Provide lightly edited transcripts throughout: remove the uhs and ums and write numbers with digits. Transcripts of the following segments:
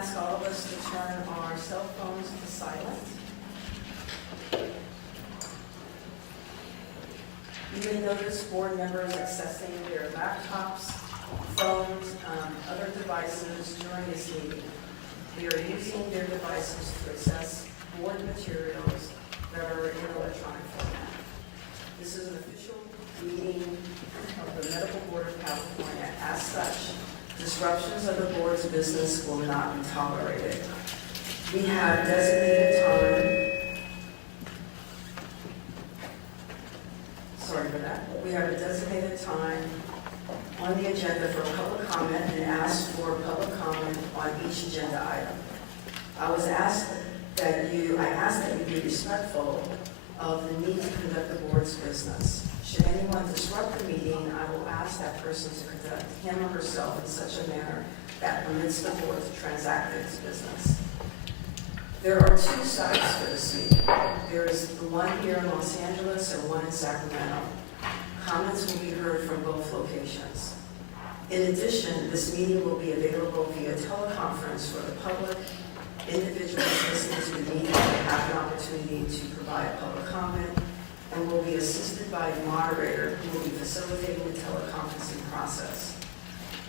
ask all of us to turn our cell phones to silent. You may notice board members accessing their laptops, phones, other devices during this meeting. They are using their devices to access board materials that are in electronic format. This is an official meeting of the Medical Board of California. As such, disruptions of the board's business will not be tolerated. We have designated time. Sorry for that. We have a designated time on the agenda for public comment and ask for public comment on each agenda item. I ask that you be respectful of the need to conduct the board's business. Should anyone disrupt the meeting, I will ask that person to conduct him or herself in such a manner that permits the board to transact its business. There are two sites for this meeting. There is the one here in Los Angeles and one in Sacramento. Comments will be heard from both locations. In addition, this meeting will be available via teleconference for the public. Individuals listening to the meeting will have an opportunity to provide public comment and will be assisted by a moderator who will be facilitating the teleconferencing process.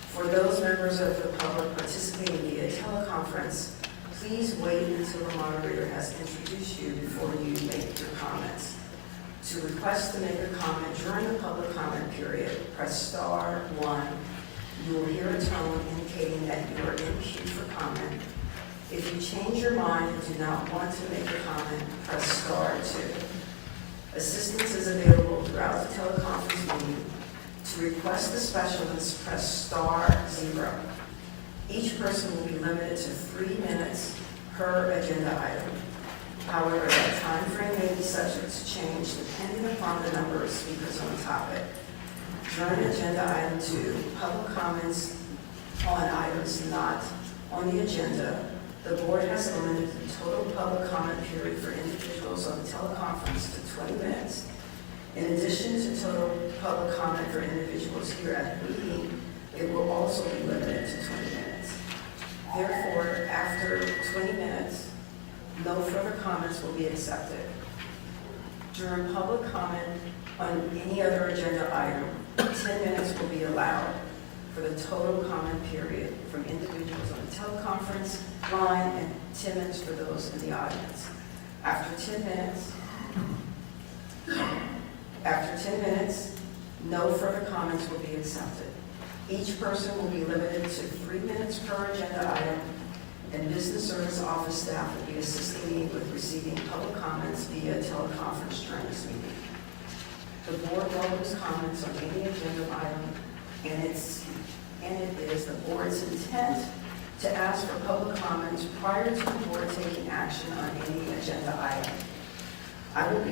For those members of the public participating via teleconference, please wait until the moderator has introduced you before you make your comments. To request to make a comment during the public comment period, press *1. You will hear a tone indicating that you are in queue for comment. If you change your mind and do not want to make a comment, press *2. Assistance is available throughout the teleconference meeting. To request a specialist, press *0. Each person will be limited to 3 minutes per agenda item. However, that time frame may be subject to change depending upon the number of speakers on the topic. During agenda item 2, public comments on items not on the agenda, the board has limited the total public comment period for individuals on the teleconference to 20 minutes. In addition to total public comment for individuals here at the meeting, it will also be limited to 20 minutes. Therefore, after 20 minutes, no further comments will be accepted. During public comment on any other agenda item, 10 minutes will be allowed for the total comment period from individuals on the teleconference line and 10 minutes for those in the audience. After 10 minutes, no further comments will be accepted. Each person will be limited to 3 minutes per agenda item, and business service office staff will be assisting me with receiving public comments via teleconference during this meeting. The board welcomes comments on any agenda item, and it is the board's intent to ask for public comments prior to the board taking action on any agenda item. I will be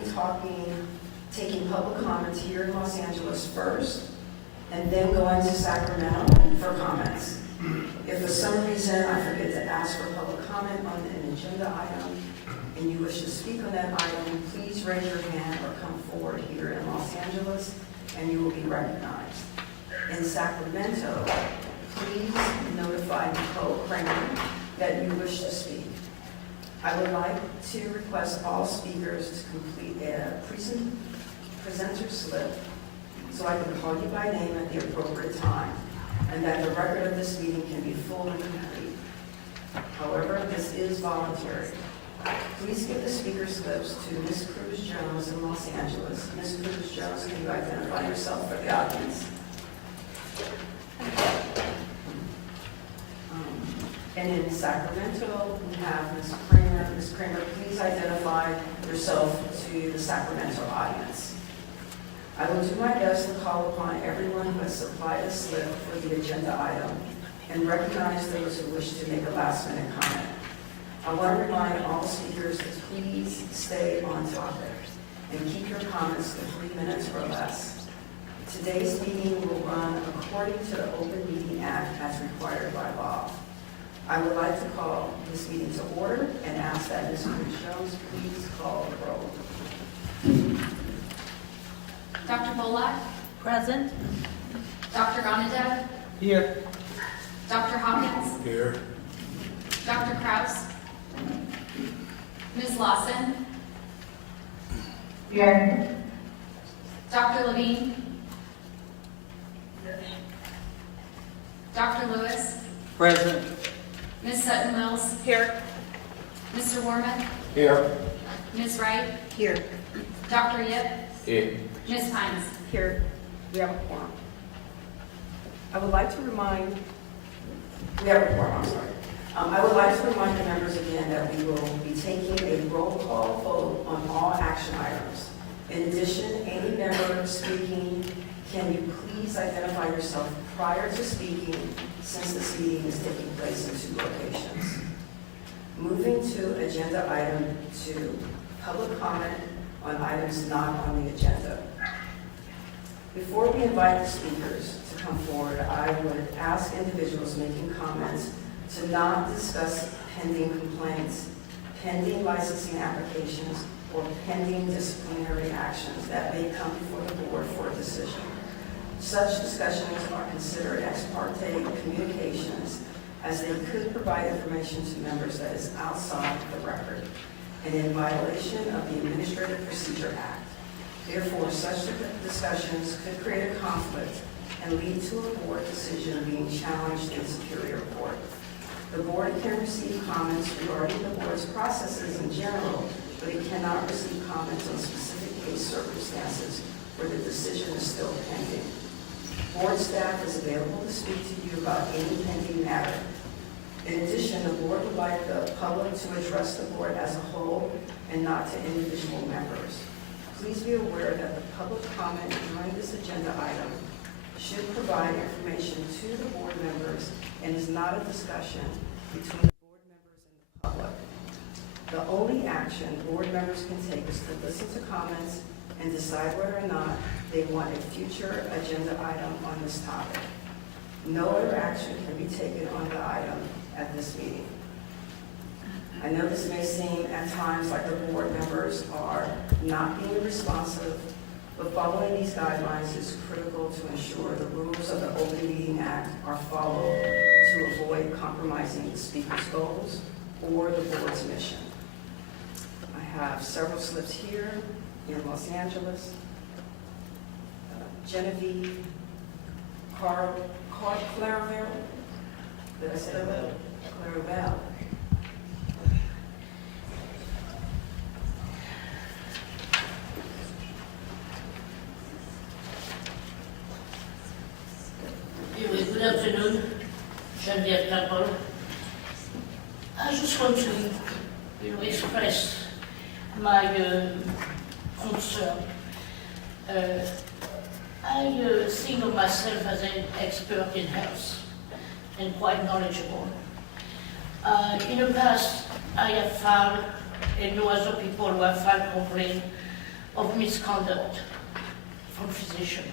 taking public comments here in Los Angeles first, and then going to Sacramento for comments. If for some reason I forget to ask for public comment on an agenda item, and you wish to speak on that item, please raise your hand or come forward here in Los Angeles, and you will be recognized. In Sacramento, please notify Nicole Kramer that you wish to speak. I would like to request all speakers to complete a presenter slip so I can call you by name at the appropriate time, and that the record of this meeting can be full and complete. However, this is voluntary. Please give the speaker slips to Ms. Cruz Jones in Los Angeles. Ms. Cruz Jones, can you identify yourself for the audience? And in Sacramento, we have Ms. Kramer. Ms. Kramer, please identify yourself to the Sacramento audience. I will do my best to call upon everyone who has supplied a slip for the agenda item and recognize those who wish to make a last-minute comment. I want to remind all speakers to please stay on topic and keep your comments to 3 minutes or less. Today's meeting will run according to the Open Meeting Act as required by law. I would like to call this meeting to order and ask that Ms. Cruz Jones please call the roll. Dr. Bolak? Present. Dr. Gonadev? Here. Dr. Hawkins? Here. Dr. Kraus? Ms. Lawson? Here. Dr. Levine? Dr. Lewis? Present. Ms. Sutton Mills? Here. Mr. Warman? Here. Ms. Wright? Here. Dr. Yip? Here. Ms. Pines? Here. We have a quorum. I would like to remind, We have a quorum, I'm sorry. I would like to remind the members again that we will be taking a roll call vote on all action items. In addition, any member speaking, can you please identify yourself prior to speaking, since this meeting is taking place in 2 locations. Moving to agenda item 2, public comment on items not on the agenda. Before we invite the speakers to come forward, I would ask individuals making comments to not discuss pending complaints, pending licensing applications, or pending disciplinary actions that may come before the board for a decision. Such discussions are considered ex parte communications, as they could provide information to members that is outside the record and in violation of the Administrative Procedure Act. Therefore, such discussions could create a conflict and lead to a board decision being challenged in Superior Court. The board can receive comments regarding the board's processes in general, but it cannot receive comments on specific case circumstances where the decision is still pending. Board staff is available to speak to you about any pending matter. In addition, the board would like the public to address the board as a whole and not to individual members. Please be aware that the public comment during this agenda item should provide information to the board members and is not a discussion between the board members and the public. The only action board members can take is to listen to comments and decide whether or not they want a future agenda item on this topic. No other action can be taken on the item at this meeting. I know this may seem at times like the board members are not being responsive, but following these guidelines is critical to ensure the rules of the Open Meeting Act are followed to avoid compromising the speaker's goals or the board's mission. I have several slips here in Los Angeles. Genevieve Clairville. Did I say that well? Clairville. Anyway, good afternoon, Genevieve Clairville. I just want to, express my concern. I think of myself as an expert in health and quite knowledgeable. In the past, I have filed, and know other people who have filed complaints of misconduct from physicians,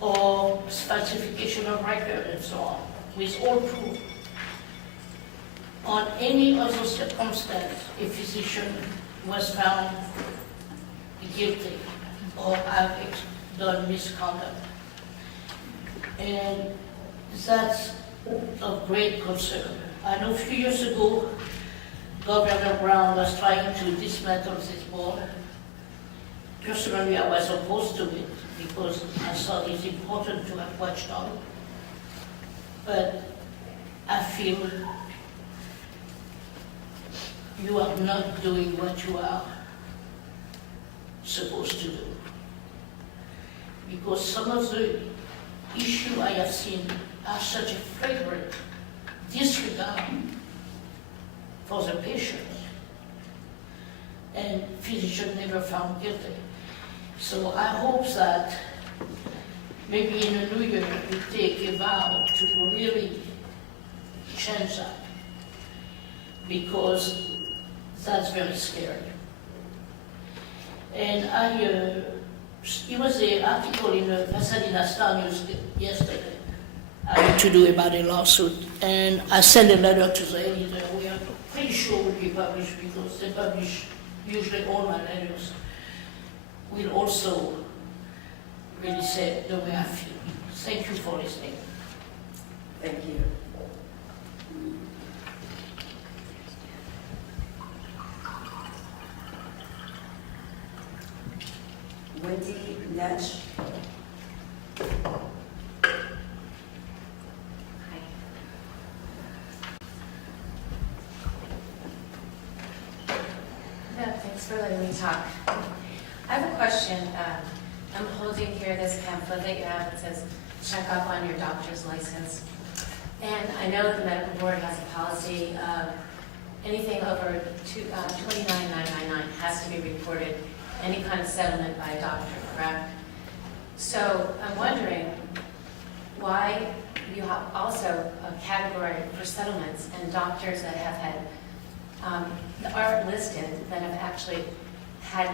or falsification of record and so on, with all proof. On any other circumstance, a physician was found guilty or have done misconduct. And that's of great concern. I know a few years ago, Governor Brown was trying to dismantle this board. Personally, I was opposed to it because I thought it's important to have watchdog. But I feel you are not doing what you are supposed to do. Because some of the issues I have seen are such a flagrant disregard for the patient, and physician never found guilty. So I hope that maybe in the new year we take a vow to really change that, because that's very scary. And it was an article in the Pasadena Star News yesterday to do about a lawsuit, and I sent a letter to the editor. We are pretty sure will be published because they publish usually all my letters. Will also really say the way I feel. Thank you for listening. Thank you. Netsch. Yeah, thanks for letting me talk. I have a question. I'm holding here this pamphlet that you have that says, check up on your doctor's license. And I know that the medical board has a policy of anything over $29,999 has to be reported, any kind of settlement by a doctor, correct? So I'm wondering why you have also a category for settlements and doctors that have had, that aren't listed, that have actually had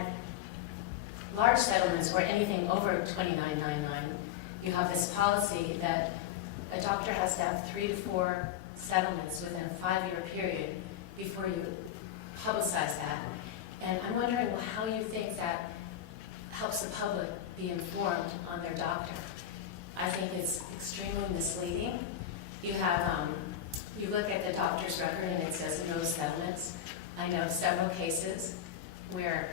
large settlements or anything over $29,999. You have this policy that a doctor has to have 3 to 4 settlements within a 5-year period before you publicize that. And I'm wondering how you think that helps the public be informed on their doctor. I think it's extremely misleading. You have, you look at the doctor's record and it says no settlements. I know several cases where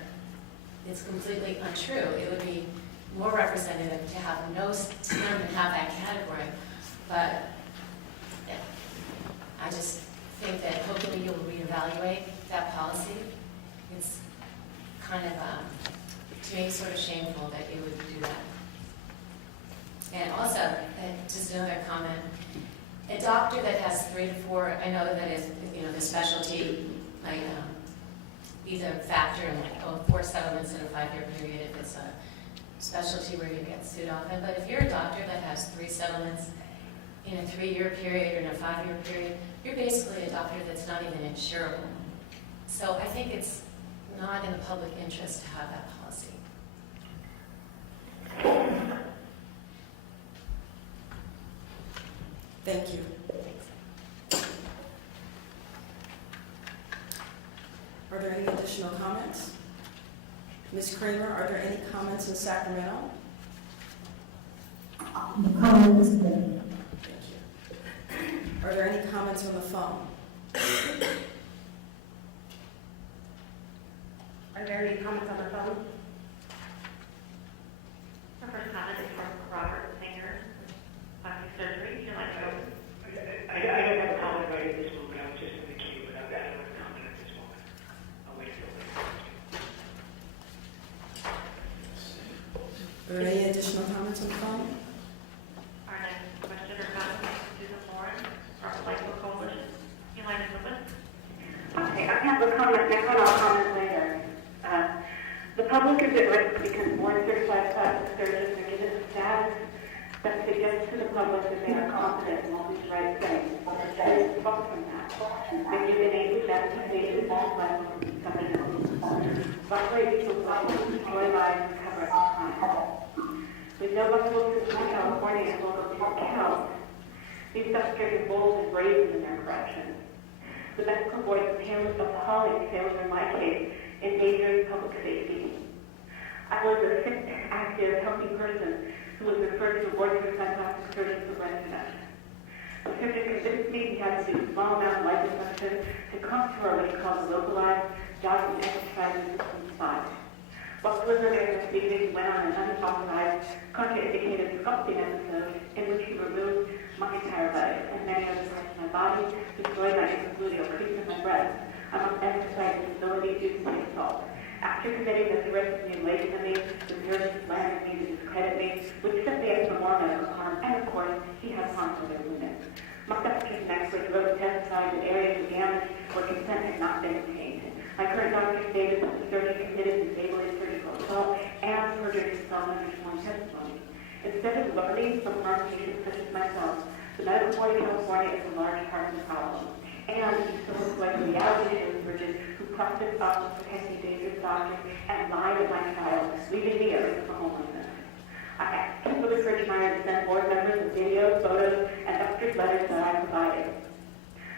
it's completely untrue. It would be more representative to have no than have that category. But yeah, I just think that hopefully you'll reevaluate that policy. It's kind of, to me, sort of shameful that you would do that. And also, just another comment, a doctor that has 3 to 4, I know that is, the specialty, like either factor in like 4 settlements in a 5-year period if it's a specialty where you get sued often. But if you're a doctor that has 3 settlements in a 3-year period or in a 5-year period, you're basically a doctor that's not even insurable. So I think it's not in the public interest to have that policy. Thank you. Are there any additional comments? Ms. Kramer, are there any comments in Sacramento? The comments there. Thank you. Are there any comments on the phone? Are there any comments on the phone? Our first comment is from Robert Singer, plastic surgery. Your line is open. I don't have a comment right at this moment. I was just in the queue, but I don't have a comment at this moment. I'll wait till later. Are there any additional comments on the phone? Our next question or comment is Susan Warren from Lifeboat Coalition. Your line is open. Okay, I have a comment now, and I'll comment later. The public is at risk because board-certified plastic surgeons are given a status that suggests to the public that they are confident in all these right things. That is far from that. They're given a justification by somebody else. Buckley to destroy lives and cover up crime. With no Buffalo system in California and local Cal, these substrates are bold and brazen in their corrections. The medical board's appalling failure in my case endangers public safety. I was a fit, active, healthy person who was referred to a board-certified plastic surgeon for breast reduction. The surgeon convinced me he had to do a small amount of liposuction to come to what he called a localized jogging exercise resistance spot. While delivering this meeting, he went on an unauthorized, contraindicated sculpting episode in which he removed my entire leg and many other parts of my body, destroyed my intergluteal crease in my breast. I must emphasize disability due to the assault. After committing this horrific mutilation of me, the surgeon slandered me to discredit me, which set me up for more medical harm, and of course, he has harm for their women. My substitution experts wrote testified that areas of damage where consent had not been obtained. My current doctor stated that the surgeon committed disabling surgical assault and perjured himself under sworn testimony. Instead of learning from harmed patients such as myself, the medical board of California is a large part of the problem. And you still look like a reality show surgeon who profited off of protecting dangerous doctors and lied at my trial, leaving me open for homelessness. I asked Kimberly Fridgemeyer to send board members the videos, photos, and extra letters that I provided.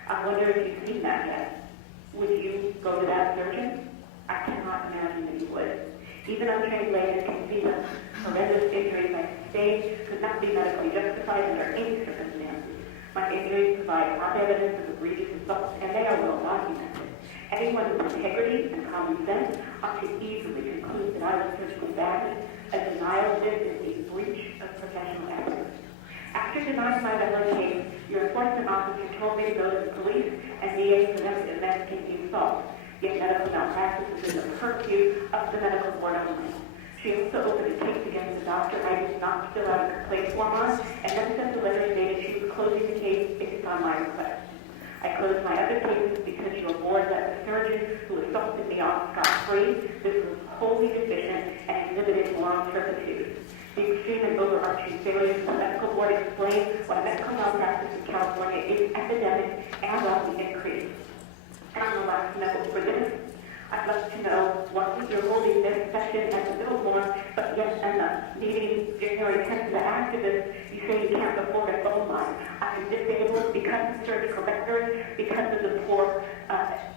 I wonder if you've seen that yet. Would you go to that surgeon? I cannot imagine that you would. Even untrained laymen can see the horrendous injuries I sustained could not be medically justified under any circumstances. My injuries provide hard evidence of egregious assault, and they are well documented. Anyone with integrity and common sense ought to easily conclude that I was surgically damaged A denial of this is a breach of professional ethics. After denying my valid case, your enforcement officer told me to go to the police and VA for them to investigate the assault. Yet medical malpractice is in the purview of the medical board only. She also opened a case against the doctor I did not fill out a complaint form on, and then sent a letter stating she was closing the case based on my request. I closed my other cases because your board let the surgeon who assaulted me off scot-free. This was wholly deficient and exhibited moral turpitude. The extreme and overarching failures of the medical board explain why medical malpractice in California is epidemic and on the increase. And on the last note for this, I'd love to know why you're holding this session at the Billboard, but yet in the meeting January 10th to the activists, you say you can't afford a phone line. I'm disabled because of surgical records, because of the poor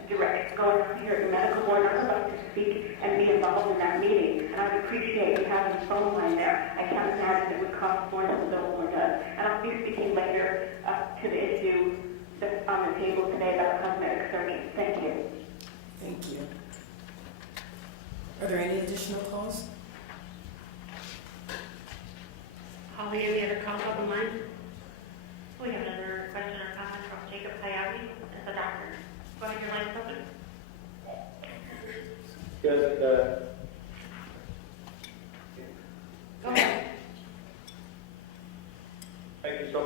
direction going on here at the medical board. I'm about to speak and be involved in that meeting, and I'd appreciate you having a phone line there. I can't imagine it would cost more than the Billboard does. And I'll be speaking later to the issue that's on the table today about cosmetic surgery. Thank you. Thank you. Are there any additional calls? Holly, any other calls on the line? We have another question or comment from Jacob Hayabi, as a doctor. Go ahead, your line is open. Yes, Go ahead. thank you so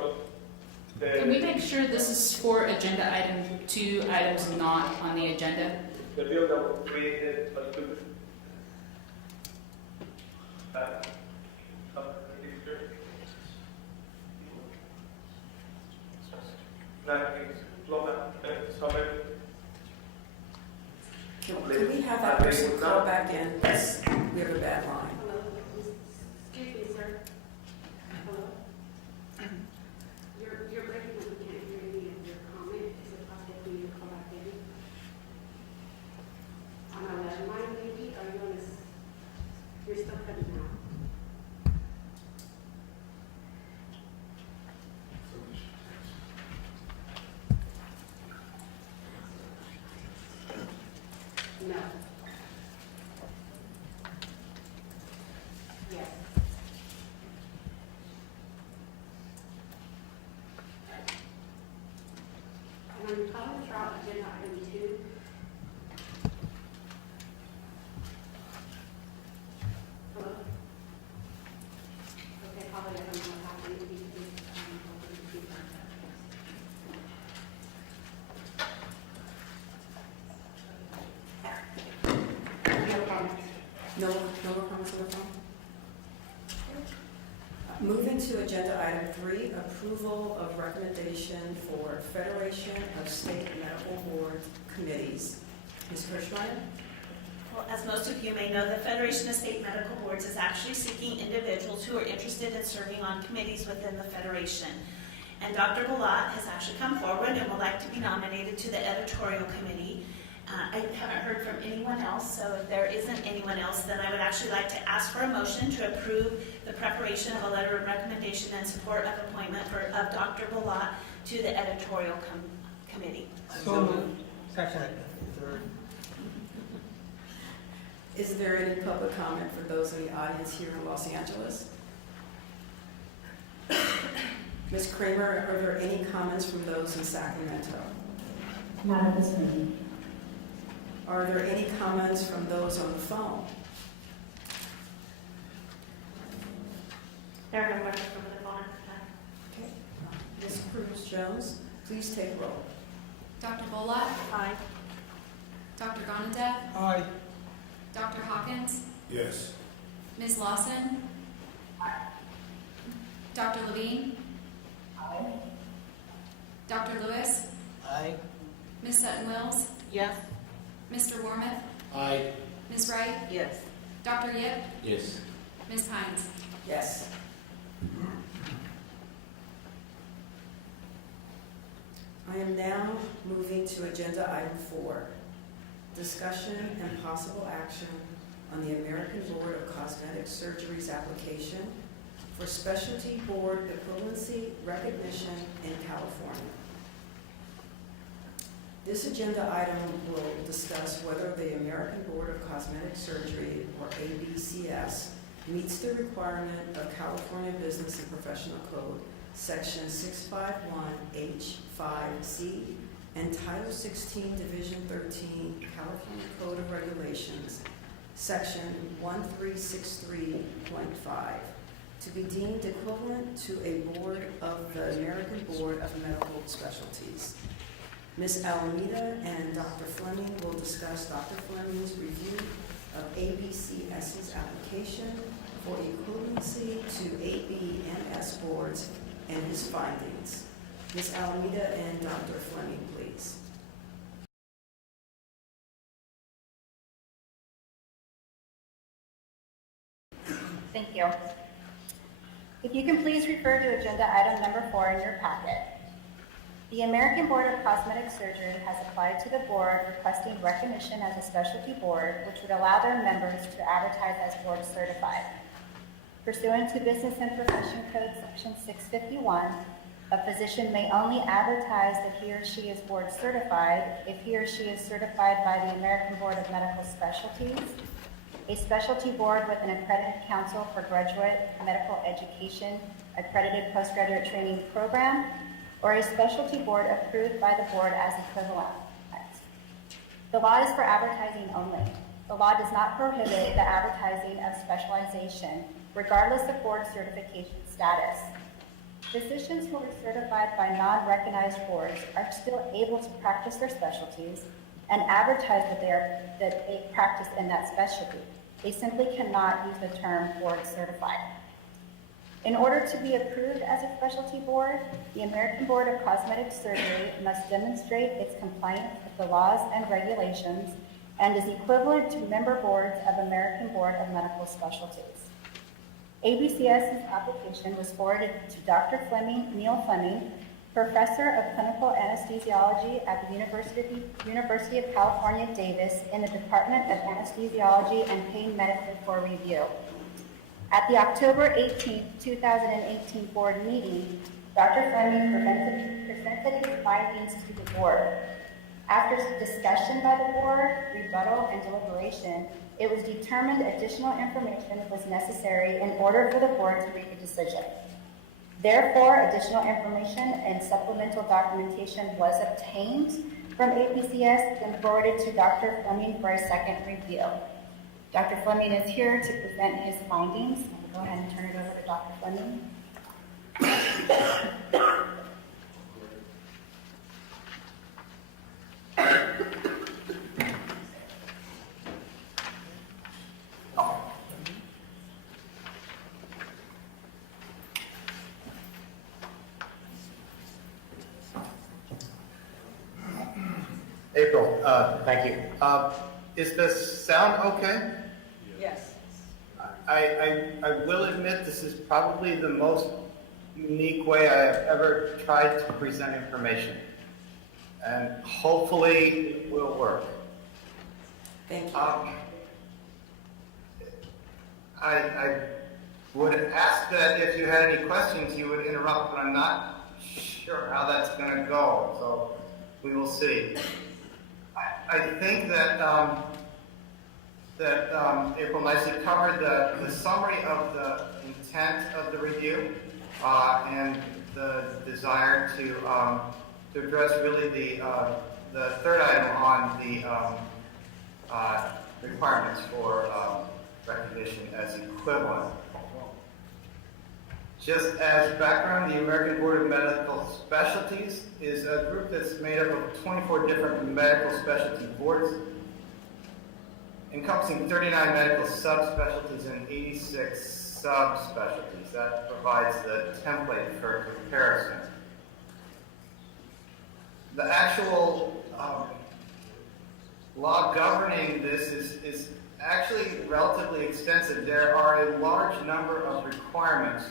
much. Can we make sure this is for agenda item 2, items not on the agenda? The bill that was created a student. Can we have that person call back in? Yes, we have a bad line. Excuse me, sir. Hello? You're breaking up. We can't hear any of your comment. Is it possible for you to call back in? On a landline, maybe? Are you on this? You're still cutting out. No. Yes. And I'm calling for agenda item 2. Hello? Okay, probably I don't know what happened. Maybe you can, open the computer. No comments. No more comments on the phone? Moving to agenda item 3, approval of recommendation for Federation of State Medical Board Committees. Ms. Kirschmeyer? Well, as most of you may know, the Federation of State Medical Boards is actually seeking individuals who are interested in serving on committees within the Federation. And Dr. Balat has actually come forward and would like to be nominated to the editorial committee. I haven't heard from anyone else, so if there isn't anyone else, then I would actually like to ask for a motion to approve the preparation of a letter of recommendation and support of appointment of Dr. Balat to the editorial committee. So moved. Second. Is there any public comment for those in the audience here in Los Angeles? Ms. Kramer, are there any comments from those in Sacramento? Not at this meeting. Are there any comments from those on the phone? There are no questions over the phone at this time. Okay. Ms. Cruz-Jones, please take roll. Dr. Bolat? Aye. Dr. Gonadep? Aye. Dr. Hawkins? Yes. Ms. Lawson? Dr. Levine? Dr. Lewis? Aye. Ms. Sutton-Wills? Yes. Mr. Wormuth? Aye. Ms. Wright? Yes. Dr. Yip? Yes. Ms. Pines? Yes. I am now moving to agenda item 4, discussion and possible action on the American Board of Cosmetic Surgery's application for specialty board equivalency recognition in California. This agenda item will discuss whether the American Board of Cosmetic Surgery, or ABCS, meets the requirement of California Business and Professional Code, Section 651H5C, and Title 16, Division 13, California Code of Regulations, Section 1363.5, to be deemed equivalent to a board of the American Board of Medical Specialties. Ms. Alameda and Dr. Fleming will discuss Dr. Fleming's review of ABCS's application for equivalency to AB&S boards and his findings. Ms. Alameda and Dr. Fleming, please. Thank you. If you can please refer to agenda item number 4 in your packet. The American Board of Cosmetic Surgery has applied to the board requesting recognition as a specialty board, which would allow their members to advertise as board certified. Pursuant to Business and Profession Code Section 651, a physician may only advertise that he or she is board certified if he or she is certified by the American Board of Medical Specialties, a specialty board with an accredited council for graduate medical education, accredited postgraduate training program, or a specialty board approved by the board as equivalent. The law is for advertising only. The law does not prohibit the advertising of specialization, regardless of board certification status. Physicians who are certified by non-recognized boards are still able to practice their specialties and advertise that they practice in that specialty. They simply cannot use the term board certified. In order to be approved as a specialty board, the American Board of Cosmetic Surgery must demonstrate its compliance with the laws and regulations and is equivalent to member boards of American Board of Medical Specialties. ABCS's application was forwarded to Dr. Neil Fleming, Professor of Clinical Anesthesiology at the University of California, Davis, in the Department of Anesthesiology and Pain Medicine for review. At the October 18, 2018 board meeting, Dr. Fleming presented his findings to the board. After discussion by the board, rebuttal, and deliberation, it was determined additional information was necessary in order for the board to make a decision. Therefore, additional information and supplemental documentation was obtained from ABCS and forwarded to Dr. Fleming for a second review. Dr. Fleming is here to present his findings. I'll go ahead and turn it over to Dr. Fleming. April, thank you. Is the sound okay? Yes. I will admit this is probably the most unique way I have ever tried to present information. And hopefully it will work. Thank you. I would ask that if you had any questions, you would interrupt, but I'm not sure how that's going to go, so we will see. I think that April nicely covered the summary of the intent of the review and the desire to address really the third item on the requirements for recognition as equivalent. Just as background, the American Board of Medical Specialties is a group that's made up of 24 different medical specialty boards, encompassing 39 medical subspecialties and 86 subspecialties. That provides the template for comparison. The actual law governing this is actually relatively extensive. There are a large number of requirements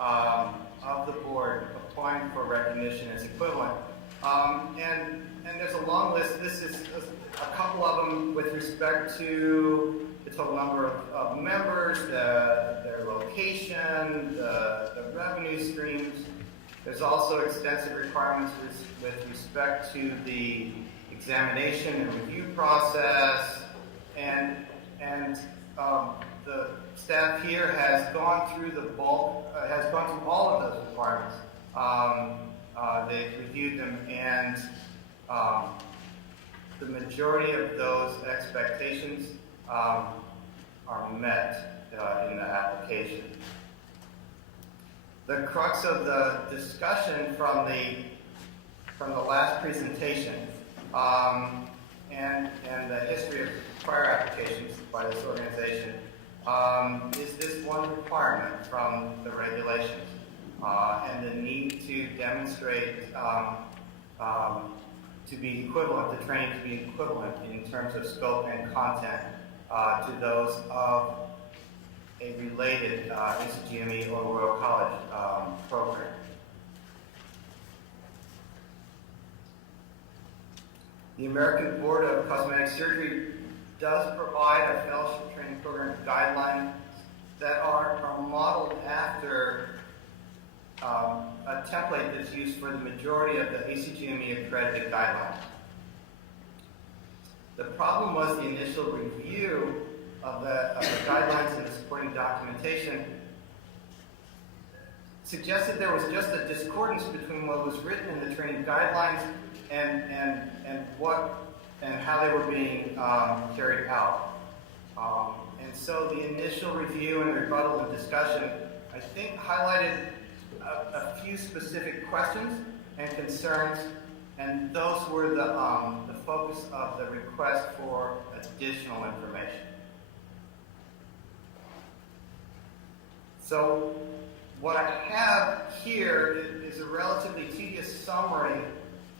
of the board applying for recognition as equivalent. And there's a long list. This is a couple of them with respect to the total number of members, their location, the revenue streams. There's also extensive requirements with respect to the examination and review process and the staff here has gone through has gone through all of those requirements. They've reviewed them, and the majority of those expectations are met in the application. The crux of the discussion from the last presentation and the history of prior applications by this organization is this one requirement from the regulations and the need to demonstrate to be equivalent, the training to be equivalent in terms of scope and content to those of a related ACGME or Royal College program. The American Board of Cosmetic Surgery does provide a fellowship training program guidelines that are modeled after a template that's used for the majority of the ACGME accredited guidelines. The problem was the initial review of the guidelines and the supporting documentation suggested there was just a discordance between what was written in the training guidelines and how they were being carried out. And so the initial review and rebuttal and discussion, I think, highlighted a few specific questions and concerns, and those were the focus of the request for additional information. So what I have here is a relatively tedious summary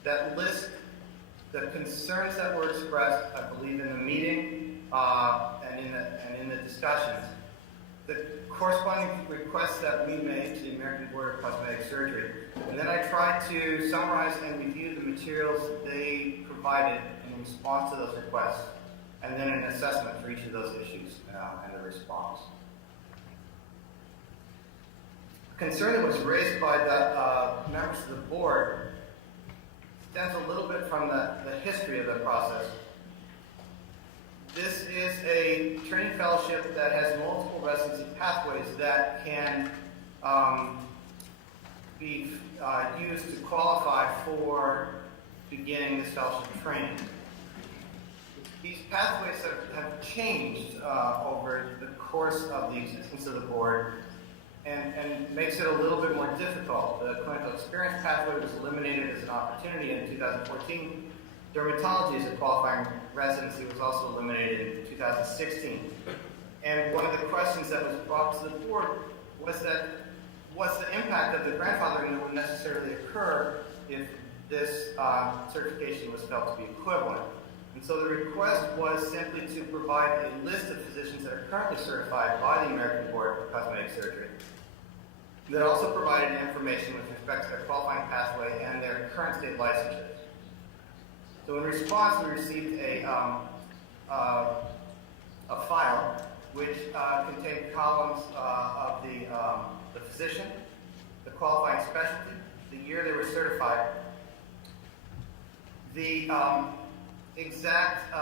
that lists the concerns that were expressed, I believe, in the meeting and in the discussions. The corresponding requests that we made to the American Board of Cosmetic Surgery, and then I tried to summarize and review the materials they provided in response to those requests, and then an assessment for each of those issues and the response. A concern that was raised by the members of the board stems a little bit from the history of the process. This is a training fellowship that has multiple residency pathways that can be used to qualify for beginning this fellowship training. These pathways have changed over the course of the existence of the board and makes it a little bit more difficult. The clinical experience pathway was eliminated as an opportunity in 2014. Dermatology as a qualifying residency was also eliminated in 2016. And one of the questions that was brought to the board was that what's the impact of the grandfathering that would necessarily occur if this certification was felt to be equivalent. And so the request was simply to provide a list of physicians that are currently certified by the American Board of Cosmetic Surgery that also provided information with respect to their qualifying pathway and their current state licensures. So in response, we received a file which contained columns of the physician, the qualifying specialty, the year they were certified, the exact,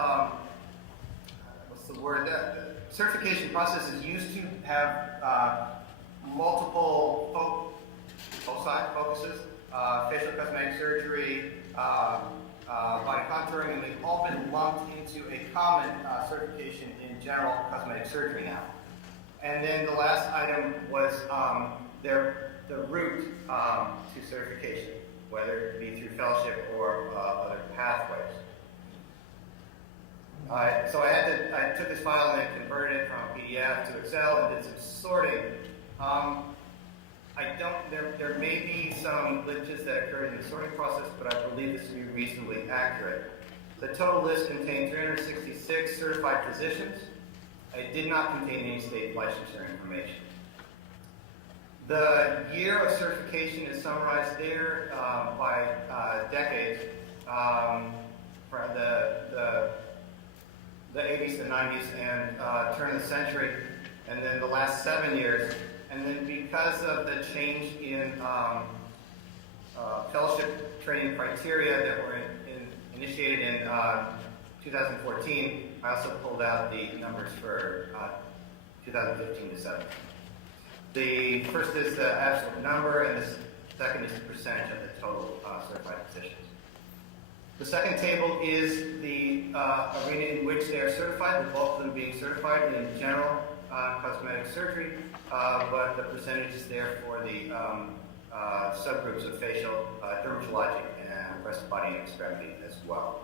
the certification process is used to have multiple focuses, facial cosmetic surgery, body contouring, and they've all been lumped into a common certification in general cosmetic surgery now. And then the last item was the route to certification, whether it be through fellowship or other pathways. So I took this file and I converted it from a PDF to Excel and did some sorting. There may be some glitches that occurred in the sorting process, but I believe this to be reasonably accurate. The total list contained 366 certified physicians. It did not contain any state licensure information. The year of certification is summarized there by decades, for the 80s, the 90s, and turn of the century, and then the last 7 years. And then because of the change in fellowship training criteria that were initiated in 2014, I also pulled out the numbers for 2015 to 17. The first is the absolute number, and the second is the percentage of the total certified positions. The second table is the arena in which they are certified, the bulk of them being certified in general cosmetic surgery, but the percentage is there for the subgroups of facial, dermatologic, and breast, body, and extremity as well.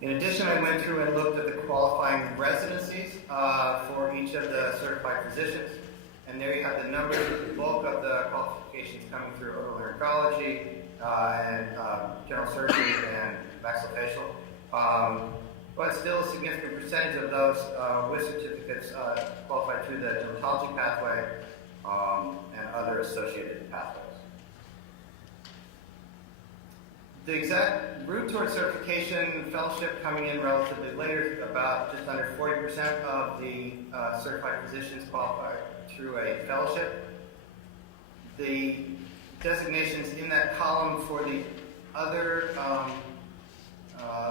In addition, I went through and looked at the qualifying residencies for each of the certified physicians. And there you have the numbers, the bulk of the qualifications coming through otolaryngology and general surgery and maxillofacial. But still a significant percentage of those with certificates qualified through the dermatology pathway and other associated pathways. The exact route towards certification, fellowship coming in relatively later, about just under 40% of the certified physicians qualify through a fellowship. The designations in that column for the other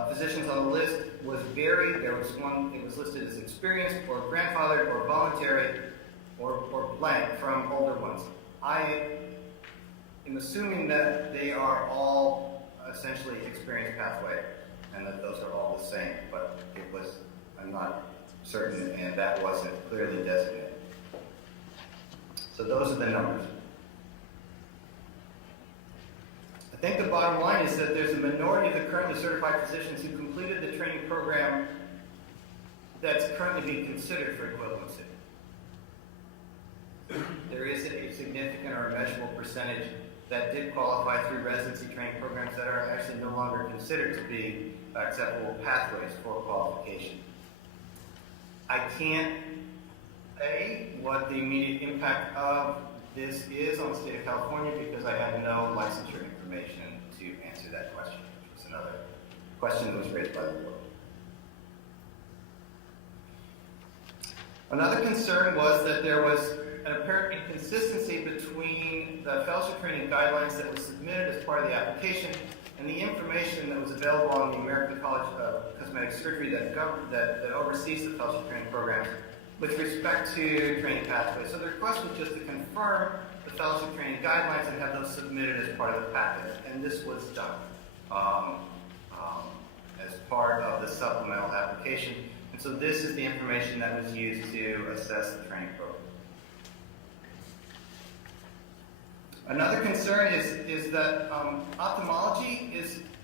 physicians on the list was varied. There was one, it was listed as experienced or grandfathered or voluntary or blank from older ones. I am assuming that they are all essentially experienced pathway and that those are all the same, but it was, I'm not certain, and that wasn't clearly designated. So those are the numbers. I think the bottom line is that there's a minority of the currently certified physicians who completed the training program that's currently being considered for equivalency. There is a significant or measurable percentage that did qualify through residency training programs that are actually no longer considered to be acceptable pathways for qualification. I can't say what the immediate impact of this is on the state of California because I have no licensure information to answer that question, which was another question that was raised by the board. Another concern was that there was an apparent inconsistency between the fellowship training guidelines that was submitted as part of the application and the information that was available on the American College of Cosmetic Surgery that oversees the fellowship training programs with respect to training pathways. So the request was just to confirm the fellowship training guidelines and have those submitted as part of the package, and this was done as part of the supplemental application. And so this is the information that was used to assess the training program. Another concern is that ophthalmology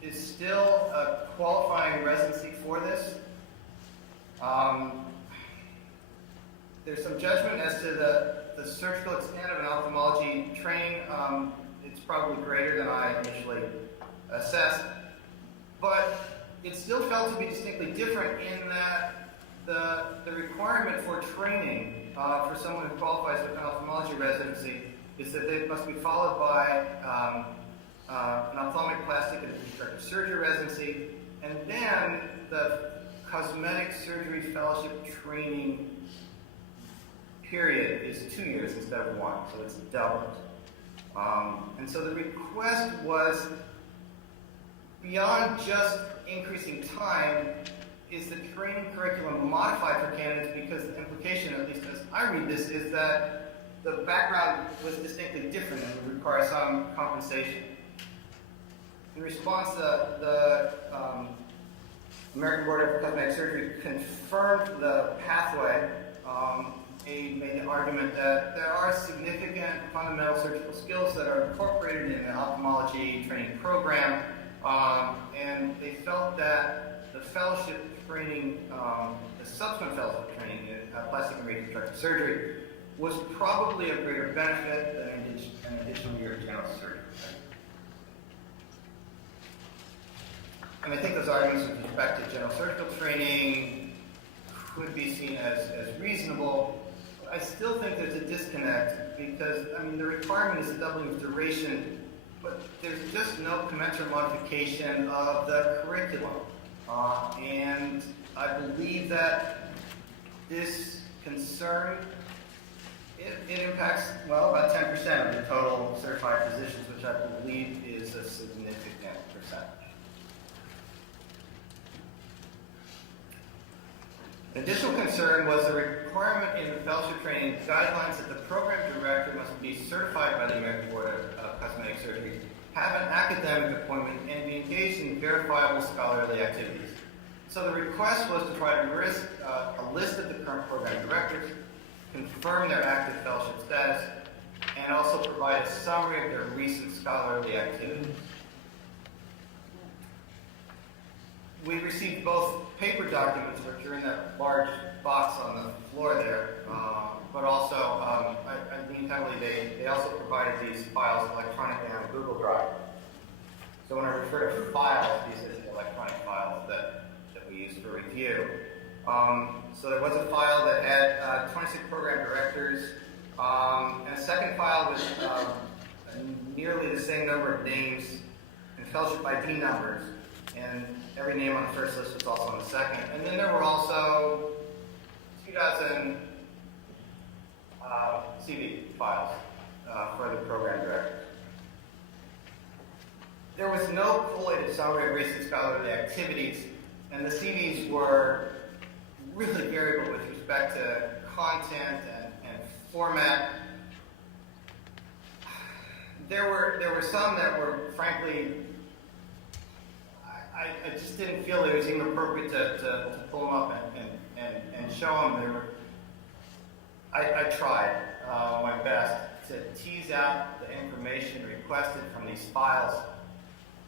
is still a qualifying residency for this. There's some judgment as to the surgical extent of an ophthalmology training. It's probably greater than I initially assessed, but it's still felt to be distinctly different in that the requirement for training for someone who qualifies for an ophthalmology residency is that they must be followed by an ophthalmic plastic and reconstructive surgery residency, and then the cosmetic surgery fellowship training period is 2 years instead of 1, so it's doubled. And so the request was beyond just increasing time, is the training curriculum modified for candidates because the implication, at least as I read this, is that the background was distinctly different and would require some compensation. In response, the American Board of Cosmetic Surgery confirmed the pathway. Made the argument that there are significant fundamental surgical skills that are incorporated in the ophthalmology training program, and they felt that the fellowship training, the subsequent fellowship training in plastic and reconstructive surgery was probably of greater benefit than an additional year of general surgery. And I think those arguments with respect to general surgical training could be seen as reasonable. I still think there's a disconnect because, I mean, the requirement is a doubling of duration, but there's just no commensurate modification of the curriculum. And I believe that this concern, it impacts, well, about 10% of the total certified physicians, which I believe is a significant percentage. An additional concern was the requirement in the fellowship training guidelines that the program director must be certified by the American Board of Cosmetic Surgery, have an academic appointment, and be engaged in verifiable scholarly activities. So the request was to try to list a list of the current program directors, confirm their active fellowship status, and also provide a summary of their recent scholarly activities. We received both paper documents, which are in that large box on the floor there, but also, I mean, heavily, they also provided these files electronically on Google Drive. So when I refer to files, these are the electronic files that we use for review. So there was a file that had 26 program directors, and a second file with nearly the same number of names and fellowship ID numbers. And every name on the first list was also on the second. And then there were also 2 dozen CV files for the program directors. There was no collated summary of recent scholarly activities, and the CVs were really variable with respect to content and format. There were some that were, frankly, I just didn't feel it was even appropriate to pull them up and show them. I tried my best to tease out the information requested from these files,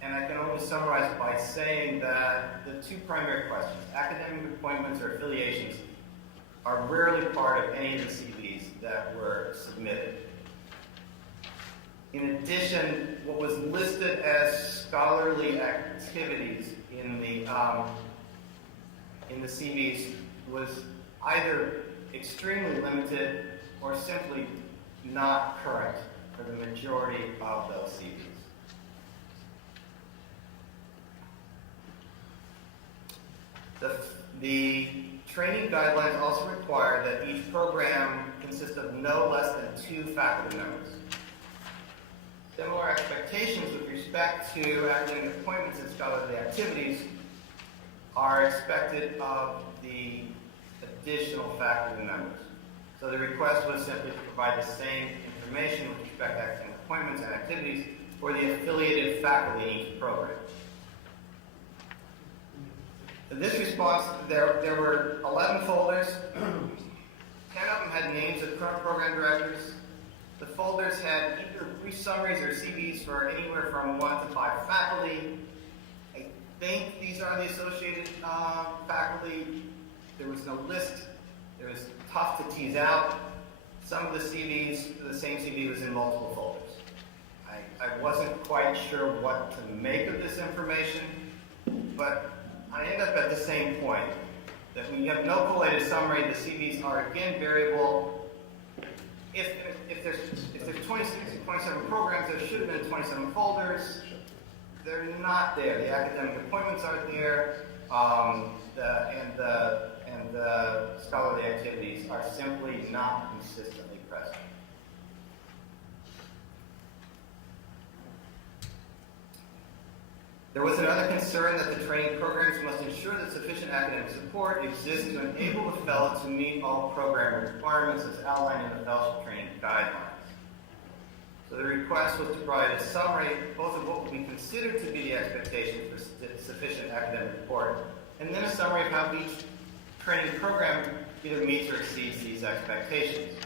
and I can only summarize by saying that the 2 primary questions, academic appointments or affiliations, are rarely part of any of the CVs that were submitted. In addition, what was listed as scholarly activities in the CVs was either extremely limited or simply not current for the majority of those CVs. The training guidelines also require that each program consist of no less than 2 faculty members. Similar expectations with respect to academic appointments and scholarly activities are expected of the additional faculty members. So the request was simply to provide the same information with respect to academic appointments and activities for the affiliated faculty in each program. In this response, there were 11 folders. 10 of them had names of current program directors. The folders had either brief summaries or CVs for anywhere from 1 to 5 faculty. I think these are the associated faculty. There was no list. It was tough to tease out. Some of the CVs, the same CV was in multiple folders. I wasn't quite sure what to make of this information, but I end up at the same point, that when you have no collated summary, the CVs are again variable. If there's 26 or 27 programs, there should have been 27 folders. They're not there. The academic appointments aren't there, and the scholarly activities are simply not consistently present. There was another concern that the training programs must ensure that sufficient academic support exists to enable the fellow to meet all program requirements as outlined in the fellowship training guidelines. So the request was to provide a summary both of what would be considered to be the expectation for sufficient academic support, and then a summary of how each training program either meets or exceeds these expectations.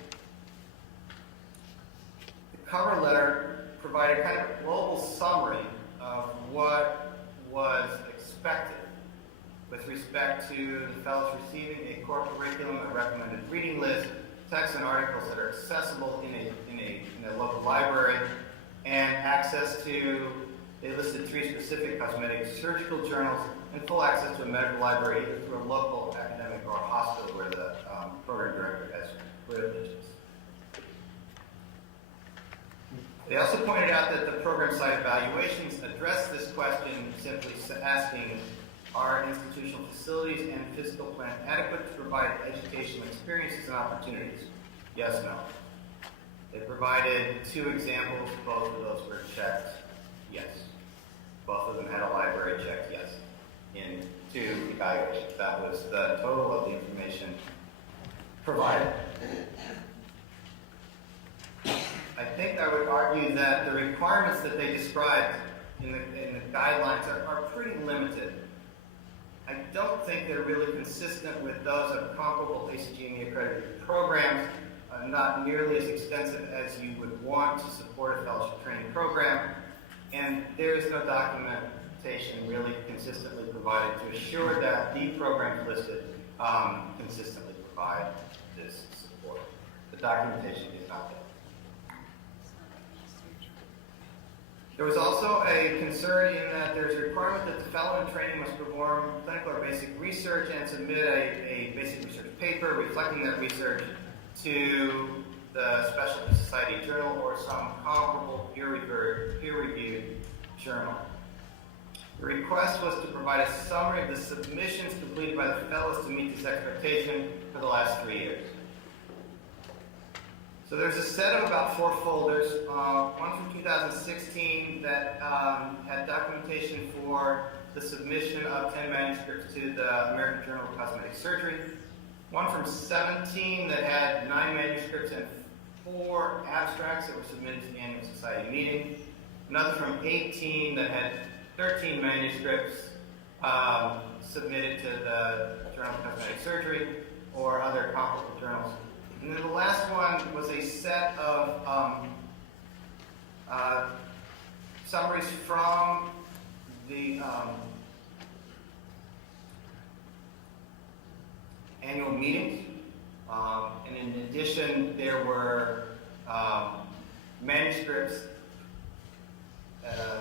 The cover letter provided kind of a global summary of what was expected with respect to the fellows receiving a core curriculum, a recommended reading list, texts and articles that are accessible in a local library, and access to, they listed 3 specific cosmetic surgical journals, and full access to a medical library either through a local academic or a hospital where the program director has privileges. They also pointed out that the program site evaluations address this question simply asking, are institutional facilities and physical plan adequate to provide educational experiences and opportunities? Yes, no. They provided 2 examples. Both of those were checked, yes. Both of them had a library checked, yes, in 2 evaluations. That was the total of the information provided. I think I would argue that the requirements that they described in the guidelines are pretty limited. I don't think they're really consistent with those of comparable ACGME accredited programs, not nearly as extensive as you would want to support a fellowship training program, and there is no documentation really consistently provided to assure that the programs listed consistently provide this support. The documentation is not there. There was also a concern in that there's a requirement that the fellow in training must perform clinical or basic research and submit a basic research paper reflecting that research to the Specialty Society Journal or some comparable peer-reviewed journal. The request was to provide a summary of the submissions completed by the fellows to meet this expectation for the last 3 years. So there's a set of about 4 folders, one from 2016 that had documentation for the submission of 10 manuscripts to the American Journal of Cosmetic Surgery, one from 17 that had 9 manuscripts and 4 abstracts that were submitted to the annual society meeting, another from 18 that had 13 manuscripts submitted to the Journal of Cosmetic Surgery or other comparable journals. And then the last one was a set of summaries from the annual meetings. And in addition, there were manuscripts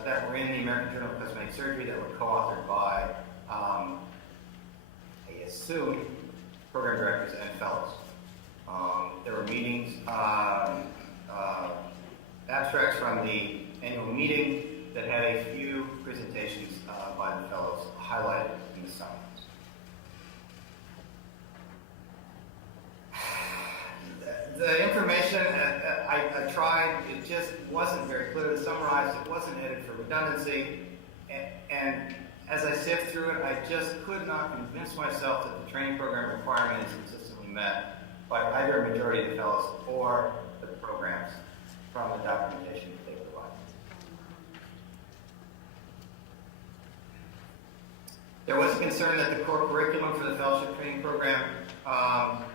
that were in the American Journal of Cosmetic Surgery that were co-authored by, I assume, program directors and fellows. There were meetings, abstracts from the annual meeting that had a few presentations by the fellows highlighted in the summaries. The information I tried, it just wasn't very clearly summarized. It wasn't headed for redundancy. And as I sift through it, I just could not convince myself that the training program requirement is consistently met by either a majority of the fellows or the programs from the documentation that they provide. There was a concern that the core curriculum for the fellowship training program,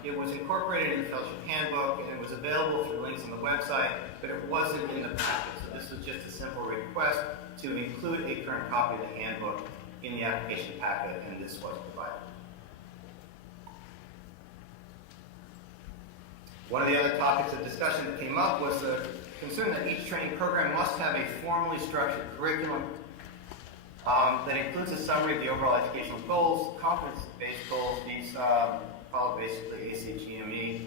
it was incorporated in the fellowship handbook and it was available through links on the website, but it wasn't in the packet. So this was just a simple request to include a current copy of the handbook in the application packet, and this was provided. One of the other topics of discussion that came up was the concern that each training program must have a formally structured curriculum that includes a summary of the overall educational goals, competence-based goals. These follow basically ACGME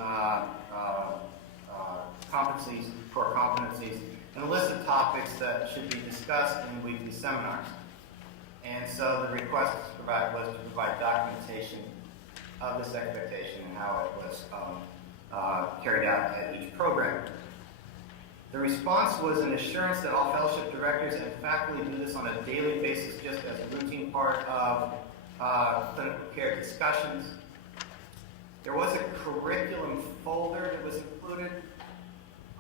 competencies, core competencies, and a list of topics that should be discussed in weekly seminars. And so the request was to provide documentation of this expectation and how it was carried out at each program. The response was an assurance that all fellowship directors and faculty do this on a daily basis just as a routine part of clinical care discussions. There was a curriculum folder that was included.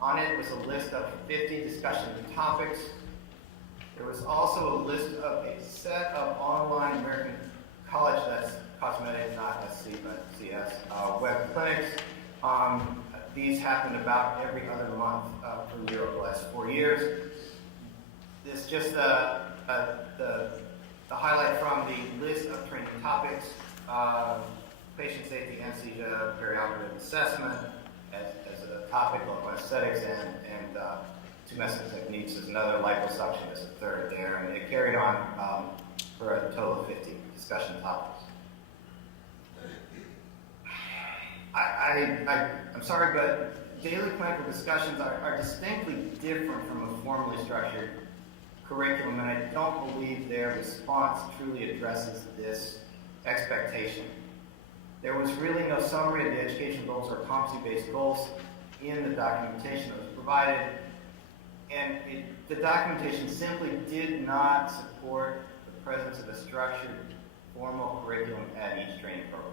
On it was a list of 50 discussion topics. There was also a list of a set of online American College, that's Cosmetic, not SC, but CS, web clinics. These happened about every other month per year over the last 4 years. This is just the highlight from the list of training topics, patient safety, anesthesia, perioperative assessment as a topic, local anesthetics, and tumescent techniques is another, liposuction is a third there, and it carried on for a total of 50 discussion topics. I'm sorry, but daily clinical discussions are distinctly different from a formally structured curriculum, and I don't believe their response truly addresses this expectation. There was really no summary of the education goals or competency-based goals in the documentation that was provided, and the documentation simply did not support the presence of a structured, formal curriculum at each training program.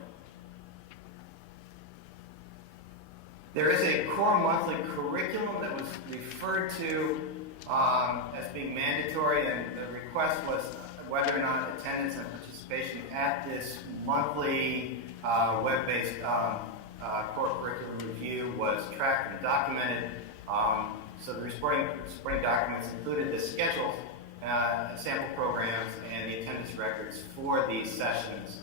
There is a Quorum monthly curriculum that was referred to as being mandatory, and the request was whether or not attendance and participation at this monthly web-based core curriculum review was tracked and documented. So the supporting documents included the schedule, sample programs, and the attendance records for these sessions.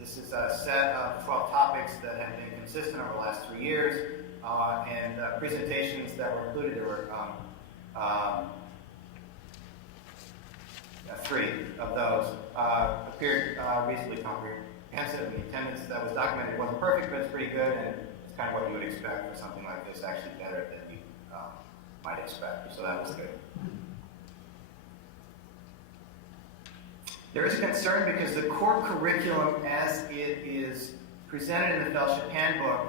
This is a set of 12 topics that have been consistent over the last 3 years, and presentations that were included. There were 3 of those appeared reasonably comprehensive, and the attendance that was documented wasn't perfect, but it's pretty good, and it's kind of what you would expect for something like this, actually better than you might expect, so that was good. There is a concern because the core curriculum as it is presented in the fellowship handbook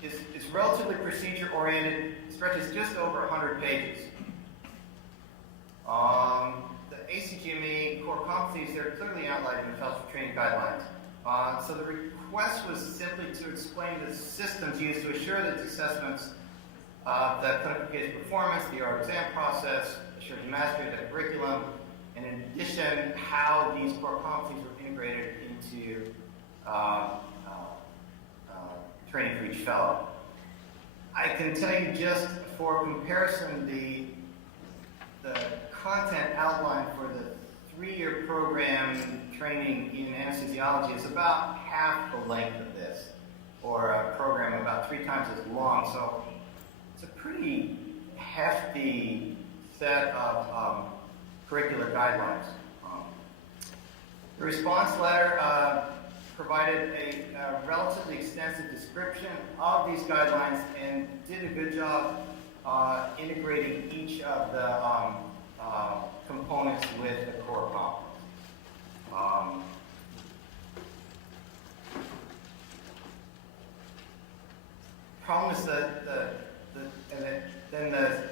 is relatively procedure-oriented, stretches just over 100 pages. The ACGME core competencies, they're clearly outlined in the fellowship training guidelines. So the request was simply to explain the systems used to assure that the assessments of the clinical case performance, the oral exam process, assures mastery of the curriculum, and in addition, how these core competencies were integrated into training for each fellow. I can tell you just for comparison, the content outlined for the 3-year program training in anesthesiology is about half the length of this, or a program about 3 times as long. So it's a pretty hefty set of curricular guidelines. The response letter provided a relatively extensive description of these guidelines and did a good job integrating each of the components with the core competence. Problem is that the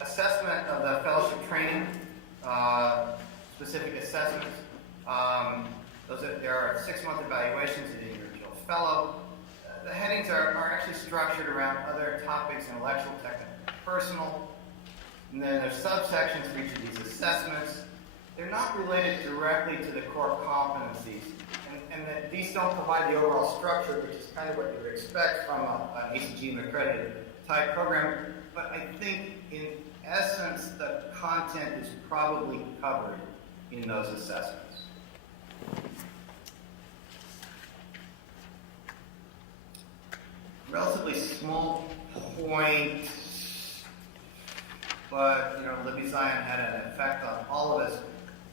assessment of the fellowship training, specific assessments. There are 6-month evaluations of the individual fellow. The headings are actually structured around other topics: intellectual, technical, personal. And then there's subsections for each of these assessments. They're not related directly to the core competencies, and that these don't provide the overall structure, which is kind of what you would expect from an ACGM accredited type program. But I think in essence, the content is probably covered in those assessments. Relatively small point, but Libby Zion had an effect on all of us.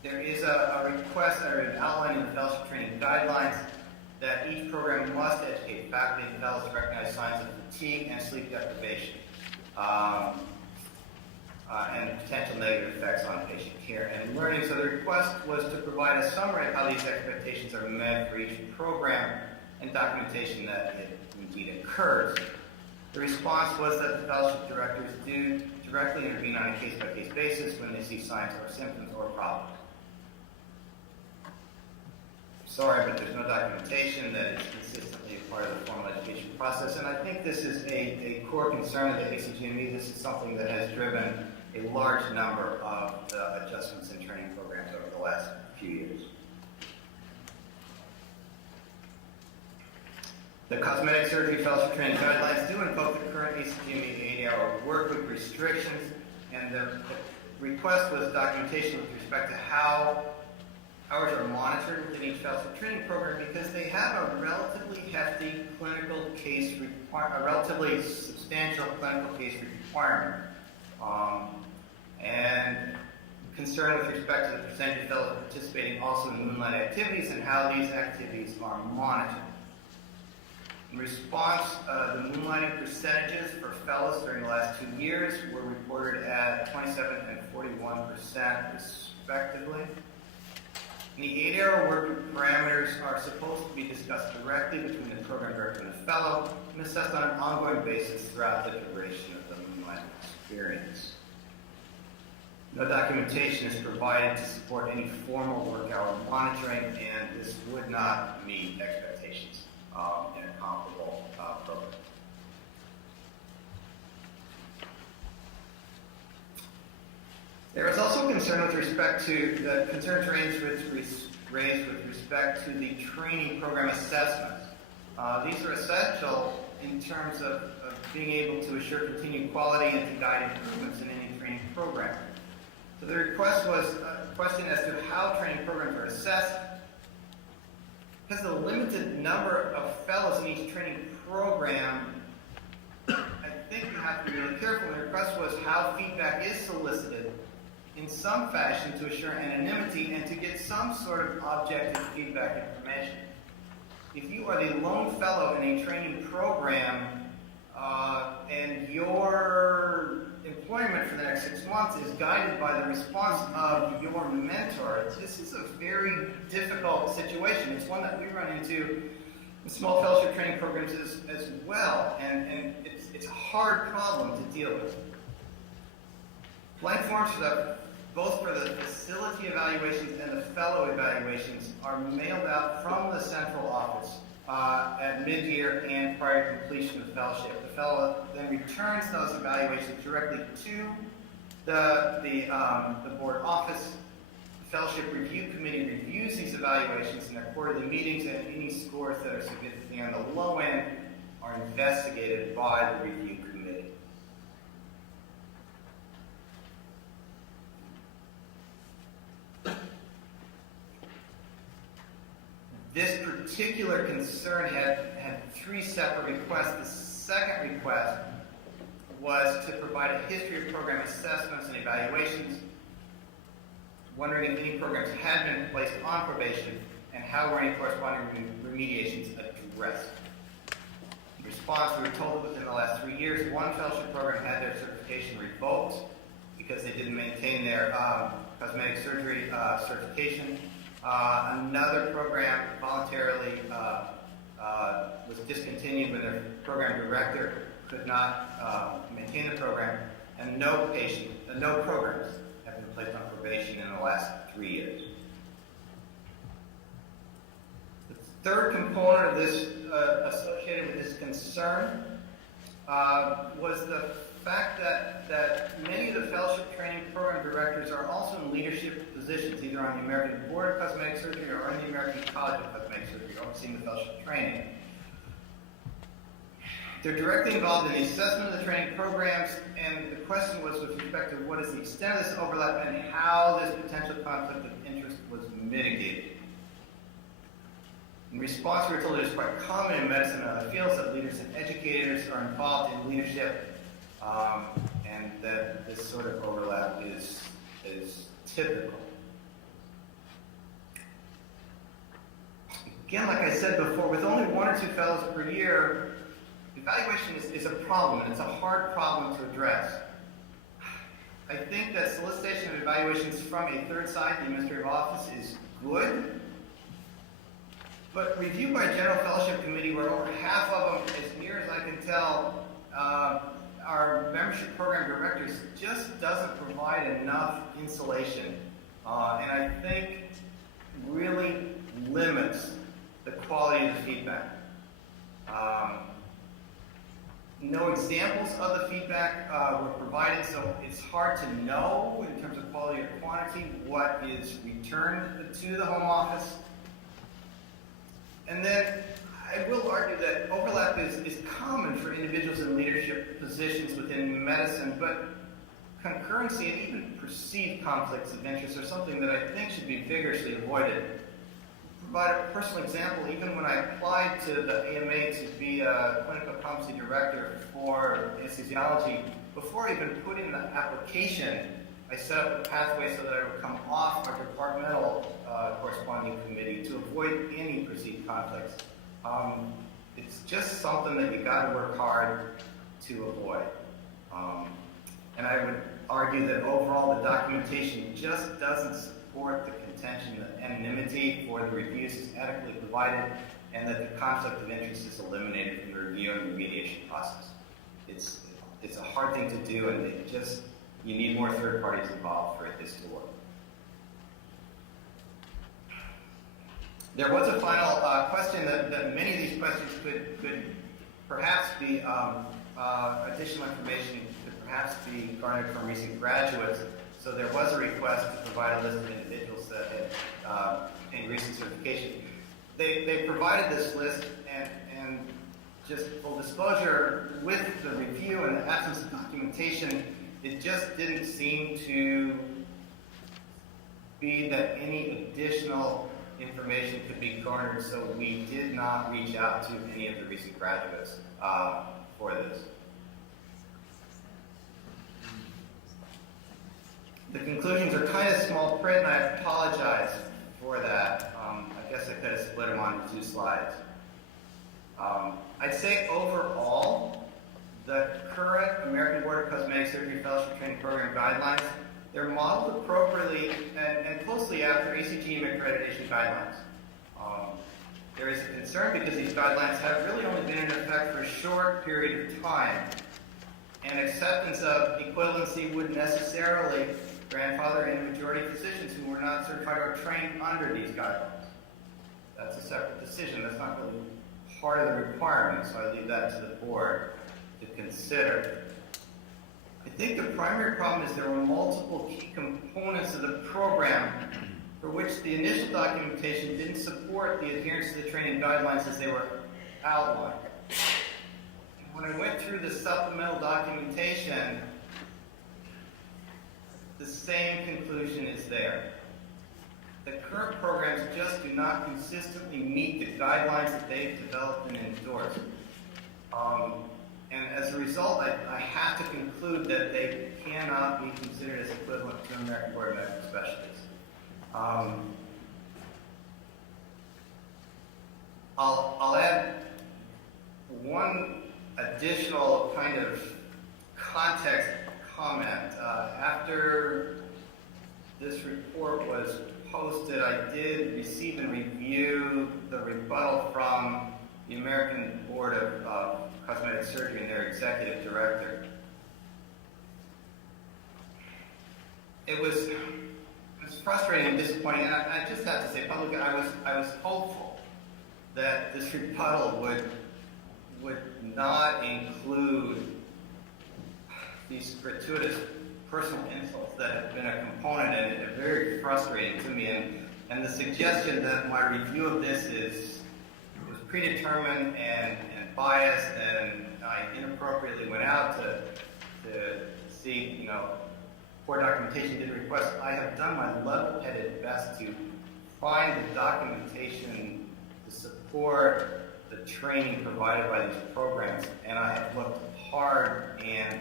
There is a request that are outlined in the fellowship training guidelines that each program must educate faculty and fellows to recognize signs of fatigue and sleep deprivation, and potential negative effects on patient care and learning. So the request was to provide a summary of how these expectations are met for each program and documentation that it indeed occurs. The response was that the fellowship directors do directly intervene on a case-by-case basis when they see signs or symptoms or problems. Sorry, but there's no documentation that is consistently a part of the formal education process, and I think this is a core concern of the ACGME. This is something that has driven a large number of the adjustments in training programs over the last few years. The Cosmetic Surgery Fellowship Training Guidelines do invoke the current ACGME 8-hour workweek restrictions, and the request was documentation with respect to how hours are monitored within each fellowship training program, because they have a relatively hefty clinical case a relatively substantial clinical case requirement, and concern with respect to the percentage of fellows participating also in moonlight activities and how these activities are monitored. In response, the moonlighting percentages for fellows during the last 2 years were reported at 27 and 41% respectively. And the 8-hour work parameters are supposed to be discussed directly between the program director and the fellow and assessed on an ongoing basis throughout the duration of the moonlighting experience. No documentation is provided to support any formal work hour monitoring, and this would not meet expectations. in a comparable program. There is also concern with respect to the concerns raised with respect to the training program assessments. These are essential in terms of being able to assure continued quality and to guide improvements in any training program. So the request was a question as to how training programs are assessed. Because of the limited number of fellows in each training program, I think you have to be really careful. The request was how feedback is solicited in some fashion to assure anonymity and to get some sort of objective feedback information. If you are the lone fellow in a training program and your employment for the next 6 months is guided by the response of your mentor, this is a very difficult situation. It's one that we run into in small fellowship training programs as well, and it's a hard problem to deal with. Blank forms both for the facility evaluations and the fellow evaluations are mailed out from the central office at mid-year and prior to completion of the fellowship. The fellow then returns those evaluations directly to the board office. The fellowship review committee reviews these evaluations in their quarterly meetings, and any scores that are significantly on the low end are investigated by the review committee. This particular concern had three separate requests. The second request was to provide a history of program assessments and evaluations, wondering if any programs had been placed on probation and how were any corresponding remediations addressed. In response, we were told that within the last 3 years, one fellowship program had their certification revoked because they didn't maintain their cosmetic surgery certification. Another program voluntarily was discontinued when their program director could not maintain the program, and no programs have been placed on probation in the last 3 years. The third component of this associated with this concern was the fact that many of the fellowship training program directors are also in leadership positions, either on the American Board of Cosmetic Surgery or in the American College of Cosmetic Surgery, overseeing the fellowship training. They're directly involved in the assessment of the training programs, and the question was with respect to what is the extent of this overlap and how this potential conflict of interest was mitigated. In response, we were told it is quite common in medicine and other fields that leaders and educators are involved in leadership, and that this sort of overlap is typical. Again, like I said before, with only 1 or 2 fellows per year, evaluation is a problem, and it's a hard problem to address. I think that solicitation of evaluations from a third side, the administrative office, is good, but review by a general fellowship committee where over half of them, as near as I can tell, our membership program directors just doesn't provide enough insulation, and I think really limits the quality of the feedback. No examples of the feedback were provided, so it's hard to know in terms of quality or quantity what is returned to the home office. And then I will argue that overlap is common for individuals in leadership positions within medicine, but concurrency and even perceived conflicts of interest are something that I think should be vigorously avoided. To provide a personal example, even when I applied to the AMA to be a clinical competency director for anesthesiology, before I even put in the application, I set up a pathway so that I would come off our departmental corresponding committee to avoid any perceived conflicts. It's just something that you got to work hard to avoid. And I would argue that overall the documentation just doesn't support the contention that anonymity for the reviews is adequately provided and that the conflict of interest is eliminated from the review and remediation process. It's a hard thing to do, and you need more third parties involved for this to work. There was a final question that many of these questions could perhaps be additional information could perhaps be garnered from recent graduates. So there was a request to provide a list of individuals that had obtained recent certification. They provided this list, and just full disclosure, with the review and the absence of documentation, it just didn't seem to be that any additional information could be garnered, so we did not reach out to any of the recent graduates for this. The conclusions are kind of small print, and I apologize for that. I guess I could have split them onto 2 slides. I'd say overall, the current American Board of Cosmetic Surgery Fellowship Training Program guidelines, they're modeled appropriately and closely after ACGM accreditation guidelines. There is a concern because these guidelines have really only been in effect for a short period of time, and acceptance of equivalency would necessarily grandfather in majority physicians who were not certified or trained under these guidelines. That's a separate decision. That's not really part of the requirement, so I leave that to the board to consider. I think the primary problem is there were multiple key components of the program for which the initial documentation didn't support the adherence to the training guidelines as they were outlined. When I went through the supplemental documentation, the same conclusion is there. The current programs just do not consistently meet the guidelines that they've developed and endorsed. And as a result, I have to conclude that they cannot be considered as equivalent to American Board of Medical Specialists. I'll add one additional kind of context comment. After this report was posted, I did receive and review the rebuttal from the American Board of Cosmetic Surgery and their executive director. It was frustrating and disappointing, and I just have to say publicly, I was hopeful that this rebuttal would not include these gratuitous personal insults that have been a component, and it's very frustrating to me. And the suggestion that my review of this was predetermined and biased, and I inappropriately went out to see, poor documentation did request. I have done my level-headed best to find the documentation to support the training provided by these programs, and I have looked hard and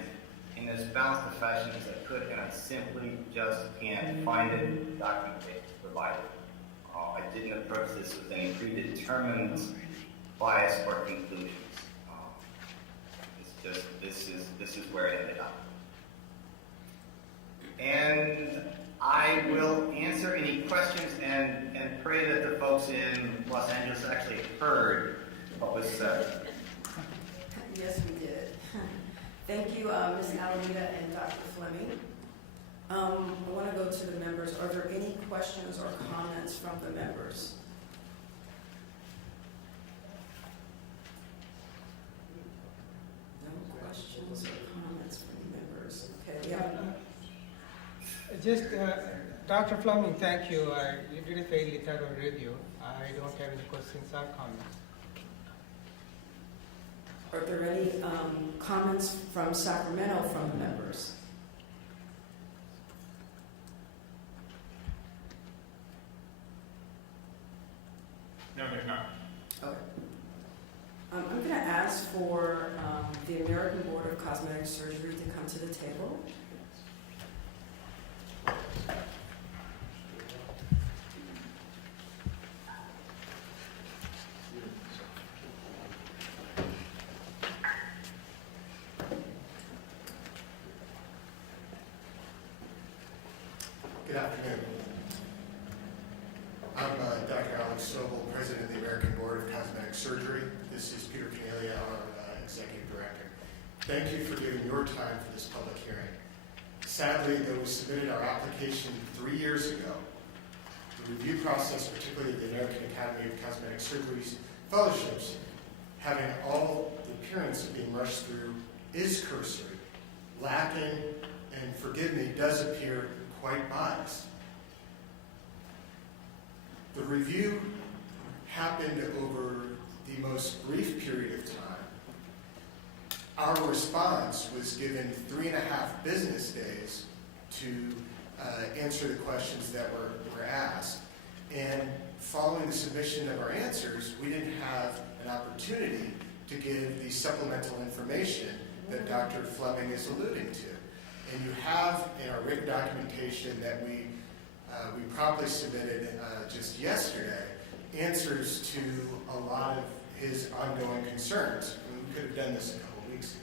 in as balanced a fashion as I could, and I simply just can't find it documented provided. I didn't approach this with any predetermined bias or conclusions. It's just this is where it ended up. And I will answer any questions and pray that the folks in Los Angeles actually heard what was said. Yes, we did. Thank you, Ms. Alameda and Dr. Fleming. I want to go to the members. Are there any questions or comments from the members? No questions or comments from the members. Okay, we have. Just, Dr. Fleming, thank you. You did a fairly thorough review. I don't have any questions or comments. Are there any comments from Sacramento from the members? No, there's not. Okay. I'm going to ask for the American Board of Cosmetic Surgery to come to the table. Good afternoon. I'm Dr. Alex Sobel, President of the American Board of Cosmetic Surgery. This is Peter Canelia, our Executive Director. Thank you for giving your time for this public hearing. Sadly, though we submitted our application 3 years ago, The review process, particularly the American Academy of Cosmetic Surgery's fellowships, having all the appearance of being rushed through, is cursory, lacking, and forgive me, does appear quite biased. The review happened over the most brief period of time. Our response was given 3.5 business days to answer the questions that were asked. And following the submission of our answers, we didn't have an opportunity to give the supplemental information that Dr. Fleming is alluding to. And you have in our written documentation that we promptly submitted just yesterday answers to a lot of his ongoing concerns. And we could have done this a couple weeks ago.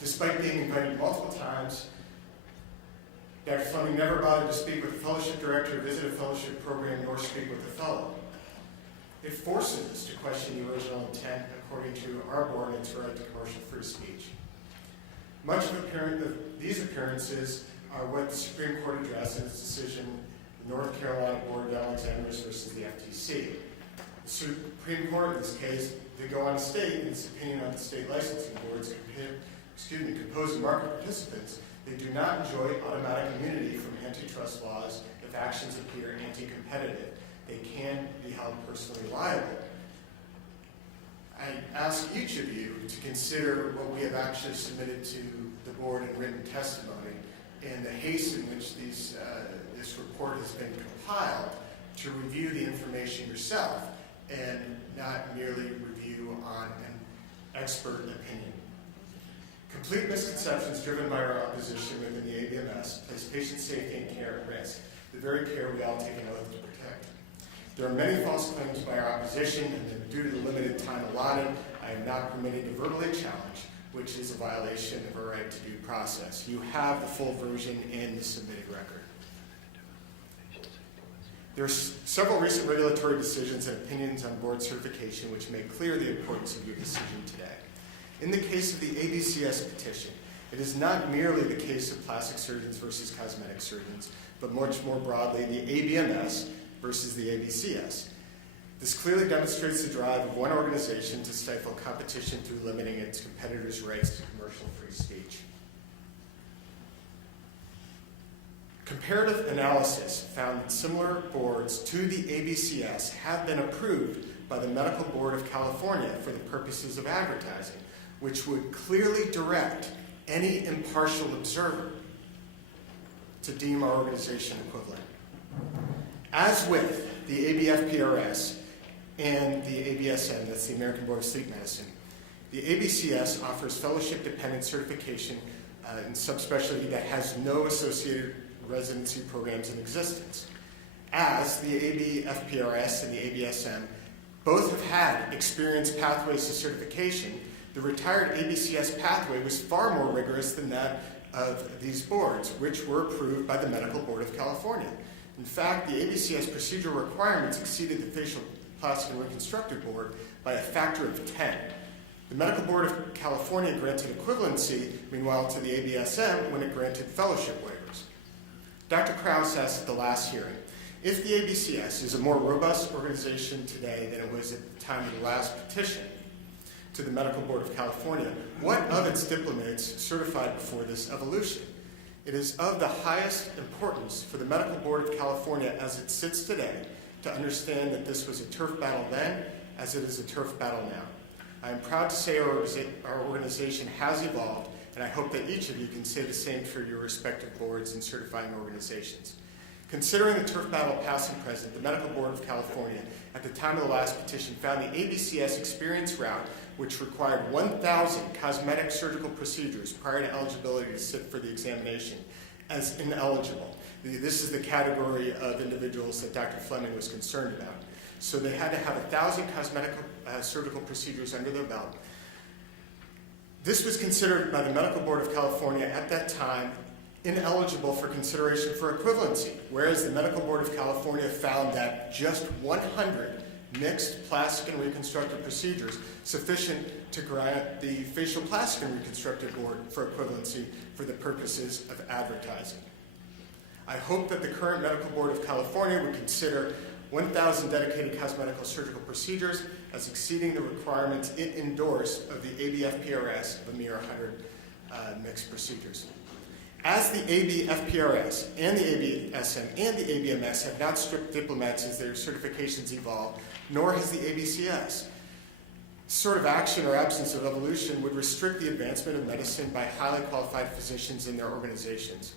Despite being invited multiple times, Dr. Fleming never bothered to speak with the fellowship director, visit a fellowship program, nor speak with a fellow. It forces us to question the original intent according to our board and its right to commercial free speech. Much of these appearances are what the Supreme Court addressed in its decision, the North Carolina Board of Dental Examiners versus the FTC. The Supreme Court, in this case, did go on to state, in its opinion on the state licensing boards, composed of market participants, they do not enjoy automatic immunity from antitrust laws if actions appear anti-competitive. They can be held personally liable. I ask each of you to consider what we have actually submitted to the board in written testimony and the haste in which this report has been compiled to review the information yourself and not merely review on an expert opinion. Complete misconceptions driven by our opposition within the ABMS place patient safety and care at risk, the very care we all take an oath to protect. There are many false claims by our opposition, and then due to the limited time allotted, I am not permitted to verbally challenge, which is a violation of our right to due process. You have the full version in the submitted record. There are several recent regulatory decisions and opinions on board certification which make clear the importance of your decision today. In the case of the ABCS petition, it is not merely the case of plastic surgeons versus cosmetic surgeons, but much more broadly the ABMS versus the ABCS. This clearly demonstrates the drive of one organization to stifle competition through limiting its competitors' rights to commercial free speech. Comparative analysis found that similar boards to the ABCS have been approved by the Medical Board of California for the purposes of advertising, which would clearly direct any impartial observer to deem our organization equivalent. As with the ABFPRS and the ABSM, that's the American Board of Sleep Medicine, the ABCS offers fellowship-dependent certification in subspecialty that has no associated residency programs in existence. As the ABFPRS and the ABSM both have had experienced pathways to certification, the retired ABCS pathway was far more rigorous than that of these boards, which were approved by the Medical Board of California. In fact, the ABCS procedural requirements exceeded the Facial Plastic and Reconstructive Board by a factor of 10. The Medical Board of California granted equivalency, meanwhile, to the ABSM when it granted fellowship waivers. Dr. Krause asked at the last hearing, if the ABCS is a more robust organization today than it was at the time of the last petition to the Medical Board of California, what of its diplomats certified before this evolution? It is of the highest importance for the Medical Board of California as it sits today to understand that this was a turf battle then as it is a turf battle now. I am proud to say our organization has evolved, and I hope that each of you can say the same for your respective boards and certifying organizations. Considering the turf battle past and present, the Medical Board of California, at the time of the last petition, found the ABCS experience route, which required 1,000 cosmetic surgical procedures prior to eligibility to sit for the examination, as ineligible. This is the category of individuals that Dr. Fleming was concerned about. So they had to have 1,000 cosmetic surgical procedures under their belt. This was considered by the Medical Board of California at that time ineligible for consideration for equivalency, whereas the Medical Board of California found that just 100 mixed plastic and reconstructive procedures sufficient to grant the Facial Plastic and Reconstructive Board for equivalency for the purposes of advertising. I hope that the current Medical Board of California would consider 1,000 dedicated cosmetical surgical procedures as exceeding the requirements it endorsed of the ABFPRS of a mere 100 mixed procedures. As the ABFPRS and the ABSM and the ABMS have not stripped diplomats as their certifications evolve, nor has the ABCS. Sort of action or absence of evolution would restrict the advancement of medicine by highly qualified physicians in their organizations.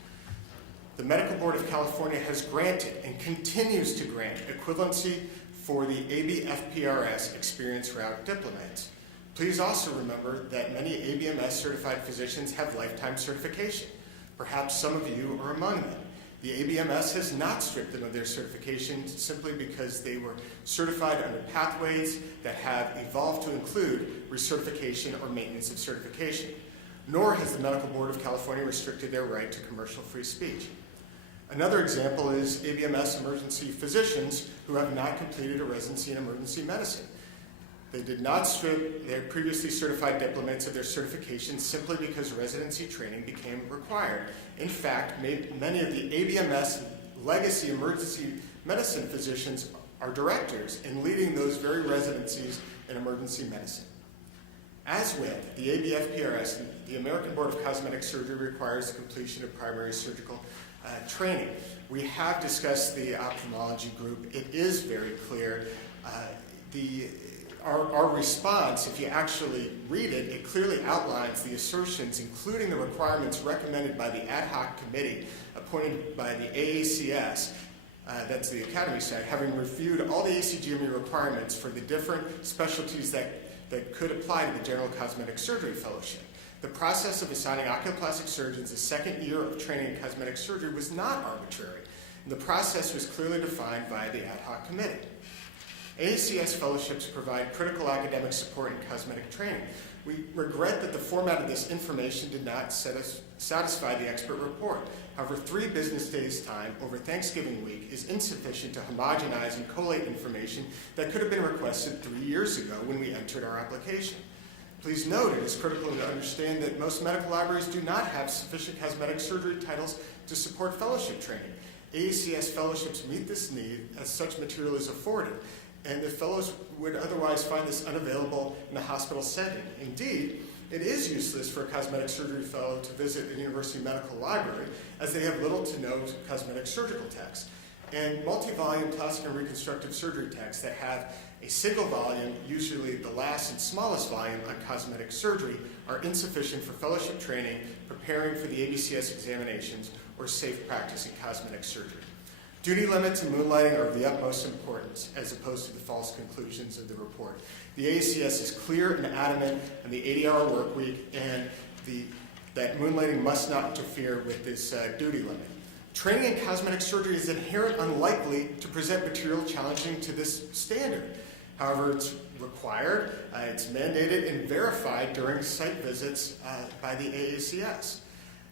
The Medical Board of California has granted and continues to grant equivalency for the ABFPRS experienced route diplomats. Please also remember that many ABMS certified physicians have lifetime certification. Perhaps some of you are among them. The ABMS has not stripped them of their certification simply because they were certified under pathways that have evolved to include recertification or maintenance of certification. Nor has the Medical Board of California restricted their right to commercial free speech. Another example is ABMS emergency physicians who have not completed a residency in emergency medicine. They did not strip their previously certified diplomats of their certification simply because residency training became required. In fact, many of the ABMS legacy emergency medicine physicians are directors in leading those very residencies in emergency medicine. As with the ABFPRS, the American Board of Cosmetic Surgery requires the completion of primary surgical training. We have discussed the ophthalmology group. It is very clear. Our response, if you actually read it, it clearly outlines the assertions, including the requirements recommended by the ad hoc committee appointed by the AACS, that's the Academy side, having reviewed all the ACGME requirements for the different specialties that could apply to the General Cosmetic Surgery Fellowship. The process of assigning oculoplastic surgeons a second year of training in cosmetic surgery was not arbitrary. The process was clearly defined by the ad hoc committee. AACS fellowships provide critical academic support in cosmetic training. We regret that the format of this information did not satisfy the expert report. However, 3 business days' time over Thanksgiving week is insufficient to homogenize and collate information that could have been requested 3 years ago when we entered our application. Please note it is critical to understand that most medical libraries do not have sufficient cosmetic surgery titles to support fellowship training. AACS fellowships meet this need as such material is afforded, and the fellows would otherwise find this unavailable in a hospital setting. Indeed, it is useless for a cosmetic surgery fellow to visit a university medical library, as they have little to no cosmetic surgical texts. And multi-volume plastic and reconstructive surgery texts that have a single volume, usually the last and smallest volume on cosmetic surgery, are insufficient for fellowship training, preparing for the ABCS examinations, or safe practice in cosmetic surgery. Duty limits and moonlighting are of the utmost importance, as opposed to the false conclusions of the report. The AACS is clear and adamant on the 80-hour work week and that moonlighting must not interfere with this duty limit. Training in cosmetic surgery is inherently unlikely to present material challenging to this standard. However, it's required, it's mandated, and verified during site visits by the AACS.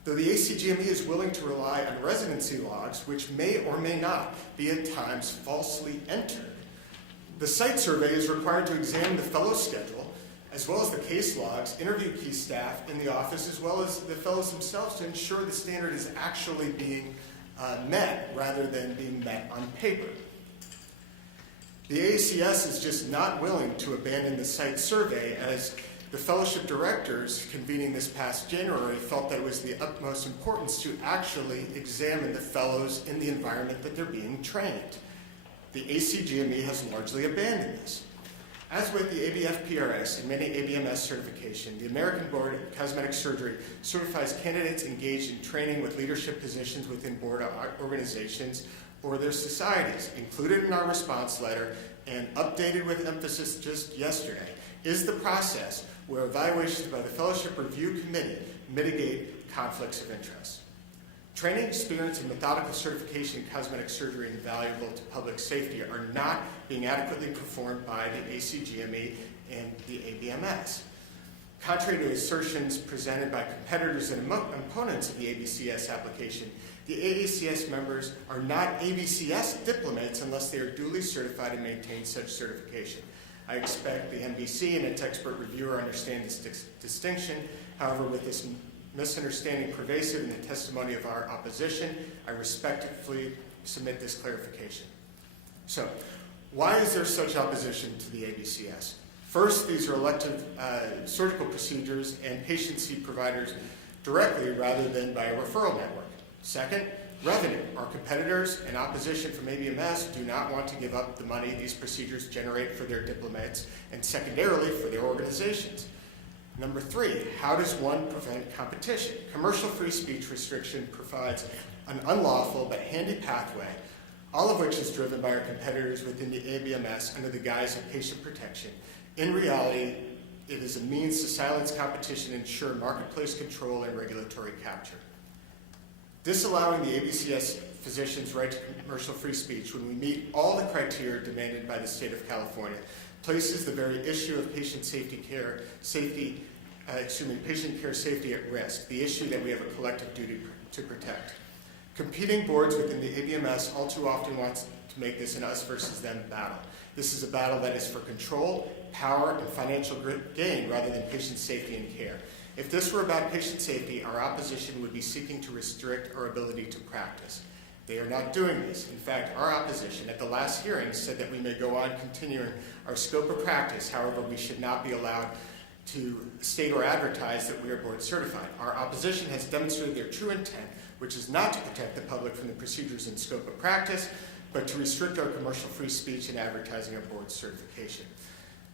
Though the ACGME is willing to rely on residency logs, which may or may not be at times falsely entered, the site survey is required to examine the fellow schedule, as well as the case logs, interview key staff in the office, as well as the fellows themselves to ensure the standard is actually being met rather than being met on paper. The AACS is just not willing to abandon the site survey, as the fellowship directors convening this past January felt that it was the utmost importance to actually examine the fellows in the environment that they're being trained. The ACGME has largely abandoned this. As with the ABFPRS and many ABMS certification, the American Board of Cosmetic Surgery certifies candidates engaged in training with leadership positions within board organizations or their societies. Included in our response letter and updated with emphasis just yesterday is the process where evaluations by the Fellowship Review Committee mitigate conflicts of interest. Training, experience, and methodical certification in cosmetic surgery invaluable to public safety are not being adequately performed by the ACGME and the ABMS. Contrary to assertions presented by competitors and opponents of the ABCS application, the AACS members are not ABCS diplomats unless they are duly certified and maintain such certification. I expect the MBC and its expert reviewer understand this distinction. However, with this misunderstanding pervasive in the testimony of our opposition, I respectfully submit this clarification. So, why is there such opposition to the ABCS? First, these are elective surgical procedures, and patients see providers directly rather than by a referral network. Second, revenue. Our competitors and opposition from ABMS do not want to give up the money these procedures generate for their diplomats and secondarily for their organizations. Number three, how does one prevent competition? Commercial free speech restriction provides an unlawful but handy pathway, all of which is driven by our competitors within the ABMS under the guise of patient protection. In reality, it is a means to silence competition and ensure marketplace control and regulatory capture. Disallowing the ABCS physicians' right to commercial free speech when we meet all the criteria demanded by the state of California places the very issue of patient care safety at risk, the issue that we have a collective duty to protect. Competing boards within the ABMS all too often want to make this an us versus them battle. This is a battle that is for control, power, and financial gain rather than patient safety and care. If this were about patient safety, our opposition would be seeking to restrict our ability to practice. They are not doing this. In fact, our opposition at the last hearing said that we may go on continuing our scope of practice. However, we should not be allowed to state or advertise that we are board certified. Our opposition has demonstrated their true intent, which is not to protect the public from the procedures and scope of practice, but to restrict our commercial free speech and advertising of board certification.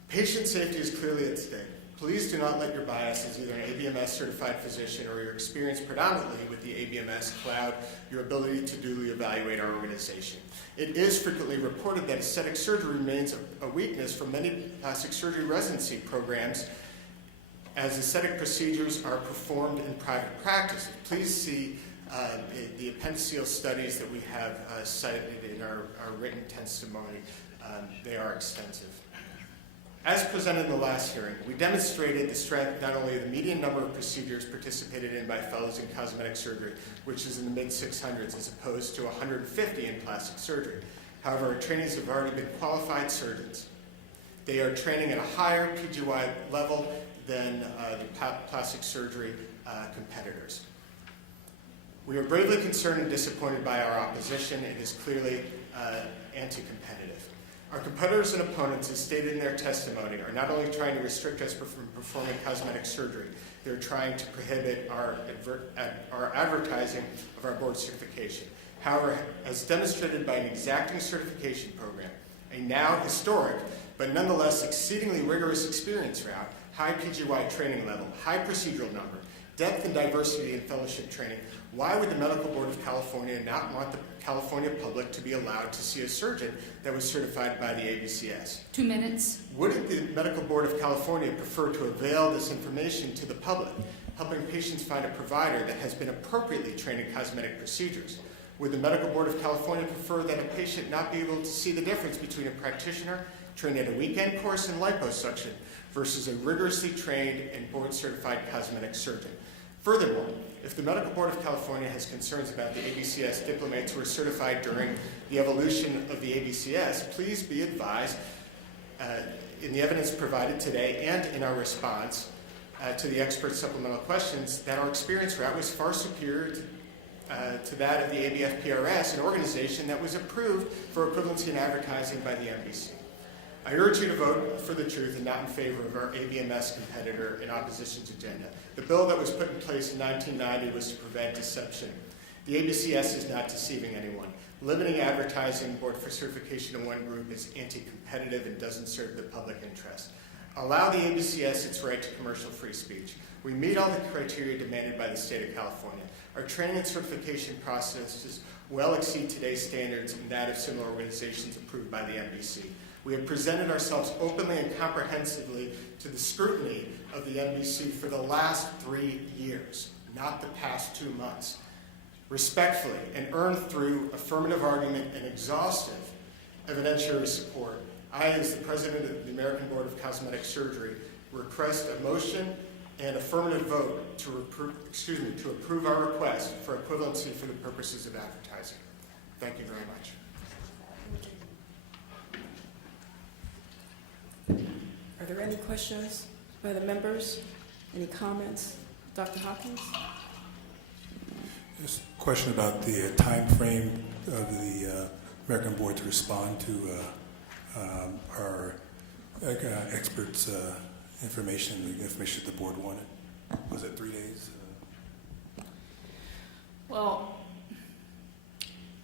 Patient safety is clearly at stake. Please do not let your bias as either an ABMS certified physician or your experience predominantly with the ABMS cloud your ability to duly evaluate our organization. It is frequently reported that aesthetic surgery remains a weakness for many plastic surgery residency programs as aesthetic procedures are performed in private practice. Please see the appendiceal studies that we have cited in our written testimony. They are extensive. As presented in the last hearing, we demonstrated the strength not only of the median number of procedures participated in by fellows in cosmetic surgery, which is in the mid-600s as opposed to 150 in plastic surgery. However, our trainees have already been qualified surgeons. They are training at a higher PGY level than the plastic surgery competitors. We are bravely concerned and disappointed by our opposition. It is clearly anti-competitive. Our competitors and opponents, as stated in their testimony, are not only trying to restrict us from performing cosmetic surgery, they're trying to prohibit our advertising of our board certification. However, as demonstrated by an exacting certification program, a now historic, but nonetheless exceedingly rigorous experience route, high PGY training level, high procedural number, depth and diversity in fellowship training, why would the Medical Board of California not want the California public to be allowed to see a surgeon that was certified by the ABCS? 2 minutes. Wouldn't the Medical Board of California prefer to avail this information to the public, helping patients find a provider that has been appropriately trained in cosmetic procedures? Would the Medical Board of California prefer that a patient not be able to see the difference between a practitioner trained at a weekend course in liposuction versus a rigorously trained and board-certified cosmetic surgeon? Furthermore, if the Medical Board of California has concerns about the ABCS diplomats who are certified during the evolution of the ABCS, please be advised in the evidence provided today and in our response to the expert supplemental questions that our experience route was far superior to that of the ABFPRS, an organization that was approved for equivalency in advertising by the NBC. I urge you to vote for the truth and not in favor of our ABMS competitor in opposition's agenda. The bill that was put in place in 1990 was to prevent deception. The ABCS is not deceiving anyone. Limiting advertising board for certification in one group is anti-competitive and doesn't serve the public interest. Allow the ABCS its right to commercial free speech. We meet all the criteria demanded by the state of California. Our training and certification processes well exceed today's standards and that of similar organizations approved by the NBC. We have presented ourselves openly and comprehensively to the scrutiny of the NBC for the last 3 years, not the past 2 months. Respectfully, and earned through affirmative argument and exhaustive evidentiary support, I, as the president of the American Board of Cosmetic Surgery, request a motion and affirmative vote to approve our request for equivalency for the purposes of advertising. Thank you very much. Are there any questions by the members? Any comments? Dr. Hawkins? Just a question about the time frame of the American Board to respond to our experts' information, the information the board wanted. Was it 3 days? Well,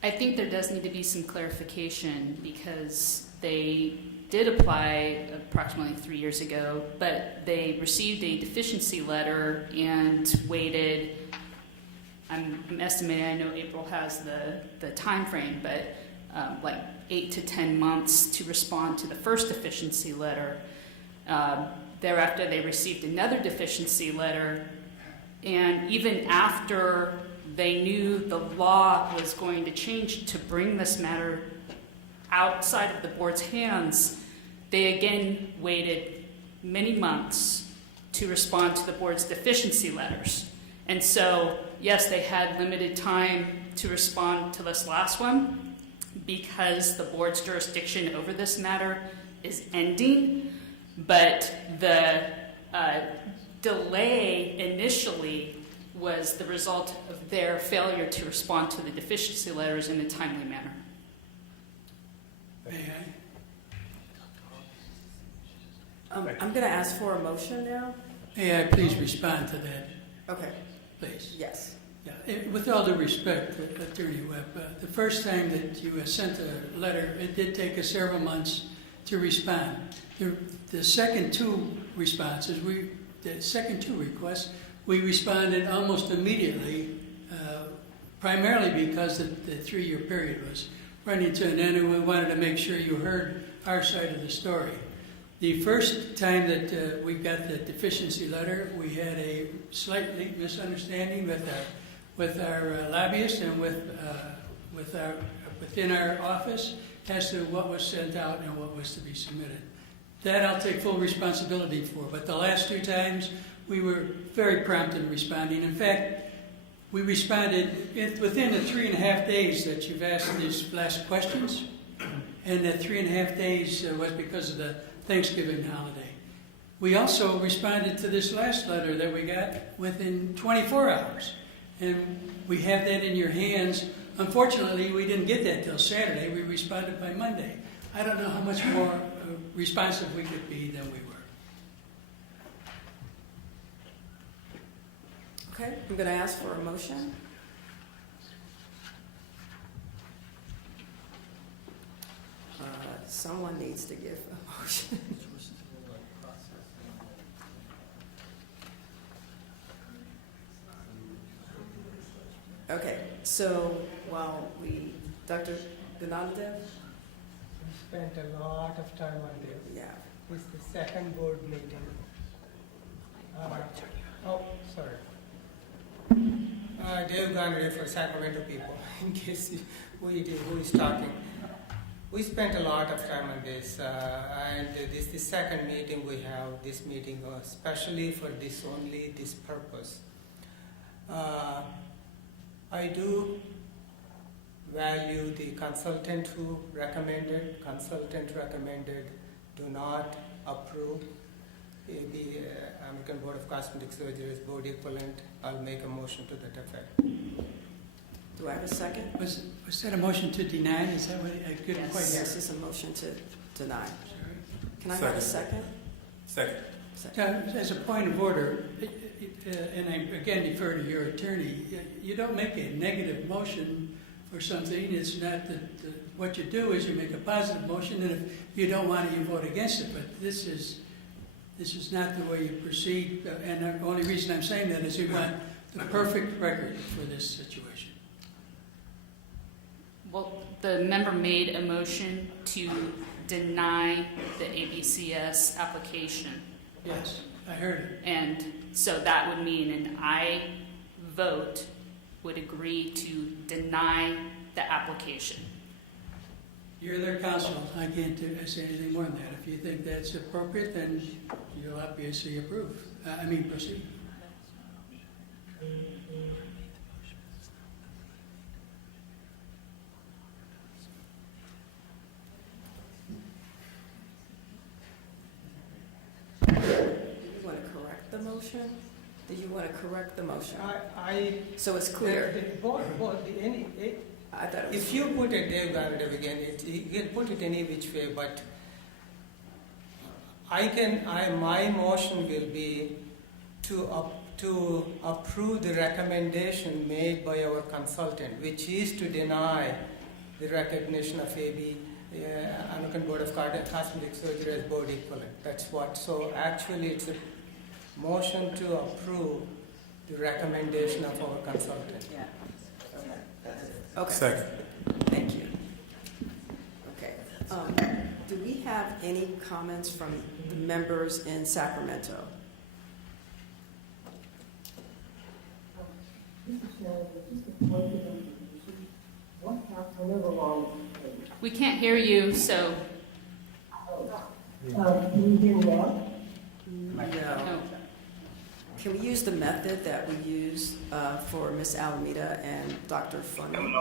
I think there does need to be some clarification because they did apply approximately 3 years ago, but they received a deficiency letter and waited. I'm estimating, I know April has the time frame, but like 8 to 10 months to respond to the first deficiency letter. Thereafter, they received another deficiency letter, and even after they knew the law was going to change to bring this matter outside of the board's hands, they again waited many months to respond to the board's deficiency letters. And so, yes, they had limited time to respond to this last one because the board's jurisdiction over this matter is ending, but the delay initially was the result of their failure to respond to the deficiency letters in a timely manner. May I? I'm going to ask for a motion now. May I please respond to that? Okay. Please. Yes. Yeah. With all due respect, Attorney Webb, the first time that you sent a letter, it did take us several months to respond. The second two responses, the second two requests, we responded almost immediately, primarily because the 3-year period was running to an end, and we wanted to make sure you heard our side of the story. The first time that we got the deficiency letter, we had a slightly misunderstanding with our lobbyist and within our office as to what was sent out and what was to be submitted. That I'll take full responsibility for. But the last 2 times, we were very prompt in responding. In fact, we responded within the 3.5 days that you've asked these last questions, and that 3.5 days was because of the Thanksgiving holiday. We also responded to this last letter that we got within 24 hours, and we have that in your hands. Unfortunately, we didn't get that till Saturday. We responded by Monday. I don't know how much more responsive we could be than we were. Okay, I'm going to ask for a motion. Someone needs to give a motion. Okay, so while Dr. Ganadadev? We spent a lot of time on this. Yeah. This is the second board meeting. Sorry. Dave Ganadadev for Sacramento people, in case who is talking. We spent a lot of time on this, and this is the second meeting we have, this meeting especially for this purpose. I do value the consultant who recommended. Consultant recommended do not approve the American Board of Cosmetic Surgery's board equivalent. I'll make a motion to that effect. Do I have a second? Was that a motion to deny? Is that what I couldn't quite hear? Yes, it's a motion to deny. Can I have a second? Second. As a point of order, and I again defer to your attorney, you don't make a negative motion for something. It's not what you do is you make a positive motion, and if you don't want it, you vote against it. But this is not the way you proceed, and the only reason I'm saying that is you want the perfect record for this situation. Well, the member made a motion to deny the ABCS application. Yes, I heard it. And so that would mean an aye vote would agree to deny the application. You're their counsel. I can't say anything more than that. If you think that's appropriate, then you'll obviously approve. Proceed. You want to correct the motion? Do you want to correct the motion? So it's clear. I thought it was. If you put it there, again, you can put it any which way, but my motion will be to approve the recommendation made by our consultant, which is to deny the recognition of American Board of Cosmetic Surgery as board equivalent. That's what. So actually, it's a motion to approve the recommendation of our consultant. Yeah. Okay. Second. Thank you. Okay. Do we have any comments from the members in Sacramento? We can't hear you, so. Can you hear me now? No. Can we use the method that we use for Ms. Alameda and Dr. Funny?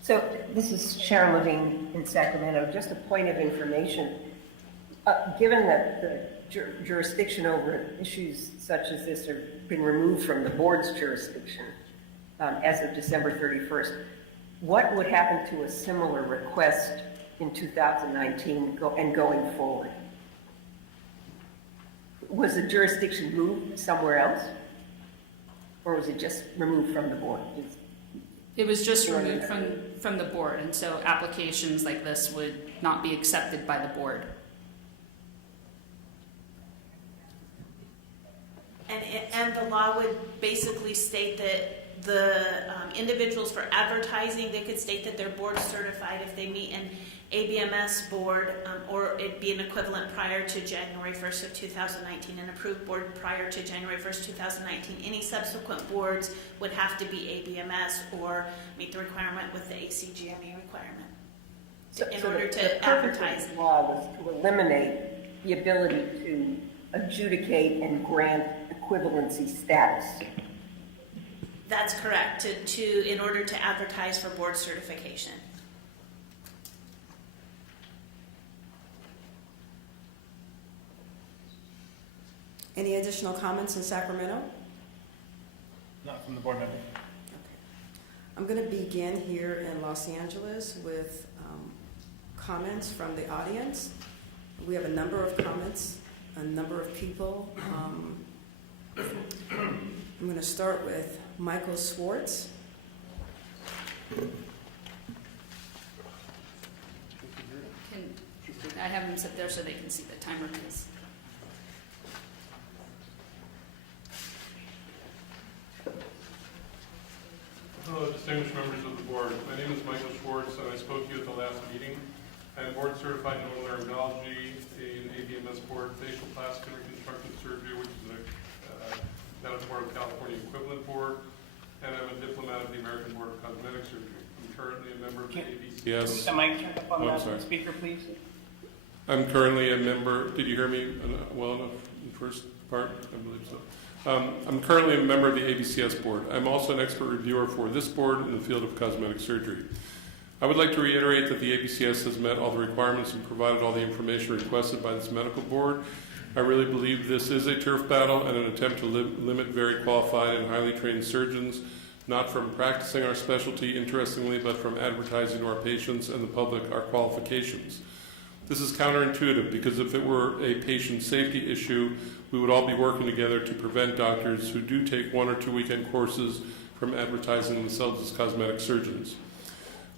So this is Sharon Levine in Sacramento. Just a point of information. Given that the jurisdiction over issues such as this have been removed from the board's jurisdiction as of December 31st, what would happen to a similar request in 2019 and going forward? Was the jurisdiction moved somewhere else? Or was it just removed from the board? It was just removed from the board, and so applications like this would not be accepted by the board. And the law would basically state that the individuals for advertising, they could state that they're board certified if they meet an ABMS board, or it'd be an equivalent prior to January 1st of 2019, an approved board prior to January 1st, 2019. Any subsequent boards would have to be ABMS or meet the requirement with the ACGME requirement in order to advertise. The law was to eliminate the ability to adjudicate and grant equivalency status. That's correct, in order to advertise for board certification. Any additional comments in Sacramento? Not from the board member. I'm going to begin here in Los Angeles with comments from the audience. We have a number of comments, a number of people. I'm going to start with Michael Swartz. I have them sit there so they can see the timer, please. Hello, distinguished members of the board. My name is Michael Schwartz, and I spoke to you at the last meeting. I am board certified in otolaryngology, an ABMS board, facial plastic and reconstructive surgery, which is a Medical Board of California equivalent board, and I'm a diplomat of the American Board of Cosmetic Surgery. I'm currently a member of the ABCS. The mic turned up on the speaker, please. I'm currently a member. Did you hear me well enough in the first part? I believe so. I'm currently a member of the ABCS board. I'm also an expert reviewer for this board in the field of cosmetic surgery. I would like to reiterate that the ABCS has met all the requirements and provided all the information requested by this medical board. I really believe this is a turf battle and an attempt to limit very qualified and highly trained surgeons, not from practicing our specialty, interestingly, but from advertising to our patients and the public our qualifications. This is counterintuitive because if it were a patient safety issue, we would all be working together to prevent doctors who do take 1 or 2 weekend courses from advertising themselves as cosmetic surgeons.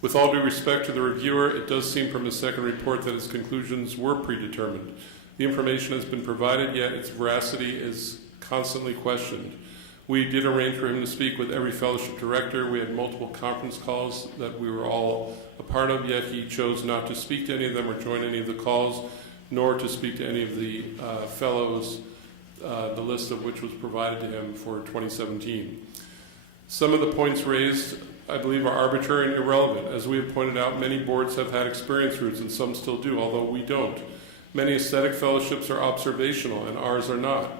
With all due respect to the reviewer, it does seem from his second report that his conclusions were predetermined. The information has been provided, yet its veracity is constantly questioned. We did arrange for him to speak with every fellowship director. We had multiple conference calls that we were all a part of, yet he chose not to speak to any of them or join any of the calls, nor to speak to any of the fellows, the list of which was provided to him for 2017. Some of the points raised, I believe, are arbitrary and irrelevant. As we have pointed out, many boards have had experience routes, and some still do, although we don't. Many aesthetic fellowships are observational, and ours are not.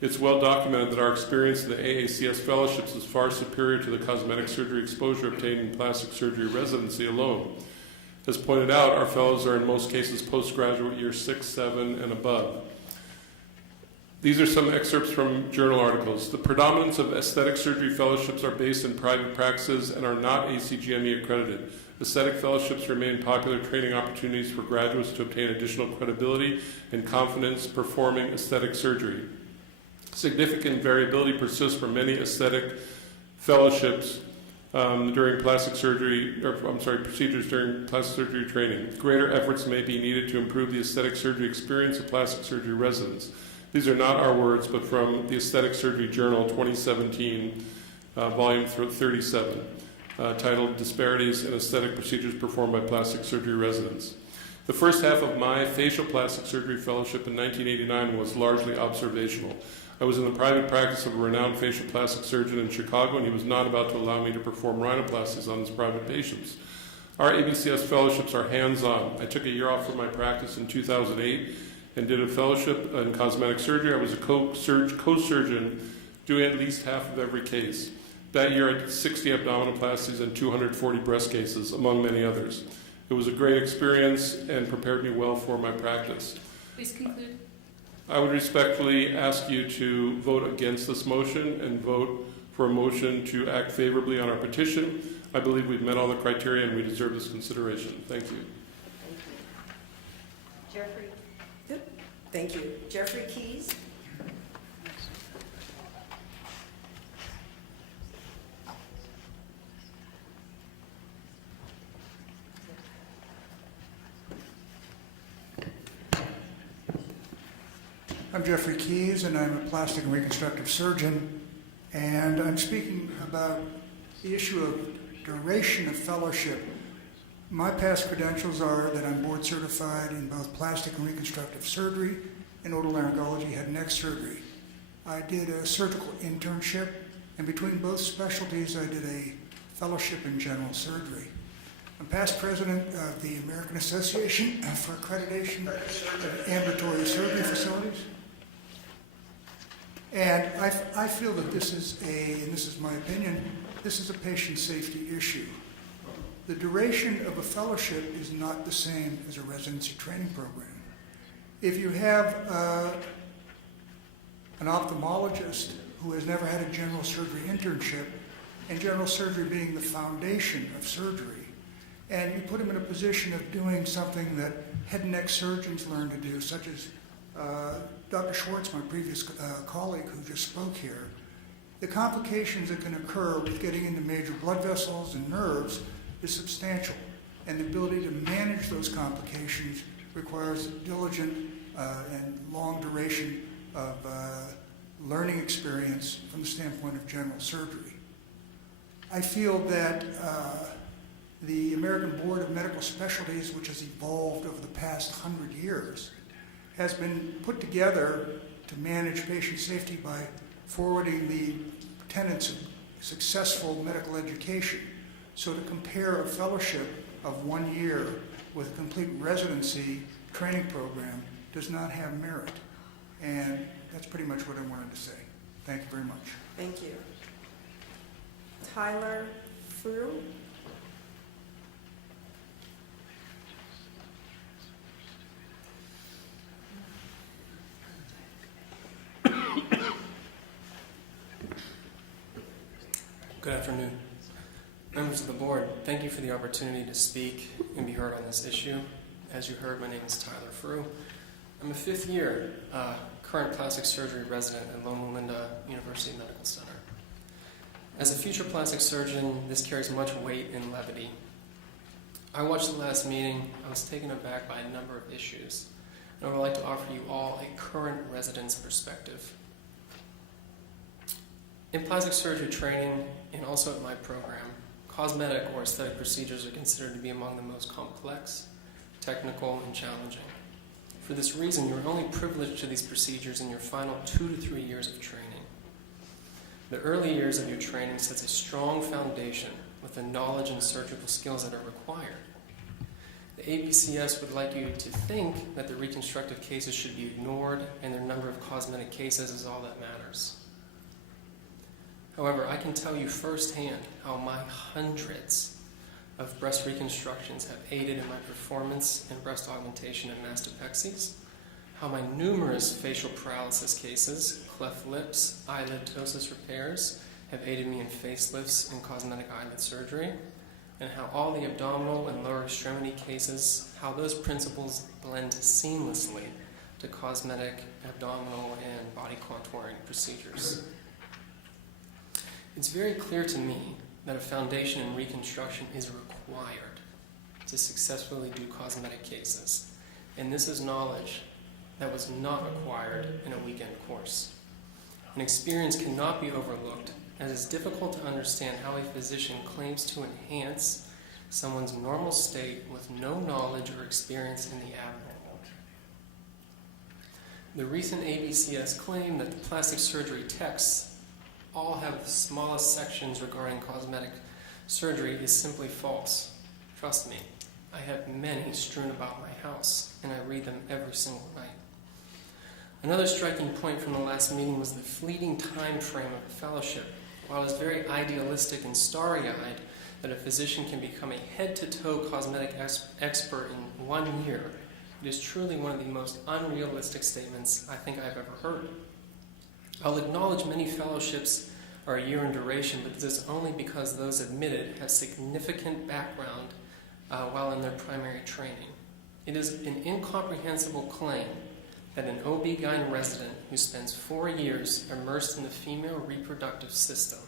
It's well documented that our experience in the AACS fellowships is far superior to the cosmetic surgery exposure obtained in plastic surgery residency alone. As pointed out, our fellows are in most cases postgraduate year 6, 7, and above. These are some excerpts from journal articles. The predominance of aesthetic surgery fellowships are based in private practices and are not ACGME accredited. Aesthetic fellowships remain popular training opportunities for graduates to obtain additional credibility and confidence performing aesthetic surgery. Significant variability persists for many aesthetic fellowships during procedures during plastic surgery training. Greater efforts may be needed to improve the aesthetic surgery experience of plastic surgery residents. These are not our words, but from the Aesthetic Surgery Journal 2017, volume 37, titled Disparities in Aesthetic Procedures Performed by Plastic Surgery Residents. The first half of my facial plastic surgery fellowship in 1989 was largely observational. I was in the private practice of a renowned facial plastic surgeon in Chicago, and he was not about to allow me to perform rhinoplasties on his private patients. Our ABCS fellowships are hands-on. I took a year off from my practice in 2008 and did a fellowship in cosmetic surgery. I was a co-surgeon doing at least half of every case. That year I did 60 abdominoplasties and 240 breast cases, among many others. It was a great experience and prepared me well for my practice. Please conclude. I would respectfully ask you to vote against this motion and vote for a motion to act favorably on our petition. I believe we've met all the criteria and we deserve this consideration. Thank you. Jeffrey. Thank you. Jeffrey Keys. I'm Jeffrey Keys, and I'm a plastic and reconstructive surgeon, and I'm speaking about the issue of duration of fellowship. My past credentials are that I'm board certified in both plastic and reconstructive surgery and otolaryngology, head and neck surgery. I did a surgical internship, and between both specialties, I did a fellowship in general surgery. I'm past president of the American Association for Accreditation of Ambulatory Surgery Facilities. And I feel that this is and this is my opinion, this is a patient safety issue. The duration of a fellowship is not the same as a residency training program. If you have an ophthalmologist who has never had a general surgery internship, and general surgery being the foundation of surgery, and you put him in a position of doing something that head and neck surgeons learn to do, such as Dr. Schwartz, my previous colleague who just spoke here, the complications that can occur with getting into major blood vessels and nerves is substantial, and the ability to manage those complications requires diligent and long duration of learning experience from the standpoint of general surgery. I feel that the American Board of Medical Specialties, which has evolved over the past 100 years, has been put together to manage patient safety by forwarding the tenets of successful medical education. So to compare a fellowship of 1 year with a complete residency training program does not have merit. And that's pretty much what I wanted to say. Thank you very much. Thank you. Tyler Frew. Good afternoon. Members of the board, thank you for the opportunity to speak and be heard on this issue. As you heard, my name is Tyler Frew. I'm a fifth year current plastic surgery resident at Loma Linda University Medical Center. As a future plastic surgeon, this carries much weight and levity. I watched the last meeting. I was taken aback by a number of issues, and I would like to offer you all a current resident's perspective. In plastic surgery training, and also at my program, cosmetic or aesthetic procedures are considered to be among the most complex, technical, and challenging. For this reason, you're only privileged to these procedures in your final 2 to 3 years of training. The early years of your training sets a strong foundation with the knowledge and surgical skills that are required. The ABCS would like you to think that the reconstructive cases should be ignored and their number of cosmetic cases is all that matters. However, I can tell you firsthand how my hundreds of breast reconstructions have aided in my performance in breast augmentation and mastopexies, how my numerous facial paralysis cases, cleft lips, eyelid ptosis repairs have aided me in facelifts and cosmetic eyelid surgery, and how all the abdominal and lower extremity cases, how those principles blend seamlessly to cosmetic, abdominal, and body contouring procedures. It's very clear to me that a foundation in reconstruction is required to successfully do cosmetic cases, and this is knowledge that was not acquired in a weekend course. An experience cannot be overlooked, as it's difficult to understand how a physician claims to enhance someone's normal state with no knowledge or experience in the abnormal. The recent ABCS claim that the plastic surgery texts all have the smallest sections regarding cosmetic surgery is simply false. Trust me, I have many strewn about my house, and I read them every single night. Another striking point from the last meeting was the fleeting time frame of the fellowship. While it's very idealistic and starry-eyed that a physician can become a head-to-toe cosmetic expert in 1 year, it is truly one of the most unrealistic statements I think I've ever heard. I'll acknowledge many fellowships are a year in duration, but this is only because those admitted have significant background while in their primary training. It is an incomprehensible claim that an OB-GYN resident who spends 4 years immersed in the female reproductive system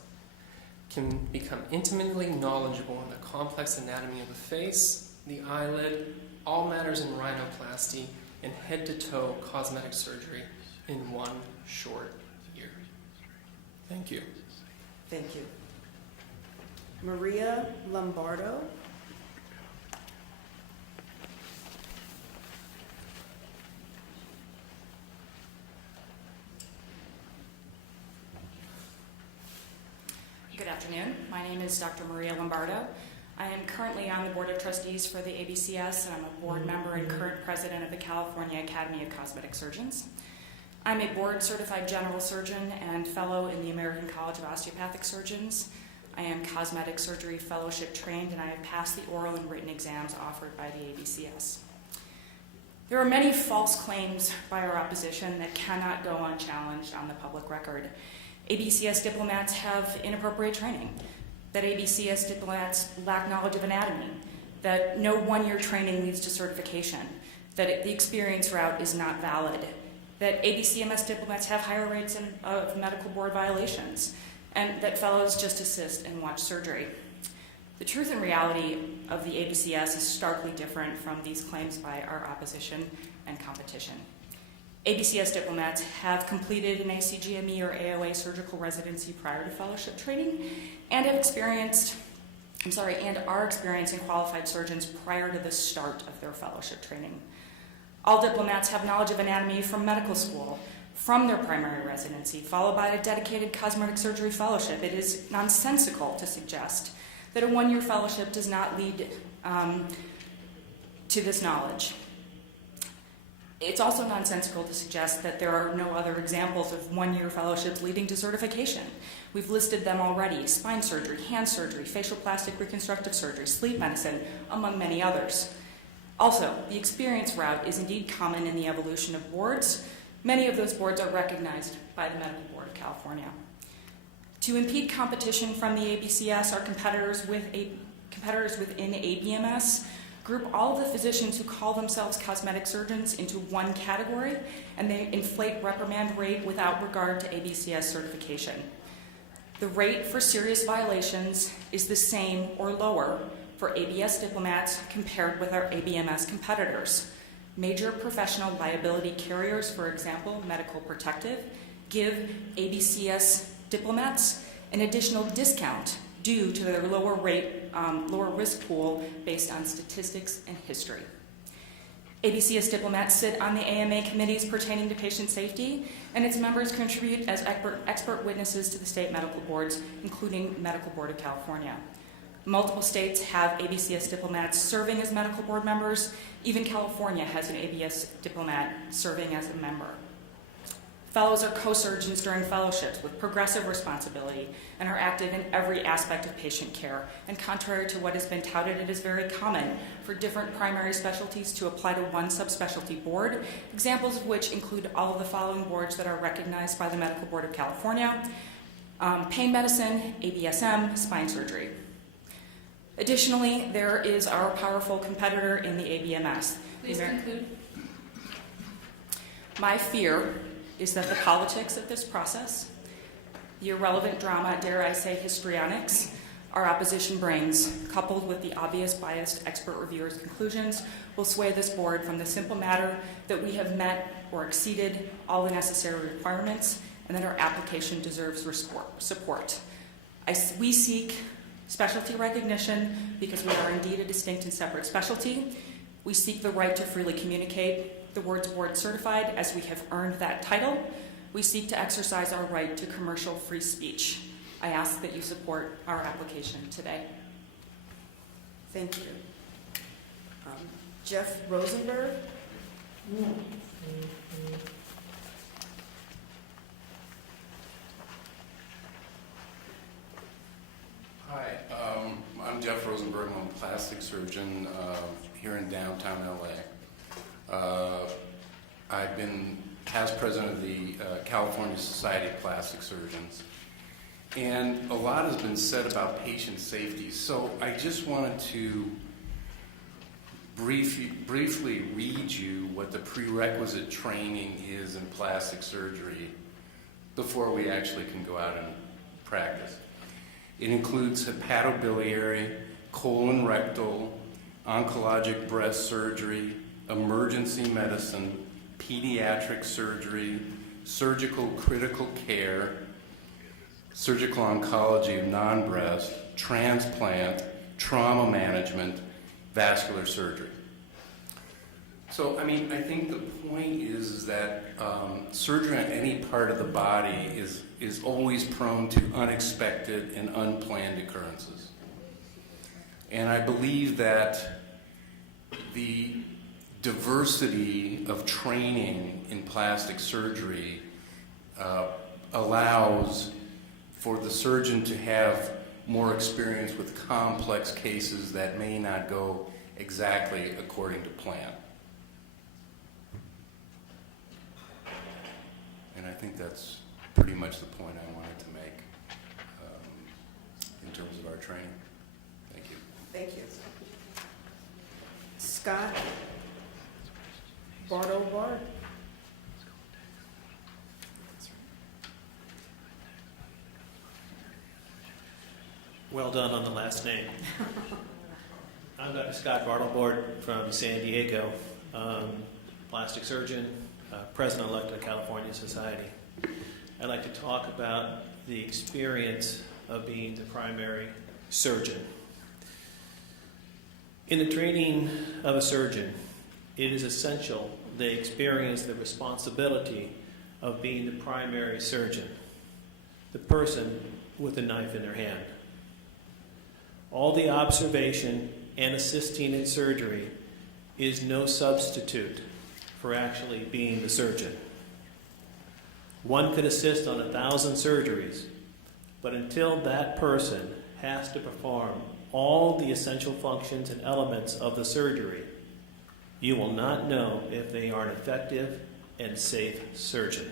can become intimately knowledgeable in the complex anatomy of the face, the eyelid, all matters in rhinoplasty, and head-to-toe cosmetic surgery in 1 short year. Thank you. Thank you. Maria Lombardo. Good afternoon. My name is Dr. Maria Lombardo. I am currently on the Board of Trustees for the ABCS, and I'm a board member and current president of the California Academy of Cosmetic Surgeons. I'm a board-certified general surgeon and fellow in the American College of Osteopathic Surgeons. I am cosmetic surgery fellowship trained, and I have passed the oral and written exams offered by the ABCS. There are many false claims by our opposition that cannot go unchallenged on the public record. ABCS diplomats have inappropriate training, that ABCS diplomats lack knowledge of anatomy, that no one-year training leads to certification, that the experience route is not valid, that ABCMS diplomats have higher rates of medical board violations, and that fellows just assist and watch surgery. The truth and reality of the ABCS is starkly different from these claims by our opposition and competition. ABCS diplomats have completed an ACGME or AOA surgical residency prior to fellowship training and are experiencing qualified surgeons prior to the start of their fellowship training. All diplomats have knowledge of anatomy from medical school, from their primary residency, followed by a dedicated cosmetic surgery fellowship. It is nonsensical to suggest that a one-year fellowship does not lead to this knowledge. It's also nonsensical to suggest that there are no other examples of one-year fellowships leading to certification. We've listed them already: spine surgery, hand surgery, facial plastic reconstructive surgery, sleep medicine, among many others. Also, the experience route is indeed common in the evolution of boards. Many of those boards are recognized by the Medical Board of California. To impede competition from the ABCS, our competitors within ABMS group all of the physicians who call themselves cosmetic surgeons into one category, and they inflate reprimand rate without regard to ABCS certification. The rate for serious violations is the same or lower for ABS diplomats compared with our ABMS competitors. Major professional liability carriers, for example, Medical Protective, give ABCS diplomats an additional discount due to their lower risk pool based on statistics and history. ABCS diplomats sit on the AMA committees pertaining to patient safety, and its members contribute as expert witnesses to the state medical boards, including Medical Board of California. Multiple states have ABCS diplomats serving as medical board members. Even California has an ABS diplomat serving as a member. Fellows are co-surgeons during fellowships with progressive responsibility and are active in every aspect of patient care. And contrary to what has been touted, it is very common for different primary specialties to apply to one subspecialty board, examples of which include all of the following boards that are recognized by the Medical Board of California: pain medicine, ABSM, spine surgery. Additionally, there is our powerful competitor in the ABMS. Please conclude. My fear is that the politics of this process, the irrelevant drama, dare I say histrionics, our opposition brings, coupled with the obvious biased expert reviewers' conclusions, will sway this board from the simple matter that we have met or exceeded all the necessary requirements and that our application deserves support. We seek specialty recognition because we are indeed a distinct and separate specialty. We seek the right to freely communicate the words board certified, as we have earned that title. We seek to exercise our right to commercial free speech. I ask that you support our application today. Thank you. Jeff Rosenberg. Hi, I'm Jeff Rosenberg. I'm a plastic surgeon here in downtown LA. I've been past president of the California Society of Plastic Surgeons, and a lot has been said about patient safety. So I just wanted to briefly read you what the prerequisite training is in plastic surgery before we actually can go out and practice. It includes hepatobiliary, colon rectal, oncologic breast surgery, emergency medicine, pediatric surgery, surgical critical care, surgical oncology of non-breast, transplant, trauma management, vascular surgery. So, I mean, I think the point is that surgery on any part of the body is always prone to unexpected and unplanned occurrences. And I believe that the diversity of training in plastic surgery allows for the surgeon to have more experience with complex cases that may not go exactly according to plan. And I think that's pretty much the point I wanted to make in terms of our training. Thank you. Thank you. Scott Bardo-Bard. Well done on the last name. I'm Dr. Scott Bartlebord from San Diego, plastic surgeon, president-elect of the California Society. I'd like to talk about the experience of being the primary surgeon. In the training of a surgeon, it is essential they experience the responsibility of being the primary surgeon, the person with a knife in their hand. All the observation and assisting in surgery is no substitute for actually being the surgeon. One could assist on 1,000 surgeries, but until that person has to perform all the essential functions and elements of the surgery, you will not know if they are an effective and safe surgeon.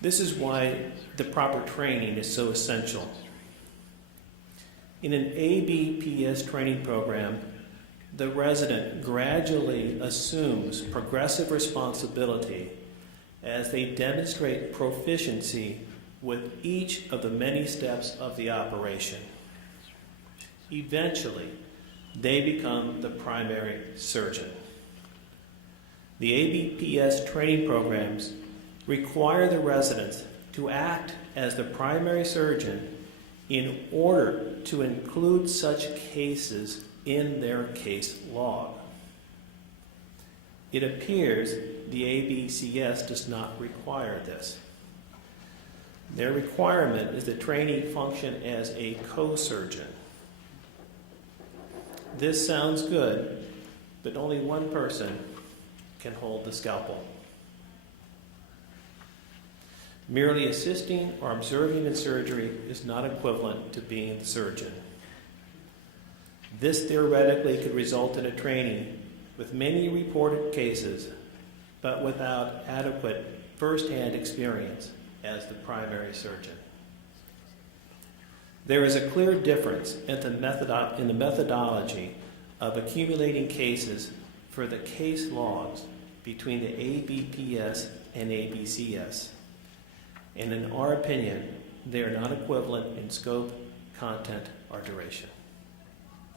This is why the proper training is so essential. In an ABPS training program, the resident gradually assumes progressive responsibility as they demonstrate proficiency with each of the many steps of the operation. Eventually, they become the primary surgeon. The ABPS training programs require the residents to act as the primary surgeon in order to include such cases in their case log. It appears the ABCS does not require this. Their requirement is the trainee function as a co-surgeon. This sounds good, but only one person can hold the scalpel. Merely assisting or observing in surgery is not equivalent to being the surgeon. This theoretically could result in a trainee with many reported cases, but without adequate first-hand experience as the primary surgeon. There is a clear difference in the methodology of accumulating cases for the case logs between the ABPS and ABCS. And in our opinion, they are not equivalent in scope, content, or duration.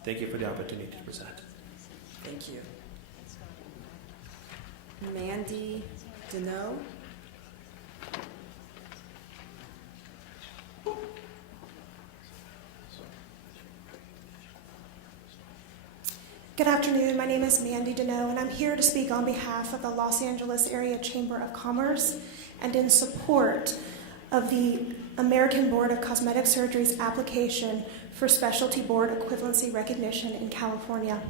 Thank you for the opportunity to present. Thank you. Mandy Deneau. Good afternoon. My name is Mandy Deneau, and I'm here to speak on behalf of the Los Angeles Area Chamber of Commerce and in support of the American Board of Cosmetic Surgery's application for specialty board equivalency recognition in California.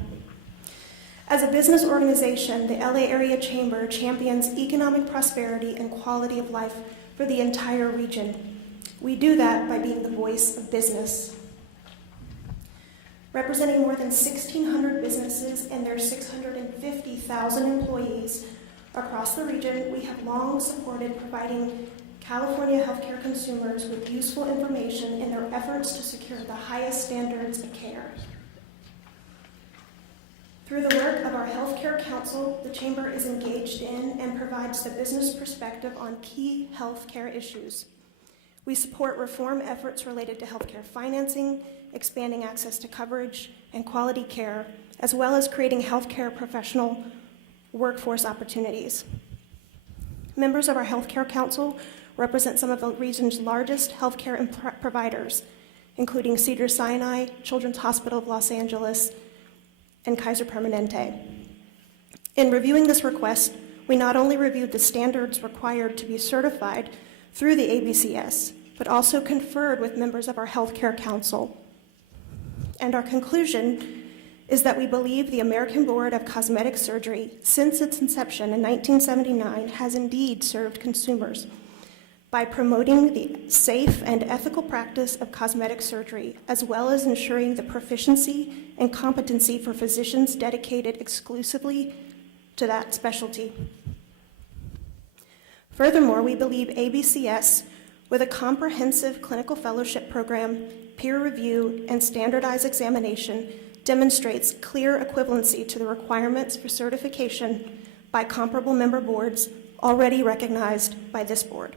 As a business organization, the LA Area Chamber champions economic prosperity and quality of life for the entire region. We do that by being the voice of business. Representing more than 1,600 businesses and their 650,000 employees across the region, we have long supported providing California healthcare consumers with useful information in their efforts to secure the highest standards of care. Through the work of our Healthcare Council, the Chamber is engaged in and provides the business perspective on key healthcare issues. We support reform efforts related to healthcare financing, expanding access to coverage and quality care, as well as creating healthcare professional workforce opportunities. Members of our Healthcare Council represent some of the region's largest healthcare providers, including Cedars-Sinai, Children's Hospital of Los Angeles, and Kaiser Permanente. In reviewing this request, we not only reviewed the standards required to be certified through the ABCS, but also conferred with members of our Healthcare Council. And our conclusion is that we believe the American Board of Cosmetic Surgery, since its inception in 1979, has indeed served consumers by promoting the safe and ethical practice of cosmetic surgery, as well as ensuring the proficiency and competency for physicians dedicated exclusively to that specialty. Furthermore, we believe ABCS, with a comprehensive clinical fellowship program, peer review, and standardized examination, demonstrates clear equivalency to the requirements for certification by comparable member boards already recognized by this board.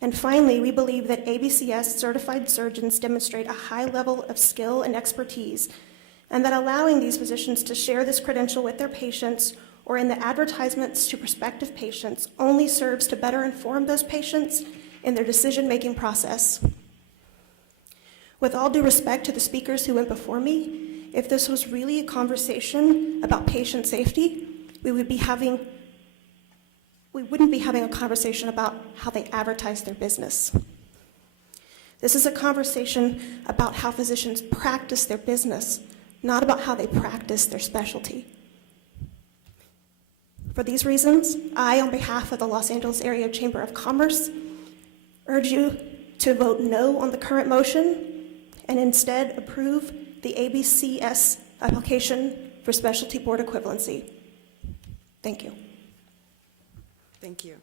And finally, we believe that ABCS certified surgeons demonstrate a high level of skill and expertise, and that allowing these physicians to share this credential with their patients or in the advertisements to prospective patients only serves to better inform those patients in their decision-making process. With all due respect to the speakers who went before me, if this was really a conversation about patient safety, we wouldn't be having a conversation about how they advertise their business. This is a conversation about how physicians practice their business, not about how they practice their specialty. For these reasons, I, on behalf of the Los Angeles Area Chamber of Commerce, urge you to vote no on the current motion and instead approve the ABCS application for specialty board equivalency. Thank you. Thank you.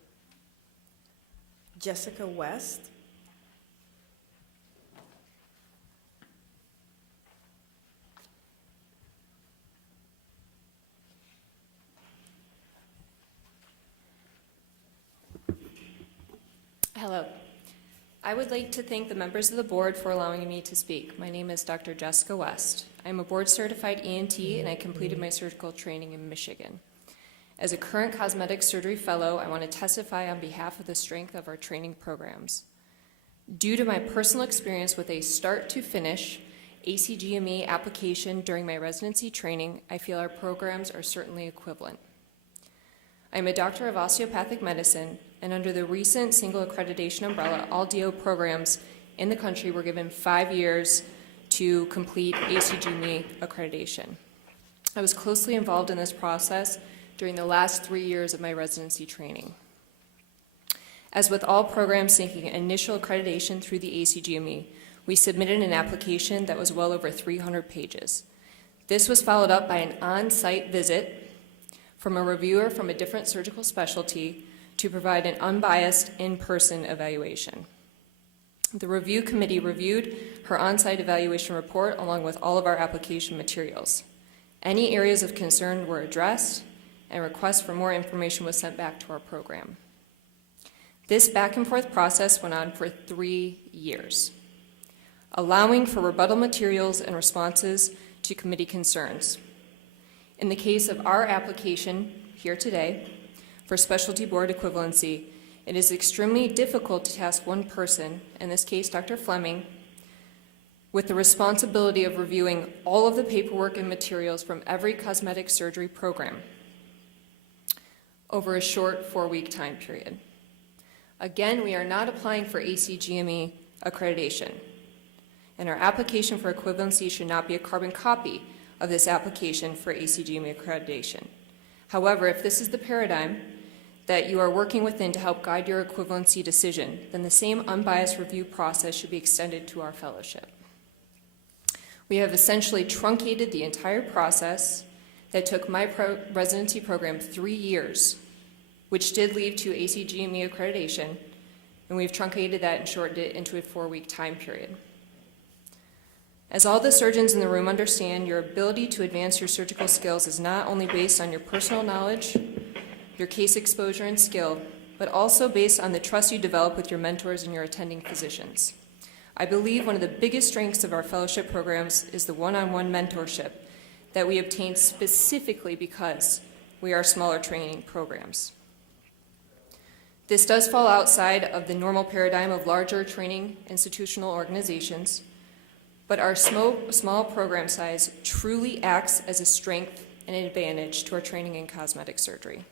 Jessica West. Hello. I would like to thank the members of the board for allowing me to speak. My name is Dr. Jessica West. I'm a board-certified ENT, and I completed my surgical training in Michigan. As a current cosmetic surgery fellow, I want to testify on behalf of the strength of our training programs. Due to my personal experience with a start-to-finish ACGME application during my residency training, I feel our programs are certainly equivalent. I'm a doctor of osteopathic medicine, and under the recent single accreditation umbrella, all DO programs in the country were given 5 years to complete ACGME accreditation. I was closely involved in this process during the last 3 years of my residency training. As with all programs seeking initial accreditation through the ACGME, we submitted an application that was well over 300 pages. This was followed up by an on-site visit from a reviewer from a different surgical specialty to provide an unbiased in-person evaluation. The review committee reviewed her on-site evaluation report along with all of our application materials. Any areas of concern were addressed, and requests for more information was sent back to our program. This back and forth process went on for 3 years, allowing for rebuttal materials and responses to committee concerns. In the case of our application here today for specialty board equivalency, it is extremely difficult to task one person, in this case Dr. Fleming, with the responsibility of reviewing all of the paperwork and materials from every cosmetic surgery program over a short 4-week time period. Again, we are not applying for ACGME accreditation, and our application for equivalency should not be a carbon copy of this application for ACGME accreditation. However, if this is the paradigm that you are working within to help guide your equivalency decision, then the same unbiased review process should be extended to our fellowship. We have essentially truncated the entire process that took my residency program 3 years, which did lead to ACGME accreditation, and we've truncated that and shortened it into a 4-week time period. As all the surgeons in the room understand, your ability to advance your surgical skills is not only based on your personal knowledge, your case exposure and skill, but also based on the trust you develop with your mentors and your attending physicians. I believe one of the biggest strengths of our fellowship programs is the one-on-one mentorship that we obtain specifically because we are smaller training programs. This does fall outside of the normal paradigm of larger training institutional organizations, but our small program size truly acts as a strength and an advantage to our training in cosmetic surgery.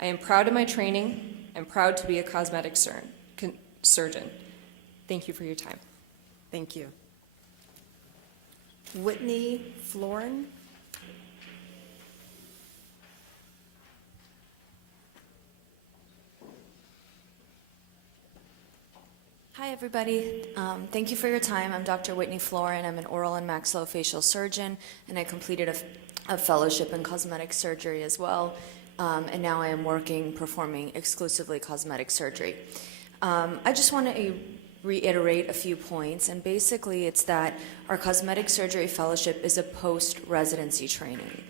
I am proud of my training and proud to be a cosmetic surgeon. Thank you for your time. Thank you. Whitney Florin. Hi, everybody. Thank you for your time. I'm Dr. Whitney Florin. I'm an oral and maxillofacial surgeon, and I completed a fellowship in cosmetic surgery as well. And now I am performing exclusively cosmetic surgery. I just want to reiterate a few points, and basically it's that our cosmetic surgery fellowship is a post-residency training.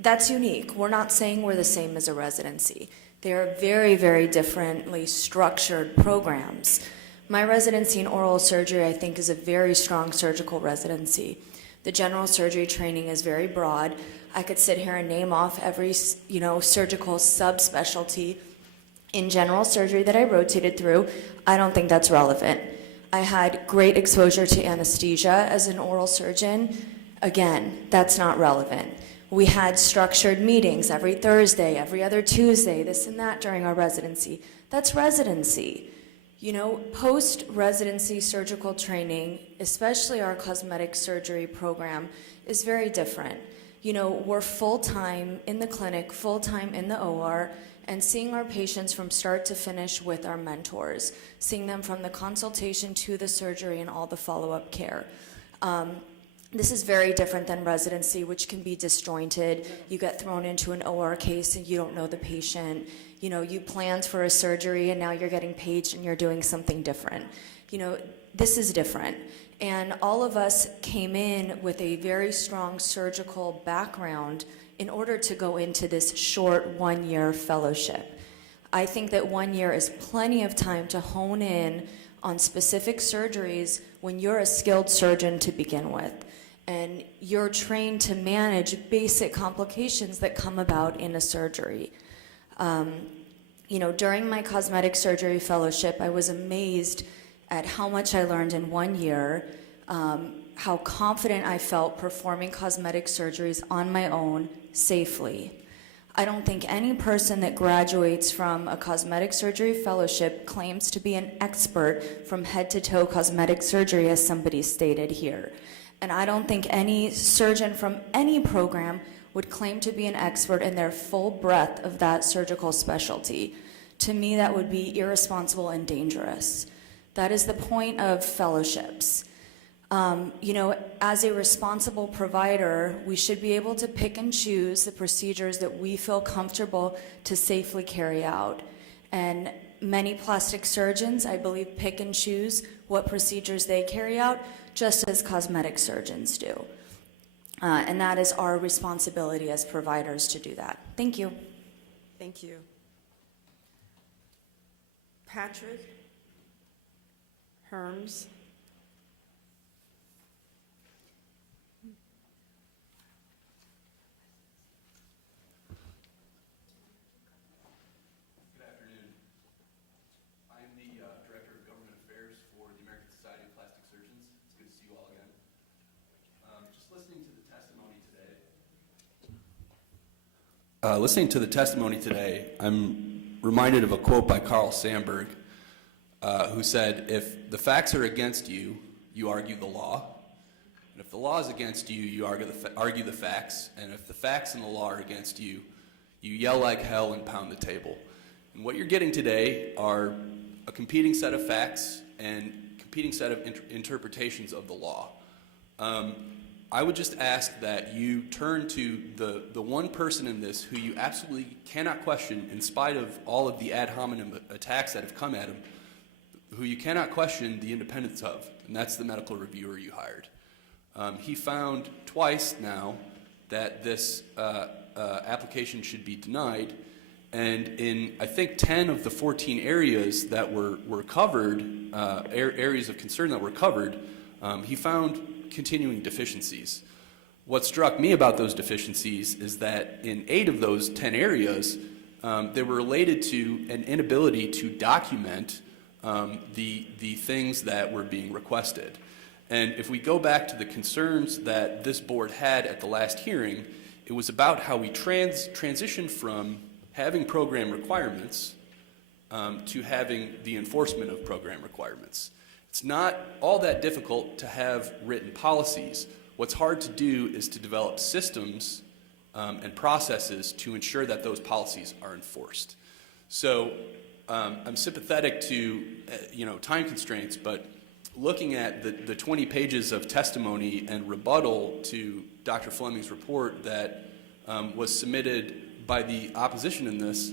That's unique. We're not saying we're the same as a residency. They are very, very differently structured programs. My residency in oral surgery, I think, is a very strong surgical residency. The general surgery training is very broad. I could sit here and name off every, surgical subspecialty in general surgery that I rotated through. I don't think that's relevant. I had great exposure to anesthesia as an oral surgeon. Again, that's not relevant. We had structured meetings every Thursday, every other Tuesday, this and that during our residency. That's residency. Post-residency surgical training, especially our cosmetic surgery program, is very different. We're full-time in the clinic, full-time in the OR, and seeing our patients from start to finish with our mentors, seeing them from the consultation to the surgery and all the follow-up care. This is very different than residency, which can be disjointed. You get thrown into an OR case and you don't know the patient. You planned for a surgery and now you're getting paged and you're doing something different. This is different. And all of us came in with a very strong surgical background in order to go into this short 1-year fellowship. I think that 1 year is plenty of time to hone in on specific surgeries when you're a skilled surgeon to begin with. And you're trained to manage basic complications that come about in a surgery. During my cosmetic surgery fellowship, I was amazed at how much I learned in 1 year, how confident I felt performing cosmetic surgeries on my own safely. I don't think any person that graduates from a cosmetic surgery fellowship claims to be an expert from head to toe cosmetic surgery, as somebody stated here. And I don't think any surgeon from any program would claim to be an expert in their full breadth of that surgical specialty. To me, that would be irresponsible and dangerous. That is the point of fellowships. As a responsible provider, we should be able to pick and choose the procedures that we feel comfortable to safely carry out. And many plastic surgeons, I believe, pick and choose what procedures they carry out, just as cosmetic surgeons do. And that is our responsibility as providers to do that. Thank you. Thank you. Patrick Herms. Good afternoon. I'm the Director of Government Affairs for the American Society of Plastic Surgeons. It's good to see you all again. Just listening to the testimony today, I'm reminded of a quote by Carl Sandburg, who said, "If the facts are against you, you argue the law. And if the law is against you, you argue the facts. And if the facts and the law are against you, you yell like hell and pound the table." And what you're getting today are a competing set of facts and competing set of interpretations of the law. I would just ask that you turn to the one person in this who you absolutely cannot question, in spite of all of the ad hominem attacks that have come at him, who you cannot question the independence of, and that's the medical reviewer you hired. He found twice now that this application should be denied, and in, I think, 10 of the 14 areas that were covered, areas of concern that were covered, he found continuing deficiencies. What struck me about those deficiencies is that in 8 of those 10 areas, they were related to an inability to document the things that were being requested. And if we go back to the concerns that this board had at the last hearing, it was about how we transitioned from having program requirements to having the enforcement of program requirements. It's not all that difficult to have written policies. What's hard to do is to develop systems and processes to ensure that those policies are enforced. So I'm sympathetic to time constraints, but looking at the 20 pages of testimony and rebuttal to Dr. Fleming's report that was submitted by the opposition in this,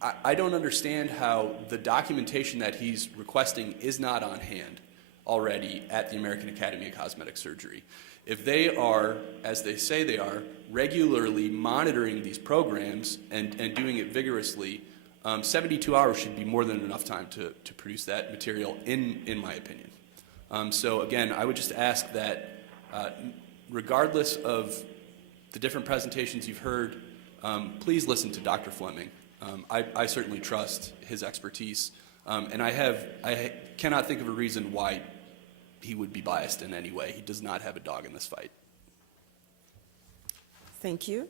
I don't understand how the documentation that he's requesting is not on hand already at the American Academy of Cosmetic Surgery. If they are, as they say they are, regularly monitoring these programs and doing it vigorously, 72 hours should be more than enough time to produce that material, in my opinion. So again, I would just ask that regardless of the different presentations you've heard, please listen to Dr. Fleming. I certainly trust his expertise, and I cannot think of a reason why he would be biased in any way. He does not have a dog in this fight. Thank you.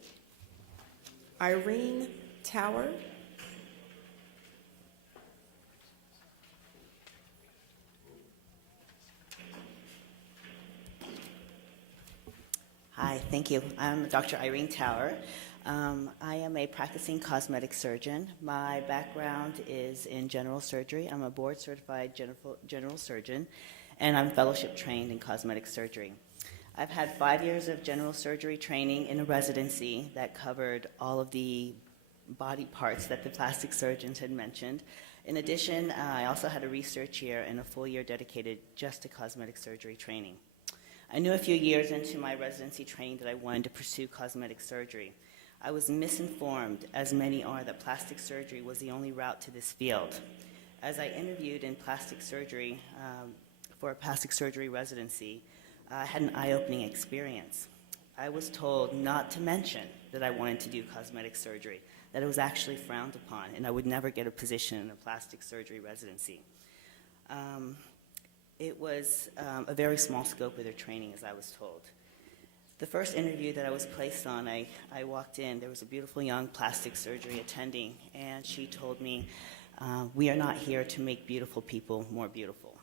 Irene Tower. Hi, thank you. I'm Dr. Irene Tower. I am a practicing cosmetic surgeon. My background is in general surgery. I'm a board-certified general surgeon, and I'm fellowship trained in cosmetic surgery. I've had 5 years of general surgery training in a residency that covered all of the body parts that the plastic surgeons had mentioned. In addition, I also had a research year and a full year dedicated just to cosmetic surgery training. I knew a few years into my residency training that I wanted to pursue cosmetic surgery. I was misinformed, as many are, that plastic surgery was the only route to this field. As I interviewed in plastic surgery for a plastic surgery residency, I had an eye-opening experience. I was told not to mention that I wanted to do cosmetic surgery, that it was actually frowned upon, and I would never get a position in a plastic surgery residency. It was a very small scope of their training, as I was told. The first interview that I was placed on, I walked in, there was a beautiful young plastic surgery attending, and she told me, we are not here to make beautiful people more beautiful.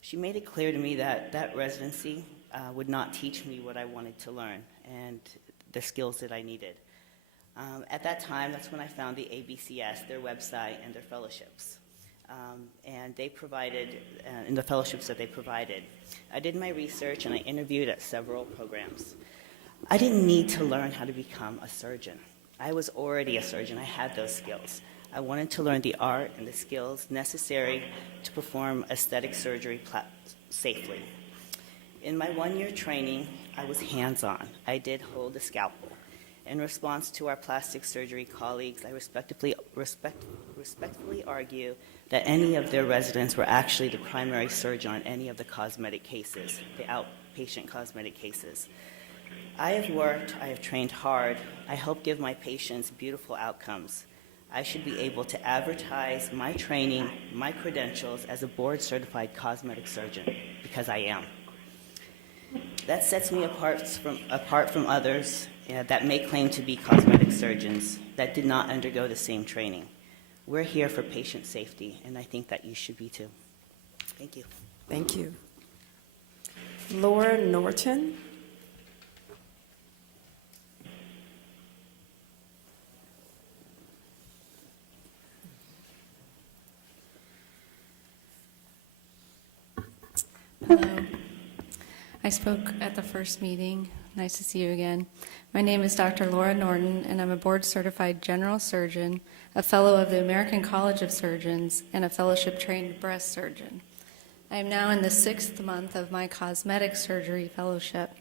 She made it clear to me that that residency would not teach me what I wanted to learn and the skills that I needed. At that time, that's when I found the ABCS, their website, and their fellowships. And they provided, in the fellowships that they provided, I did my research and I interviewed at several programs. I didn't need to learn how to become a surgeon. I was already a surgeon. I had those skills. I wanted to learn the art and the skills necessary to perform aesthetic surgery safely. In my one-year training, I was hands-on. I did hold a scalpel. In response to our plastic surgery colleagues, I respectfully argue that any of their residents were actually the primary surgeon on any of the cosmetic cases, the outpatient cosmetic cases. I have worked, I have trained hard, I help give my patients beautiful outcomes. I should be able to advertise my training, my credentials as a board-certified cosmetic surgeon, because I am. That sets me apart from others that may claim to be cosmetic surgeons that did not undergo the same training. We're here for patient safety, and I think that you should be too. Thank you. Thank you. Laura Norton. Hello. I spoke at the first meeting. Nice to see you again. My name is Dr. Laura Norton, and I'm a board-certified general surgeon, a fellow of the American College of Surgeons, and a fellowship-trained breast surgeon. I am now in the 6th month of my cosmetic surgery fellowship.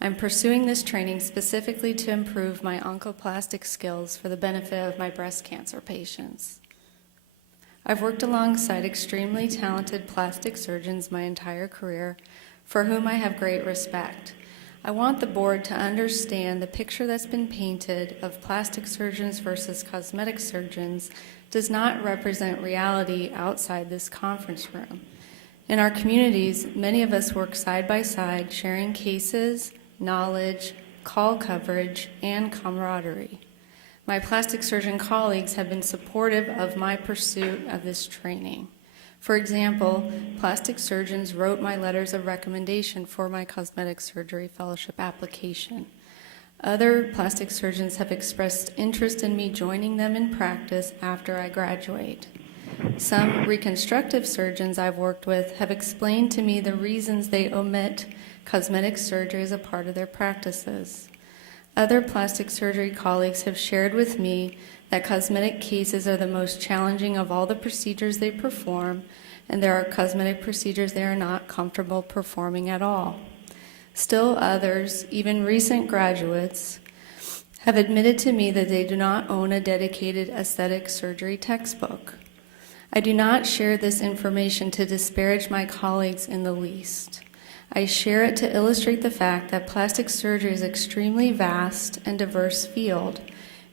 I'm pursuing this training specifically to improve my oncoplastic skills for the benefit of my breast cancer patients. I've worked alongside extremely talented plastic surgeons my entire career, for whom I have great respect. I want the board to understand the picture that's been painted of plastic surgeons versus cosmetic surgeons does not represent reality outside this conference room. In our communities, many of us work side by side, sharing cases, knowledge, call coverage, and camaraderie. My plastic surgeon colleagues have been supportive of my pursuit of this training. For example, plastic surgeons wrote my letters of recommendation for my cosmetic surgery fellowship application. Other plastic surgeons have expressed interest in me joining them in practice after I graduate. Some reconstructive surgeons I've worked with have explained to me the reasons they omit cosmetic surgery as a part of their practices. Other plastic surgery colleagues have shared with me that cosmetic cases are the most challenging of all the procedures they perform, and there are cosmetic procedures they are not comfortable performing at all. Still others, even recent graduates, have admitted to me that they do not own a dedicated aesthetic surgery textbook. I do not share this information to disparage my colleagues in the least. I share it to illustrate the fact that plastic surgery is an extremely vast and diverse field.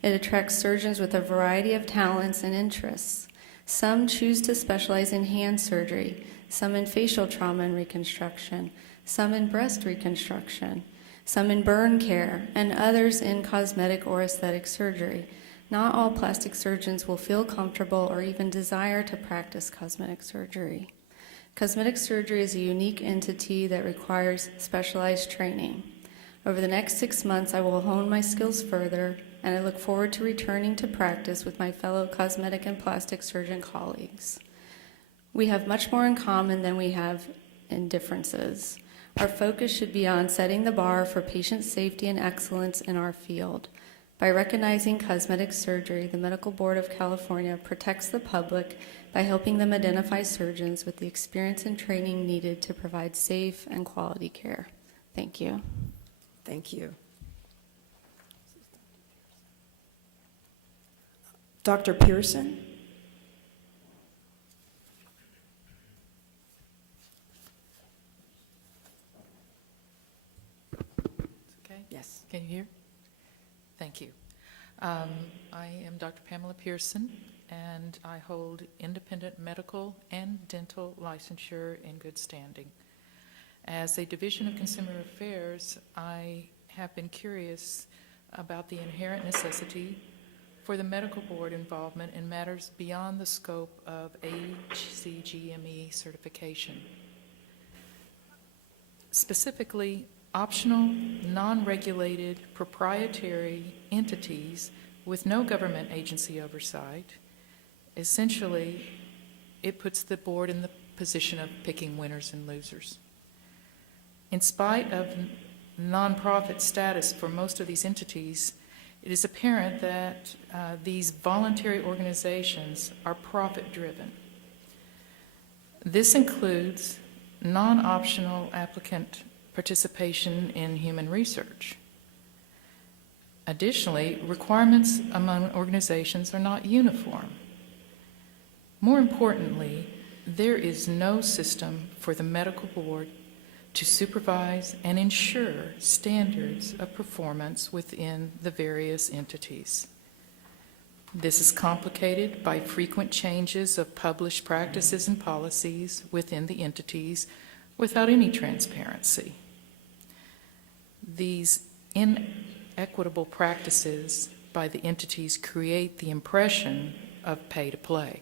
It attracts surgeons with a variety of talents and interests. Some choose to specialize in hand surgery, some in facial trauma and reconstruction, some in breast reconstruction, some in burn care, and others in cosmetic or aesthetic surgery. Not all plastic surgeons will feel comfortable or even desire to practice cosmetic surgery. Cosmetic surgery is a unique entity that requires specialized training. Over the next 6 months, I will hone my skills further, and I look forward to returning to practice with my fellow cosmetic and plastic surgeon colleagues. We have much more in common than we have in differences. Our focus should be on setting the bar for patient safety and excellence in our field. By recognizing cosmetic surgery, the Medical Board of California protects the public by helping them identify surgeons with the experience and training needed to provide safe and quality care. Thank you. Thank you. Dr. Pearson? Okay. Yes. Can you hear? Thank you. I am Dr. Pamela Pearson, and I hold independent medical and dental licensure in good standing. As a Division of Consumer Affairs, I have been curious about the inherent necessity for the medical board involvement in matters beyond the scope of ACGME certification. Specifically, optional, non-regulated, proprietary entities with no government agency oversight. Essentially, it puts the board in the position of picking winners and losers. In spite of nonprofit status for most of these entities, it is apparent that these voluntary organizations are profit-driven. This includes non-optional applicant participation in human research. Additionally, requirements among organizations are not uniform. More importantly, there is no system for the medical board to supervise and ensure standards of performance within the various entities. This is complicated by frequent changes of published practices and policies within the entities without any transparency. These inequitable practices by the entities create the impression of pay to play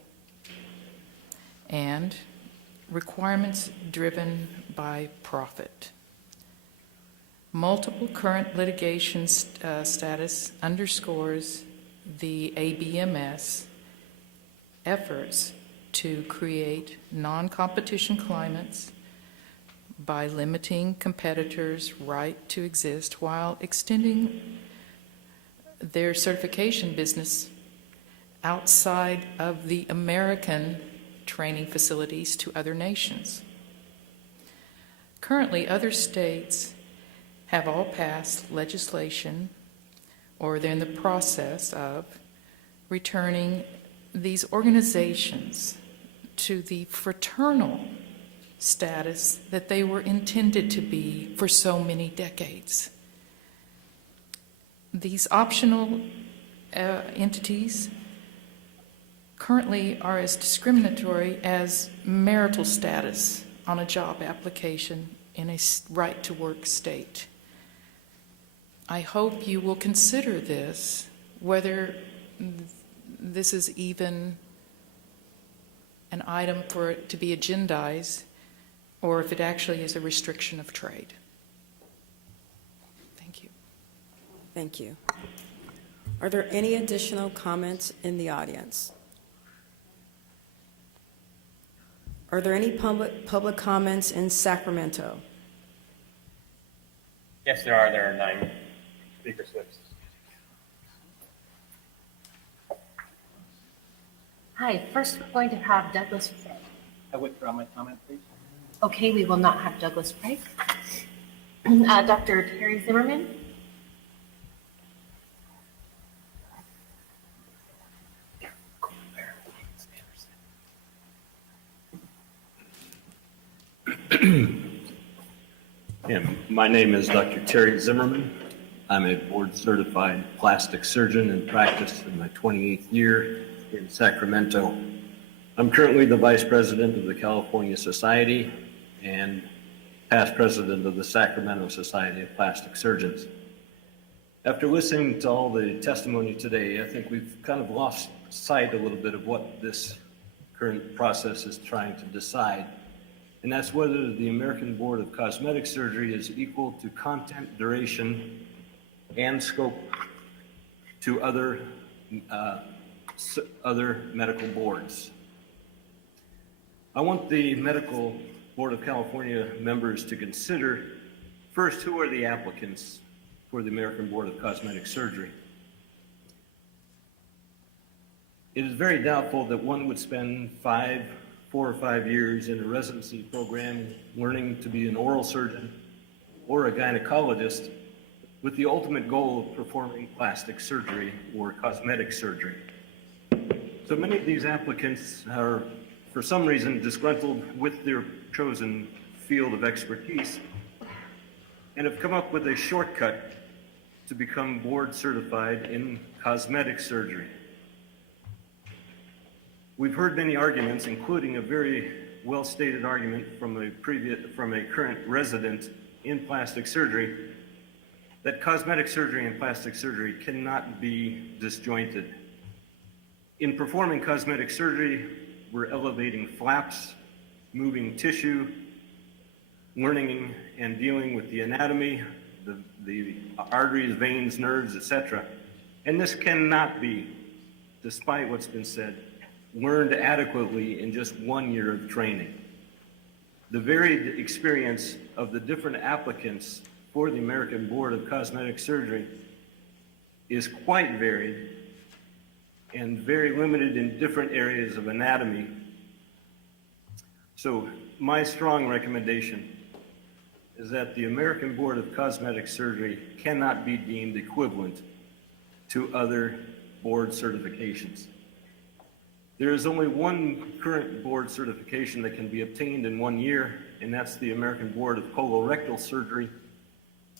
and requirements driven by profit. Multiple current litigation status underscores the ABMS efforts to create non-competition climates by limiting competitors' right to exist while extending their certification business outside of the American training facilities to other nations. Currently, other states have all passed legislation, or they're in the process of returning these organizations to the fraternal status that they were intended to be for so many decades. These optional entities currently are as discriminatory as marital status on a job application in a right-to-work state. I hope you will consider this, whether this is even an item for it to be agendized, or if it actually is a restriction of trade. Thank you. Thank you. Are there any additional comments in the audience? Are there any public comments in Sacramento? Yes, there are. There are 9 speaker slips. Hi, first we're going to have Douglas Frey. I withdraw my comment, please. Okay, we will not have Douglas Frey. Dr. Terry Zimmerman. My name is Dr. Terry Zimmerman. I'm a board-certified plastic surgeon in practice in my 28th year in Sacramento. I'm currently the Vice President of the California Society and past President of the Sacramento Society of Plastic Surgeons. After listening to all the testimony today, I think we've kind of lost sight a little bit of what this current process is trying to decide. And that's whether the American Board of Cosmetic Surgery is equal to content, duration, and scope to other medical boards. I want the Medical Board of California members to consider, first, who are the applicants for the American Board of Cosmetic Surgery. It is very doubtful that one would spend 4 or 5 years in a residency program learning to be an oral surgeon or a gynecologist with the ultimate goal of performing plastic surgery or cosmetic surgery. So many of these applicants are, for some reason, disgruntled with their chosen field of expertise and have come up with a shortcut to become board certified in cosmetic surgery. We've heard many arguments, including a very well-stated argument from a current resident in plastic surgery that cosmetic surgery and plastic surgery cannot be disjointed. In performing cosmetic surgery, we're elevating flaps, moving tissue, learning and dealing with the anatomy, the arteries, veins, nerves, etc. And this cannot be, despite what's been said, learned adequately in just 1 year of training. The varied experience of the different applicants for the American Board of Cosmetic Surgery is quite varied and very limited in different areas of anatomy. So my strong recommendation is that the American Board of Cosmetic Surgery cannot be deemed equivalent to other board certifications. There is only one current board certification that can be obtained in 1 year, and that's the American Board of Colorectal Surgery,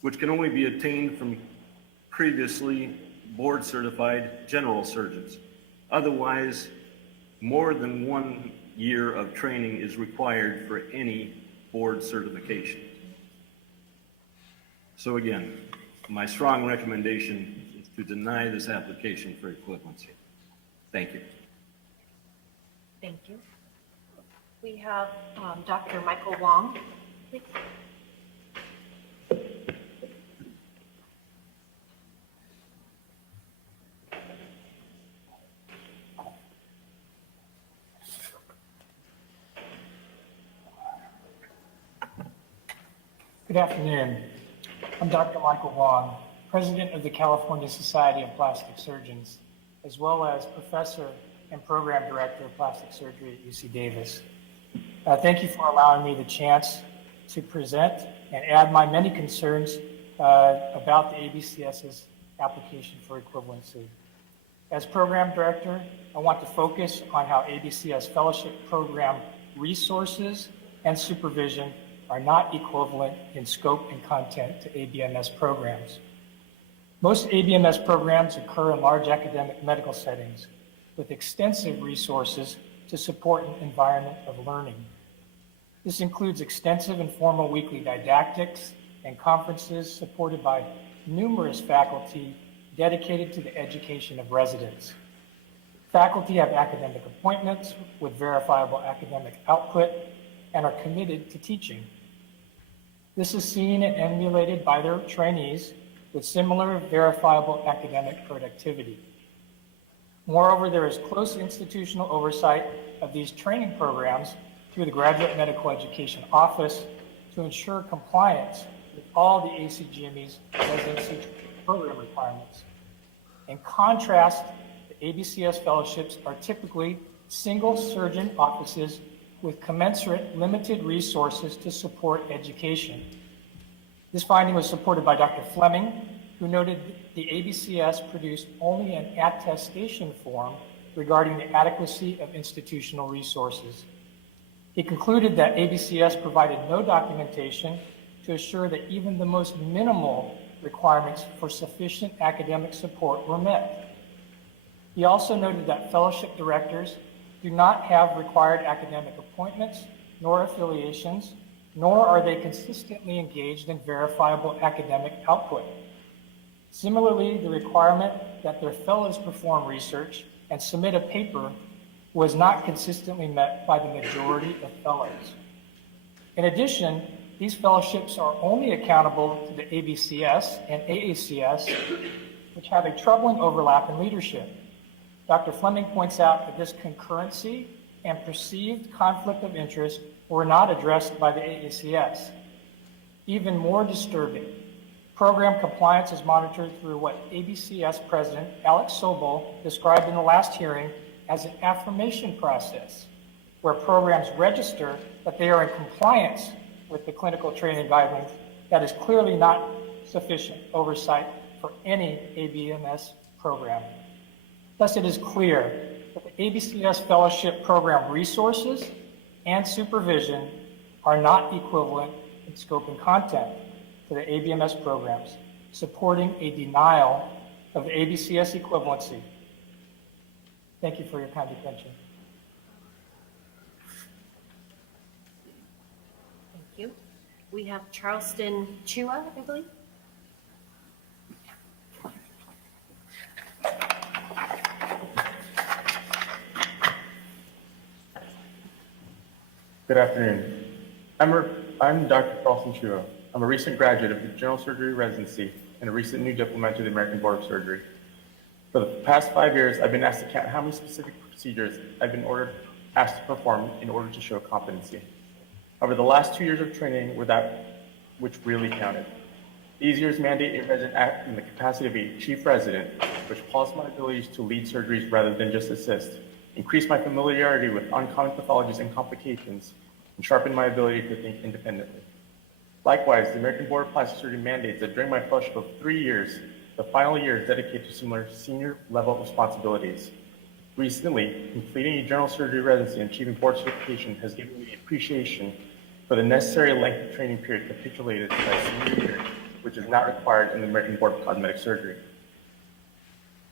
which can only be obtained from previously board certified general surgeons. Otherwise, more than 1 year of training is required for any board certification. So again, my strong recommendation is to deny this application for equivalency. Thank you. Thank you. We have Dr. Michael Wong, please. Good afternoon. I'm Dr. Michael Wong, President of the California Society of Plastic Surgeons, as well as Professor and Program Director of Plastic Surgery at UC Davis. Thank you for allowing me the chance to present and add my many concerns about the ABCS's application for equivalency. As Program Director, I want to focus on how ABCS Fellowship Program resources and supervision are not equivalent in scope and content to ABMS programs. Most ABMS programs occur in large academic medical settings with extensive resources to support an environment of learning. This includes extensive informal weekly didactics and conferences supported by numerous faculty dedicated to the education of residents. Faculty have academic appointments with verifiable academic output and are committed to teaching. This is seen and emulated by their trainees with similar verifiable academic productivity. Moreover, there is close institutional oversight of these training programs through the Graduate Medical Education Office to ensure compliance with all the ACGME's residency program requirements. In contrast, the ABCS fellowships are typically single surgeon offices with commensurate limited resources to support education. This finding was supported by Dr. Fleming, who noted the ABCS produced only an attestation form regarding the adequacy of institutional resources. He concluded that ABCS provided no documentation to assure that even the most minimal requirements for sufficient academic support were met. He also noted that fellowship directors do not have required academic appointments nor affiliations, nor are they consistently engaged in verifiable academic output. Similarly, the requirement that their fellows perform research and submit a paper was not consistently met by the majority of fellows. In addition, these fellowships are only accountable to the ABCS and AACS, which have a troubling overlap in leadership. Dr. Fleming points out that this concurrency and perceived conflict of interest were not addressed by the AACS. Even more disturbing, program compliance is monitored through what ABCS President Alex Sobol described in the last hearing as an affirmation process, where programs register that they are in compliance with the clinical training guidelines. That is clearly not sufficient oversight for any ABMS program. Thus, it is clear that the ABCS Fellowship Program resources and supervision are not equivalent in scope and content to the ABMS programs, supporting a denial of the ABCS equivalency. Thank you for your kind attention. We have Charleston Chua, I believe. Good afternoon. I'm Dr. Charleston Chua. I'm a recent graduate of the general surgery residency and a recent new diplomat to the American Board of Surgery. For the past 5 years, I've been asked to count how many specific procedures I've been asked to perform in order to show competency. However, the last 2 years of training were that which really counted. These years mandate a resident act in the capacity of a chief resident, which polished my abilities to lead surgeries rather than just assist, increased my familiarity with uncommon pathologies and complications, and sharpened my ability to think independently. Likewise, the American Board of Plastic Surgery mandates that during my fellowship of 3 years, the final year is dedicated to similar senior level responsibilities. Recently, completing a general surgery residency and achieving board certification has given me the appreciation for the necessary length of training period capitulated by senior year, which is not required in the American Board of Cosmetic Surgery.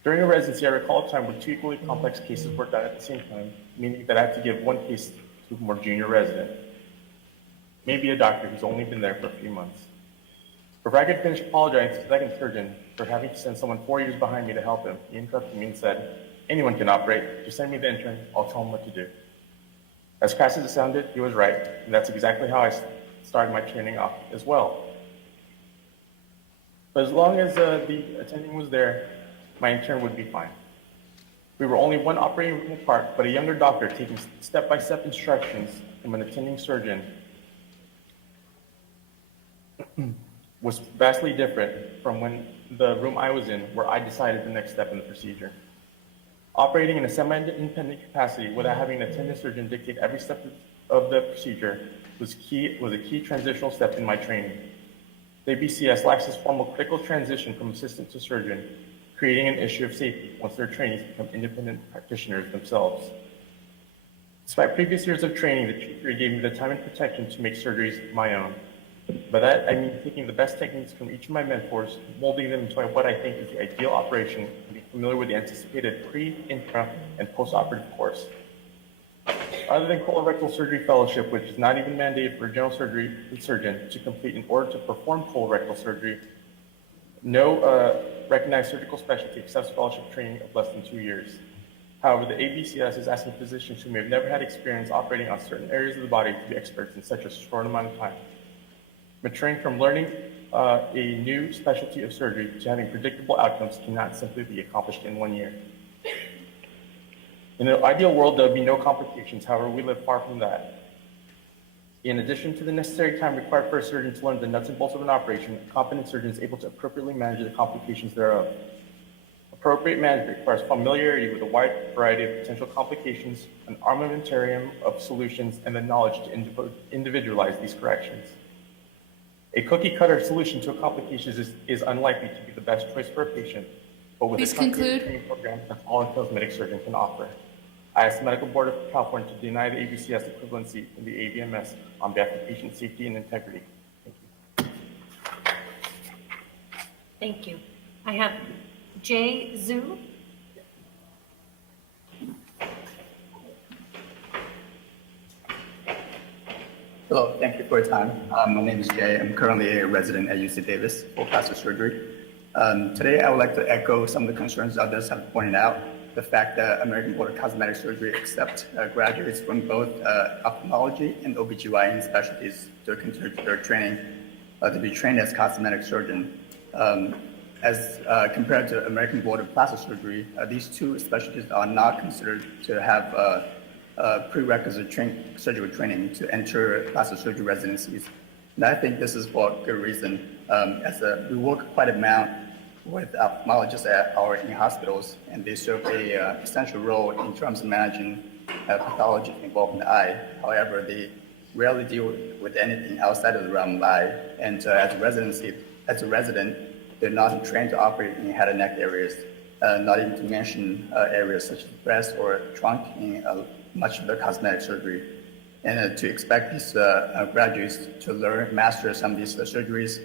During a residency, I recall a time when 2 equally complex cases were done at the same time, meaning that I had to give one case to a more junior resident, maybe a doctor who's only been there for a few months. Before I could finish apologizing to the second surgeon for having to send someone 4 years behind me to help him, he interrupted me and said, "Anyone can operate, just send me the intern, I'll tell him what to do." As crass as it sounded, he was right, and that's exactly how I started my training off as well. But as long as the attending was there, my intern would be fine. We were only one operating room apart, but a younger doctor taking step-by-step instructions from an attending surgeon was vastly different from when the room I was in, where I decided the next step in the procedure. Operating in a semi-independent capacity without having an attending surgeon dictate every step of the procedure was a key transitional step in my training. The ABCS lacks this formal critical transition from assistant to surgeon, creating an issue of safety once their trainees become independent practitioners themselves. Despite previous years of training, the chief gave me the time and protection to make surgeries my own. By that, I mean taking the best techniques from each of my mentors, molding them into what I think is the ideal operation, and be familiar with the anticipated pre, intra, and post-operative course. Other than colorectal surgery fellowship, which is not even mandated for a general surgery surgeon to complete in order to perform colorectal surgery, no recognized surgical specialty accepts fellowship training of less than 2 years. However, the ABCS is asking physicians who may have never had experience operating on certain areas of the body to be experts in such a short amount of time. Maturing from learning a new specialty of surgery to having predictable outcomes cannot simply be accomplished in 1 year. In an ideal world, there would be no complications. However, we live far from that. In addition to the necessary time required for a surgeon to learn the nuts and bolts of an operation, a competent surgeon is able to appropriately manage the complications thereof. Appropriate management requires familiarity with a wide variety of potential complications, an armamentarium of solutions, and the knowledge to individualize these corrections. A cookie-cutter solution to a complication is unlikely to be the best choice for a patient, but with Please a concrete conclude. training program, that's all a cosmetic surgeon can offer. I ask the Medical Board of California to deny the ABCS equivalency in the ABMS on behalf of patient safety and integrity. Thank you. Thank you. I have Jay Zhu. Hello, thank you for your time. My name is Jay. I'm currently a resident at UC Davis for plastic surgery. Today, I would like to echo some of the concerns others have pointed out. The fact that American Board of Cosmetic Surgery accept graduates from both ophthalmology and OBGYN specialties to continue their training to be trained as cosmetic surgeon. As compared to American Board of Plastic Surgery, these two specialties are not considered to have prerequisite surgical training to enter plastic surgery residencies. And I think this is for good reason. We work quite a amount with ophthalmologists at our in-hospitals, and they serve a essential role in terms of managing pathology involved in the eye. However, they rarely deal with anything outside of the realm of the eye. And as a resident, they're not trained to operate in head and neck areas, not even to mention areas such as breast or trunk in much of the cosmetic surgery. And to expect these graduates to master some of these surgeries,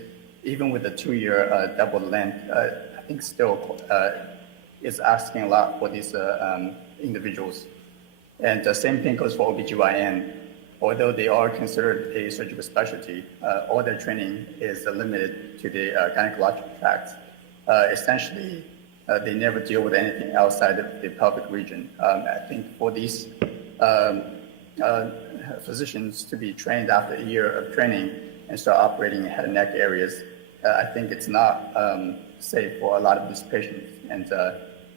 even with a 2-year double length, I think still is asking a lot for these individuals. And the same thing goes for OBGYN. although they are considered a surgical specialty, all their training is limited to the gynecological tract. Essentially, they never deal with anything outside of the pelvic region. I think for these physicians to be trained after a year of training and start operating in head and neck areas, I think it's not safe for a lot of these patients. And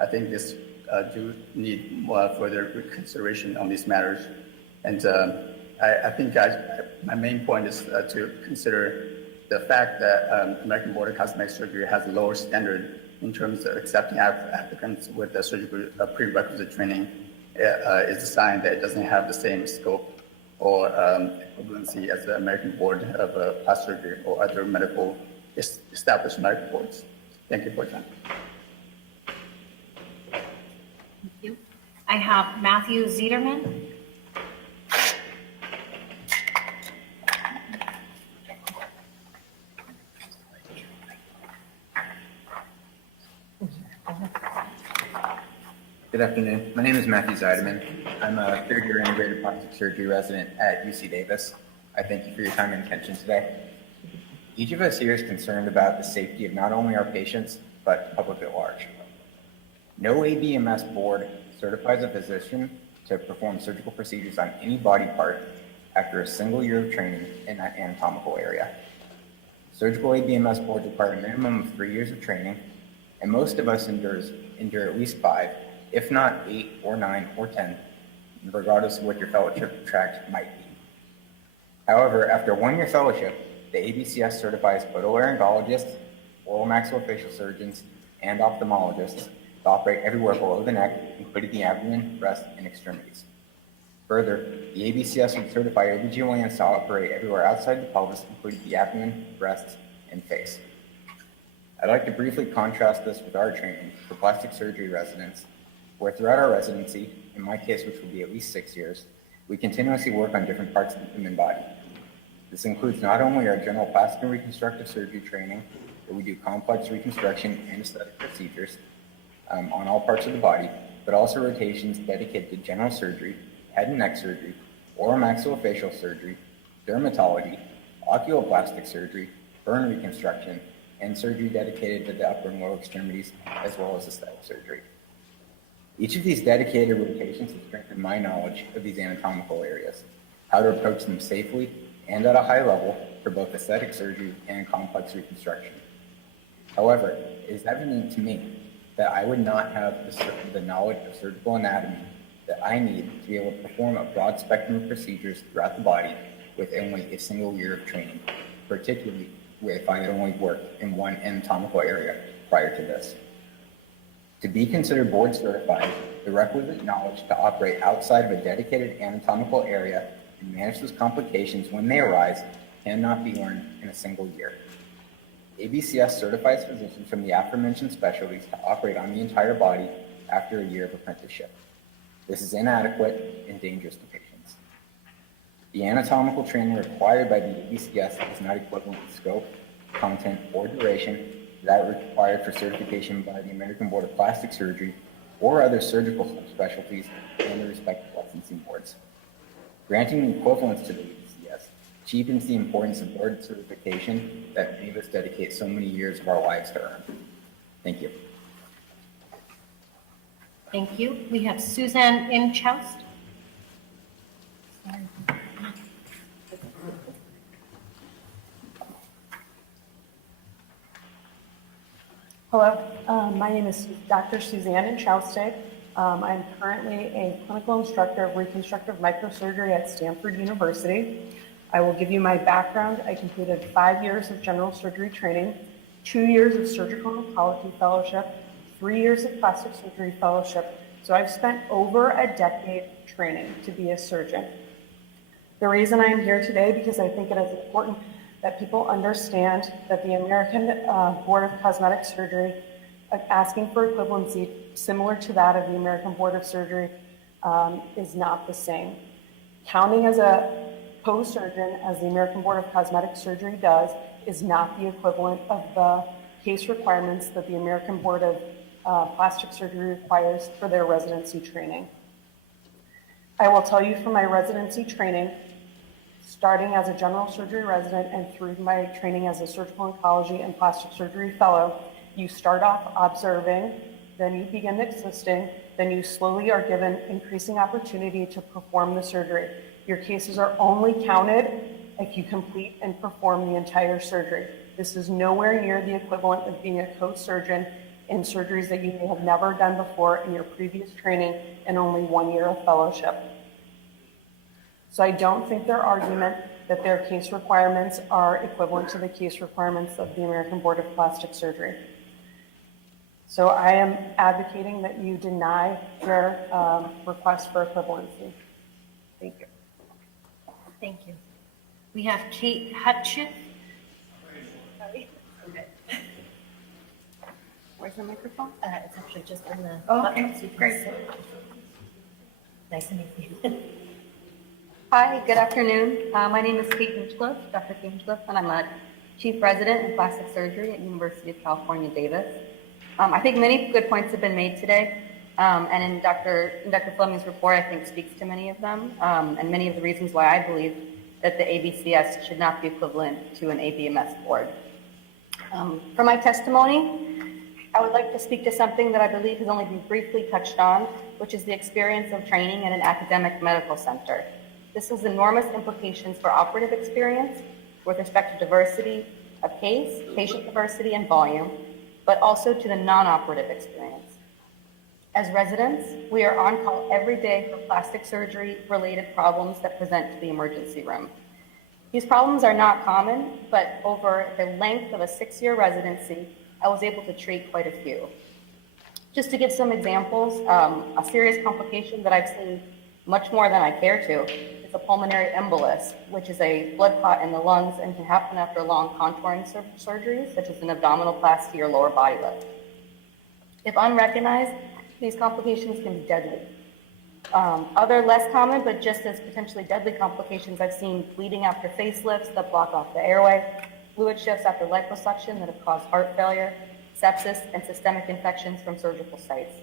I think this do need more further consideration on these matters. And I think my main point is to consider the fact that American Board of Cosmetic Surgery has a lower standard in terms of accepting applicants with the surgical prerequisite training is a sign that it doesn't have the same scope or equivalency as the American Board of Plastic Surgery or other established medical boards. Thank you for your time. Thank you. I have Matthew Zederman. Good afternoon. My name is Matthew Zeideman. I'm a third-year integrated plastic surgery resident at UC Davis. I thank you for your time and attention today. Each of us here is concerned about the safety of not only our patients, but the public at large. No ABMS board certifies a physician to perform surgical procedures on any body part after a single year of training in that anatomical area. Surgical ABMS boards require a minimum of 3 years of training, and most of us endure at least 5, if not 8 or 9 or 10, regardless of what your fellowship track might be. However, after a 1-year fellowship, the ABCS certifies otolaryngologists, oral maxillofacial surgeons, and ophthalmologists to operate everywhere below the neck, including the abdomen, breast, and extremities. Further, the ABCS would certify OBGYNs to operate everywhere outside the pelvis, including the abdomen, breasts, and face. I'd like to briefly contrast this with our training for plastic surgery residents, where throughout our residency, in my case, which will be at least 6 years, we continuously work on different parts of the human body. This includes not only our general plastic and reconstructive surgery training, where we do complex reconstruction and aesthetic procedures on all parts of the body, but also rotations dedicated to general surgery, head and neck surgery, oral maxillofacial surgery, dermatology, oculoplastic surgery, burn reconstruction, and surgery dedicated to the upper and lower extremities, as well as aesthetic surgery. Each of these dedicated rotations has strengthened my knowledge of these anatomical areas, how to approach them safely and at a high level for both aesthetic surgery and complex reconstruction. However, it is evident to me that I would not have the knowledge of surgical anatomy that I need to be able to perform a broad spectrum of procedures throughout the body with only a single year of training, particularly if I had only worked in one anatomical area prior to this. To be considered board certified, the requisite knowledge to operate outside of a dedicated anatomical area and manage those complications when they arise cannot be learned in a single year. ABCS certifies physicians from the aforementioned specialties to operate on the entire body after a year of apprenticeship. This is inadequate and dangerous to patients. The anatomical training required by the ABCS is not equivalent in scope, content, or duration to that required for certification by the American Board of Plastic Surgery or other surgical subspecialties and the respective licensing boards. Granting equivalence to the ABCS cheapens the importance of board certification that many of us dedicate so many years of our lives to earn. Thank you. Thank you. We have Suzanne Inchoust. Hello, my name is Dr. Suzanne Inchauste. I'm currently a clinical instructor of reconstructive microsurgery at Stanford University. I will give you my background. I completed 5 years of general surgery training, 2 years of surgical oncology fellowship, 3 years of plastic surgery fellowship. So I've spent over a decade training to be a surgeon. The reason I am here today, because I think it is important that people understand that the American Board of Cosmetic Surgery asking for equivalency similar to that of the American Board of Surgery is not the same. Counting as a post-surgeon, as the American Board of Cosmetic Surgery does, is not the equivalent of the case requirements that the American Board of Plastic Surgery requires for their residency training. I will tell you from my residency training Starting as a general surgery resident and through my training as a surgical oncology and plastic surgery fellow, you start off observing, then you begin assisting, then you slowly are given increasing opportunity to perform the surgery. Your cases are only counted if you complete and perform the entire surgery. This is nowhere near the equivalent of being a co-surgeon in surgeries that you may have never done before in your previous training and only 1 year of fellowship. So I don't think their argument that their case requirements are equivalent to the case requirements of the American Board of Plastic Surgery. So I am advocating that you deny their request for equivalency. Thank you. Thank you. We have Kate Hutchins. Where's the microphone? It's actually just in the Oh, button, okay, so you can great. sit. Nice to meet you. Hi, good afternoon. My name is Kate Hinchcliffe, Dr. Kate Hinchcliffe, and I'm a chief resident in plastic surgery at University of California, Davis. I think many good points have been made today, and in Dr. Fleming's report, I think speaks to many of them, and many of the reasons why I believe that the ABCS should not be equivalent to an ABMS board. For my testimony, I would like to speak to something that I believe has only been briefly touched on, which is the experience of training at an academic medical center. This has enormous implications for operative experience with respect to diversity of case, patient diversity, and volume, but also to the non-operative experience. As residents, we are on call every day for plastic surgery-related problems that present to the emergency room. These problems are not common, but over the length of a 6-year residency, I was able to treat quite a few. Just to give some examples, a serious complication that I've seen much more than I care to is a pulmonary embolus, which is a blood clot in the lungs and can happen after long contouring surgeries, such as an abdominoplasty or lower body lift. If unrecognized, these complications can be deadly. Other less common, but just as potentially deadly complications, I've seen bleeding after facelifts that block off the airway, fluid shifts after liposuction that have caused heart failure, sepsis, and systemic infections from surgical sites.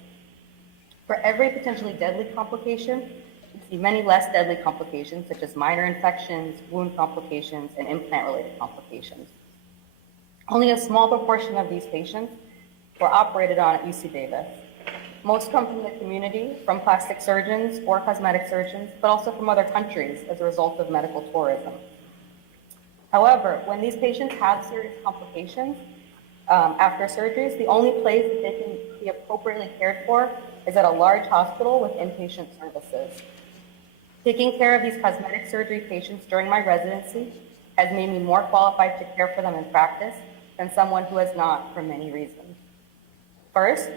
For every potentially deadly complication, we see many less deadly complications, such as minor infections, wound complications, and implant-related complications. Only a small proportion of these patients were operated on at UC Davis. Most come from the community, from plastic surgeons or cosmetic surgeons, but also from other countries as a result of medical tourism. However, when these patients have serious complications after surgeries, the only place that they can be appropriately cared for is at a large hospital with inpatient services. Taking care of these cosmetic surgery patients during my residency has made me more qualified to care for them in practice than someone who has not for many reasons. First,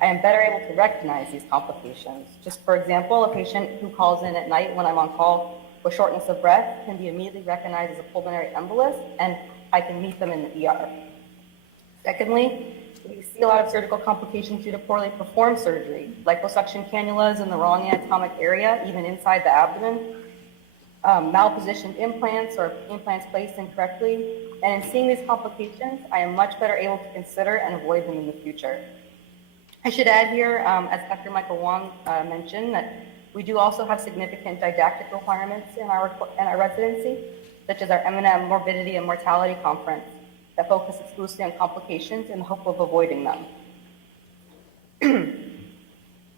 I am better able to recognize these complications. Just for example, a patient who calls in at night when I'm on call with shortness of breath can be immediately recognized as a pulmonary embolus, and I can meet them in the ER. Secondly, we see a lot of surgical complications due to poorly performed surgery, liposuction cannulas in the wrong anatomic area, even inside the abdomen, malpositioned implants or implants placed incorrectly. And in seeing these complications, I am much better able to consider and avoid them in the future. I should add here, as Dr. Michael Wong mentioned, that we do also have significant didactic requirements in our residency, such as our M&M Morbidity and Mortality Conference that focus exclusively on complications in the hope of avoiding them.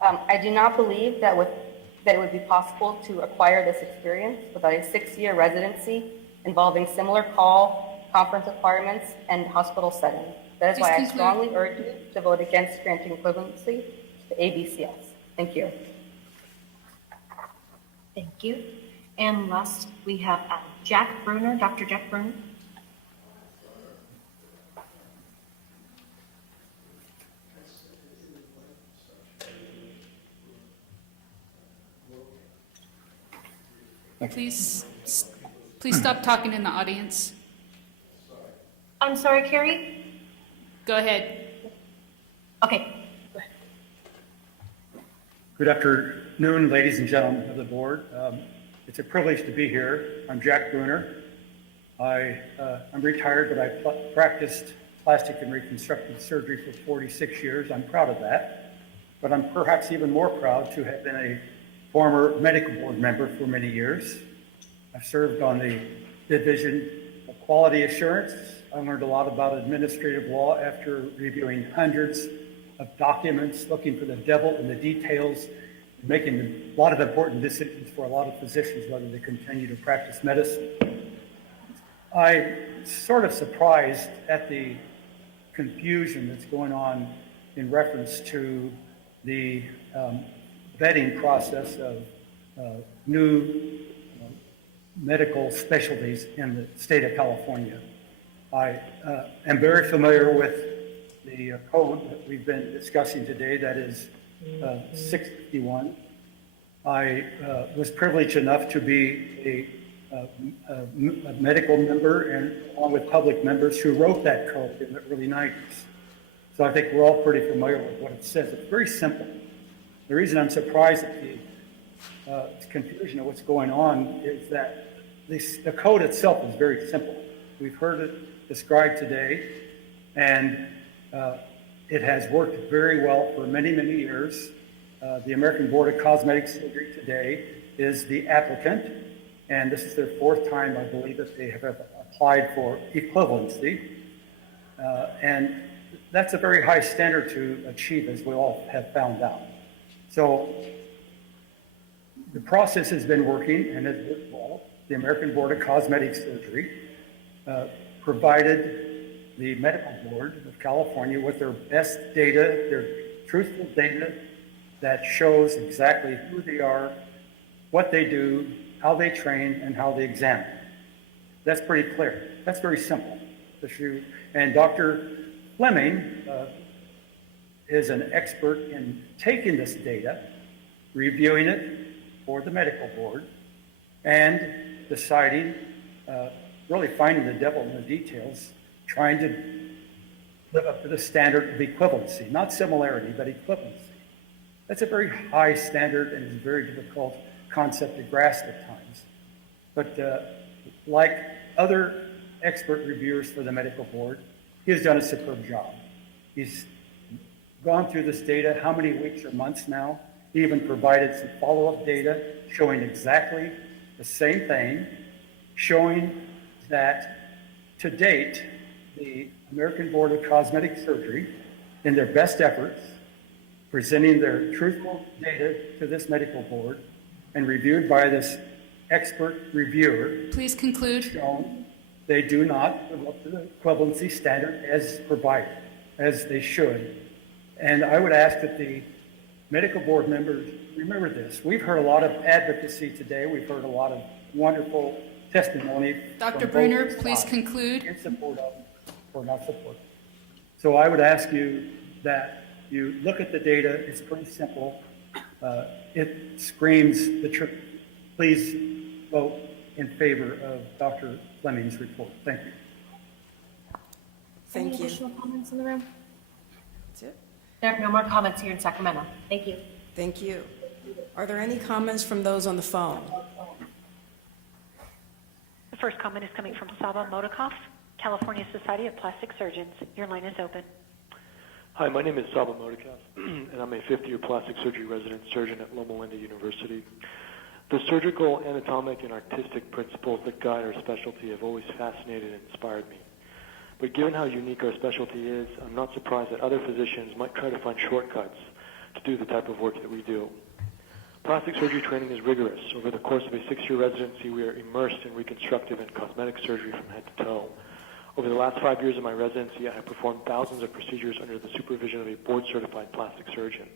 I do not believe that it would be possible to acquire this experience without a 6-year residency involving similar call, conference requirements, and hospital setting. That is why I strongly urge you to vote against granting equivalency to ABCS. Thank you. Thank you. And last, we have Jack Bruner, Dr. Jack Bruner. Please stop talking in the audience. I'm sorry, Carrie? Go ahead. Okay. Go ahead. Good afternoon, ladies and gentlemen of the board. It's a privilege to be here. I'm Jack Bruner. I'm retired, but I practiced plastic and reconstructive surgery for 46 years. I'm proud of that. But I'm perhaps even more proud to have been a former medical board member for many years. I've served on the Division of Quality Assurance. I learned a lot about administrative law after reviewing hundreds of documents, looking for the devil in the details, making a lot of important decisions for a lot of physicians whether they continue to practice medicine. I'm sort of surprised at the confusion that's going on in reference to the vetting process of new medical specialties in the state of California. I am very familiar with the code that we've been discussing today, that is 651. I was privileged enough to be a medical member and along with public members who wrote that code in the early 90s. So I think we're all pretty familiar with what it says. It's very simple. The reason I'm surprised at the confusion of what's going on is that the code itself is very simple. We've heard it described today, and it has worked very well for many, many years. The American Board of Cosmetic Surgery today is the applicant, and this is their fourth time, I believe, that they have applied for equivalency. And that's a very high standard to achieve, as we all have found out. So the process has been working and has worked well. The American Board of Cosmetic Surgery provided the Medical Board of California with their best data, their truthful data that shows exactly who they are, what they do, how they train, and how they examine. That's pretty clear. That's very simple. And Dr. Fleming is an expert in taking this data, reviewing it for the medical board, and deciding, really finding the devil in the details, trying to live up to the standard of equivalency, not similarity, but equivalency. That's a very high standard and is a very difficult concept to grasp at times. But like other expert reviewers for the medical board, he has done a superb job. He's gone through this data, how many weeks or months now? He even provided some follow-up data showing exactly the same thing, showing that to date, the American Board of Cosmetic Surgery, in their best efforts, presenting their truthful data to this medical board and reviewed by this expert reviewer. Please conclude. Shown they do not live up to the equivalency standard as provided, as they should. And I would ask that the medical board members remember this. We've heard a lot of advocacy today. We've heard a lot of wonderful testimony. Dr. Bruner, please conclude. In support of or not support. So I would ask you that you look at the data. It's pretty simple. It screams the truth. Please vote in favor of Dr. Fleming's report. Thank you. Thank Any you. additional comments in the room? That's it. There are no more comments here in Sacramento. Thank you. Thank you. Are there any comments from those on the phone? The first comment is coming from Saba Modikoff, California Society of Plastic Surgeons. Your line is open. Hi, my name is Saba Modikoff, and I'm a fifth-year plastic surgery resident surgeon at Loma Linda University. The surgical, anatomic, and artistic principles that guide our specialty have always fascinated and inspired me. But given how unique our specialty is, I'm not surprised that other physicians might try to find shortcuts to do the type of work that we do. Plastic surgery training is rigorous. Over the course of a 6-year residency, we are immersed in reconstructive and cosmetic surgery from head to toe. Over the last 5 years of my residency, I have performed thousands of procedures under the supervision of a board-certified plastic surgeon.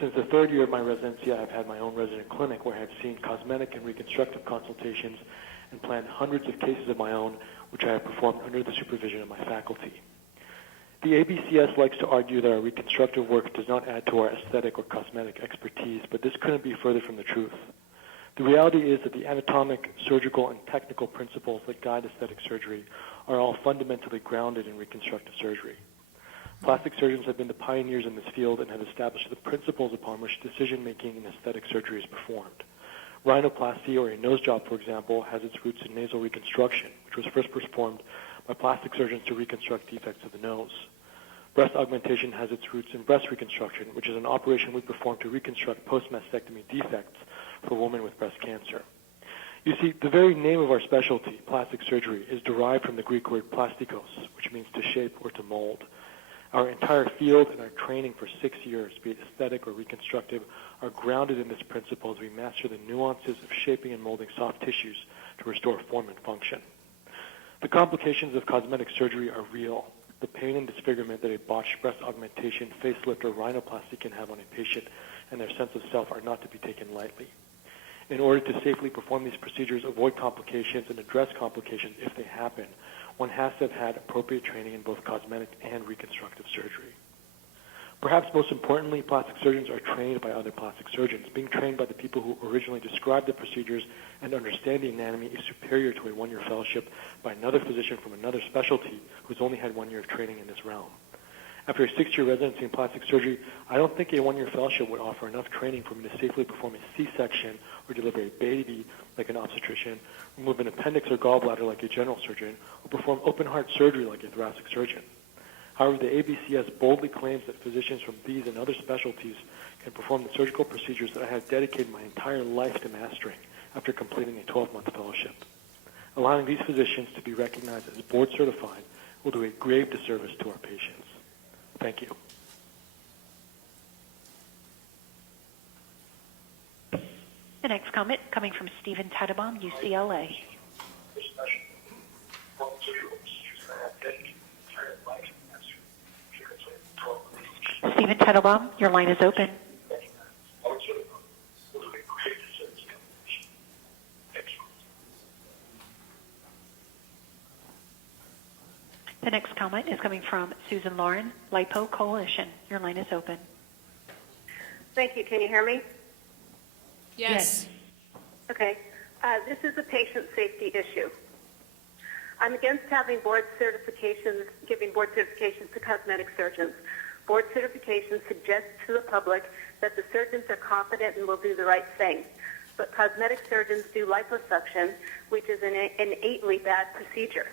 Since the 3rd year of my residency, I have had my own resident clinic where I have seen cosmetic and reconstructive consultations and planned hundreds of cases of my own, which I have performed under the supervision of my faculty. The ABCS likes to argue that our reconstructive work does not add to our aesthetic or cosmetic expertise, but this couldn't be further from the truth. The reality is that the anatomic, surgical, and technical principles that guide aesthetic surgery are all fundamentally grounded in reconstructive surgery. Plastic surgeons have been the pioneers in this field and have established the principles upon which decision-making in aesthetic surgery is performed. Rhinoplasty, or a nose job, for example, has its roots in nasal reconstruction, which was first performed by plastic surgeons to reconstruct defects of the nose. Breast augmentation has its roots in breast reconstruction, which is an operation we perform to reconstruct post-mastectomy defects for women with breast cancer. You see, the very name of our specialty, plastic surgery, is derived from the Greek word plastikos, which means to shape or to mold. Our entire field and our training for 6 years, be it aesthetic or reconstructive, are grounded in this principle as we master the nuances of shaping and molding soft tissues to restore form and function. The complications of cosmetic surgery are real. The pain and disfigurement that a botched breast augmentation, facelift, or rhinoplasty can have on a patient and their sense of self are not to be taken lightly. In order to safely perform these procedures, avoid complications, and address complications if they happen, one has to have had appropriate training in both cosmetic and reconstructive surgery. Perhaps most importantly, plastic surgeons are trained by other plastic surgeons. Being trained by the people who originally described the procedures and understand the anatomy is superior to a one-year fellowship by another physician from another specialty who's only had 1 year of training in this realm. After a 6-year residency in plastic surgery, I don't think a 1-year fellowship would offer enough training for me to safely perform a C-section or deliver a baby like an obstetrician, remove an appendix or gallbladder like a general surgeon, or perform open-heart surgery like a thoracic surgeon. However, the ABCS boldly claims that physicians from these and other specialties can perform the surgical procedures that I have dedicated my entire life to mastering after completing a 12-month fellowship. Allowing these physicians to be recognized as board certified will do a grave disservice to our patients. Thank you. The next comment coming from Stephen Teitelbaum, UCLA. Stephen Teitelbaum, your line is open. The next comment is coming from Susan Lauren, Lipo Coalition. Your line is open. Thank you. Can you hear me? Yes. Okay. This is a patient safety issue. I'm against having board certifications, giving board certifications to cosmetic surgeons. Board certifications suggest to the public that the surgeons are competent and will do the right thing. But cosmetic surgeons do liposuction, which is an innately bad procedure.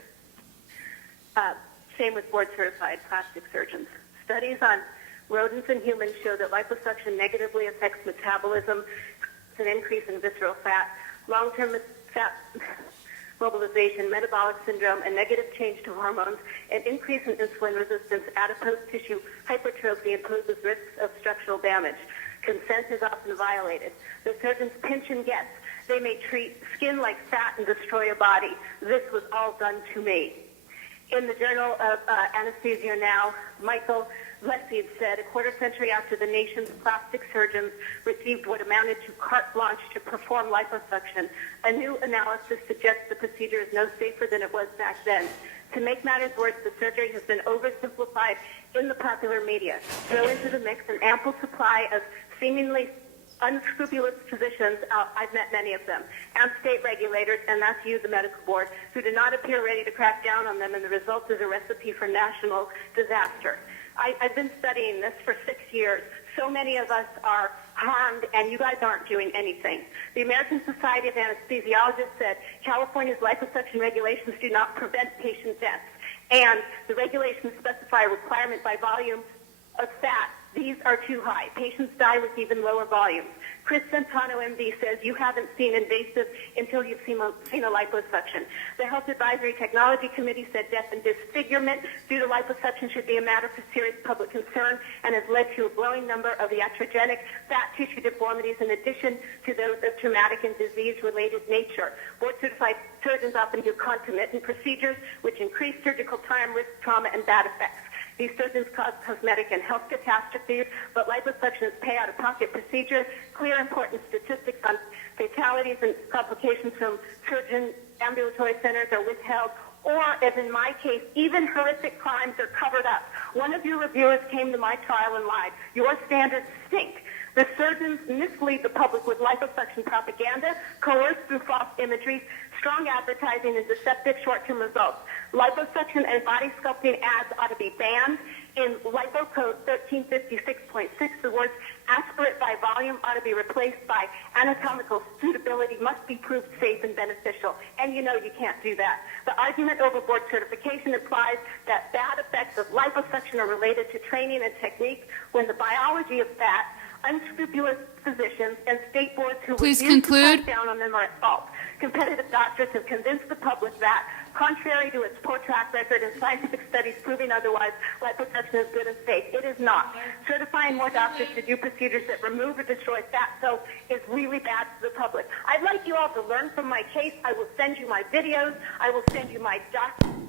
Same with board-certified plastic surgeons. Studies on rodents and humans show that liposuction negatively affects metabolism, an increase in visceral fat, long-term fat mobilization, metabolic syndrome, a negative change to hormones, an increase in insulin resistance, adipose tissue hypertrophy, and poses risks of structural damage. Consent is often violated. The surgeons pinch and guess. They may treat skin like fat and destroy a body. This was all done to me. In the Journal of Anesthesia Now, Michael Lessig said, a quarter century after the nation's plastic surgeons received what amounted to carte blanche to perform liposuction, a new analysis suggests the procedure is no safer than it was back then. To make matters worse, the surgery has been oversimplified in the popular media. Throw into the mix an ample supply of seemingly unscrupulous physicians, I've met many of them, and state regulators, and that's you, the medical board, who do not appear ready to crack down on them, and the result is a recipe for national disaster. I've been studying this for 6 years. So many of us are harmed, and you guys aren't doing anything. The American Society of Anesthesiologists said California's liposuction regulations do not prevent patient deaths, and the regulations specify a requirement by volume of fat. These are too high. Patients die with even lower volumes. Chris Santano, MD, says you haven't seen invasive until you've seen a liposuction. The Health Advisory Technology Committee said death and disfigurement due to liposuction should be a matter for serious public concern and has led to a growing number of iatrogenic fat tissue deformities in addition to those of traumatic and disease-related nature. Board-certified surgeons often do concomitant procedures which increase surgical time, risk, trauma, and bad effects. These surgeons cause cosmetic and health catastrophes, but liposuction is pay-out-of-pocket procedure. Clear important statistics on fatalities and complications from surgeon ambulatory centers are withheld, or, as in my case, even horrific crimes are covered up. One of your reviewers came to my trial and lied. Your standards stink. The surgeons mislead the public with liposuction propaganda, coerced through false imagery, strong advertising, and deceptive short-term results. Liposuction and body sculpting ads ought to be banned. In Lipo Code 1356.6, the words aspirate by volume ought to be replaced by anatomical suitability must be proved safe and beneficial. And you know you can't do that. The argument over board certification implies that bad effects of liposuction are related to training and technique when the biology of fat unscrupulous physicians and state boards who Please refuse conclude. to crack down on them are at fault. Competitive doctors have convinced the public that, contrary to its poor track record and scientific studies proving otherwise, liposuction is good and safe. It is not. Certifying more doctors to do procedures that remove or destroy fat cells is really bad to the public. I'd like you all to learn from my case. I will send you my videos. I will send you my documents.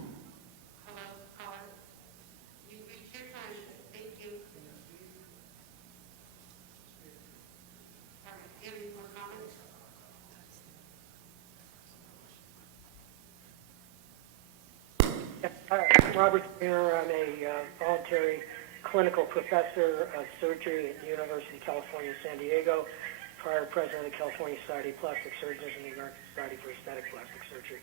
I'm Robert Spear. I'm a voluntary clinical professor of surgery at the University of California, San Diego, prior president of the California Society of Plastic Surgeons and the American Society for Aesthetic Plastic Surgery.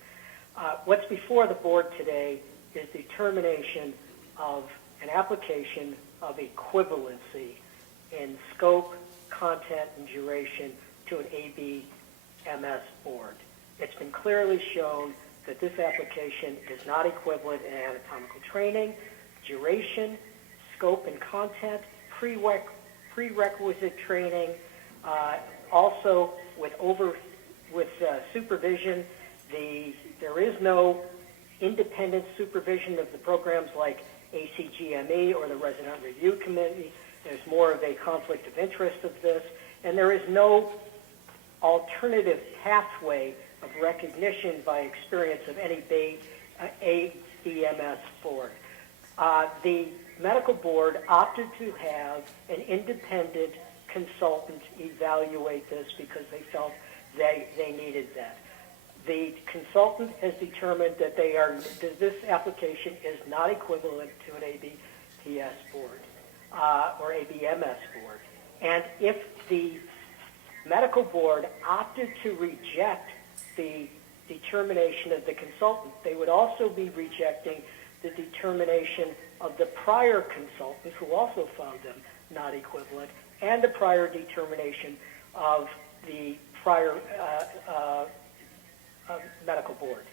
What's before the board today is determination of an application of equivalency in scope, content, and duration to an ABMS board. It's been clearly shown that this application is not equivalent in anatomical training, duration, scope and content, prerequisite training, also with supervision. There is no independent supervision of the programs like ACGME or the Resident Review Committee. There's more of a conflict of interest of this, and there is no alternative pathway of recognition by experience of any ABMS board. The medical board opted to have an independent consultant evaluate this because they felt they needed that. The consultant has determined that this application is not equivalent to an ABPS board or ABMS board. And if the medical board opted to reject the determination of the consultant, they would also be rejecting the determination of the prior consultant, who also found them not equivalent, and the prior determination of the prior medical board.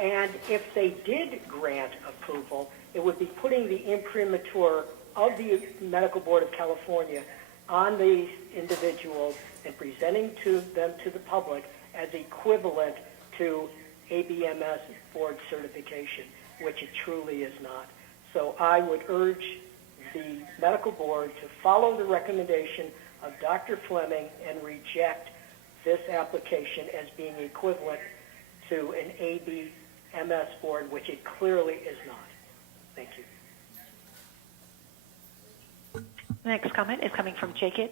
And if they did grant approval, it would be putting the imprimatur of the Medical Board of California on these individuals and presenting them to the public as equivalent to ABMS board certification, which it truly is not. So I would urge the medical board to follow the recommendation of Dr. Fleming and reject this application as being equivalent to an ABMS board, which it clearly is not. Thank you. The next comment is coming from Jacob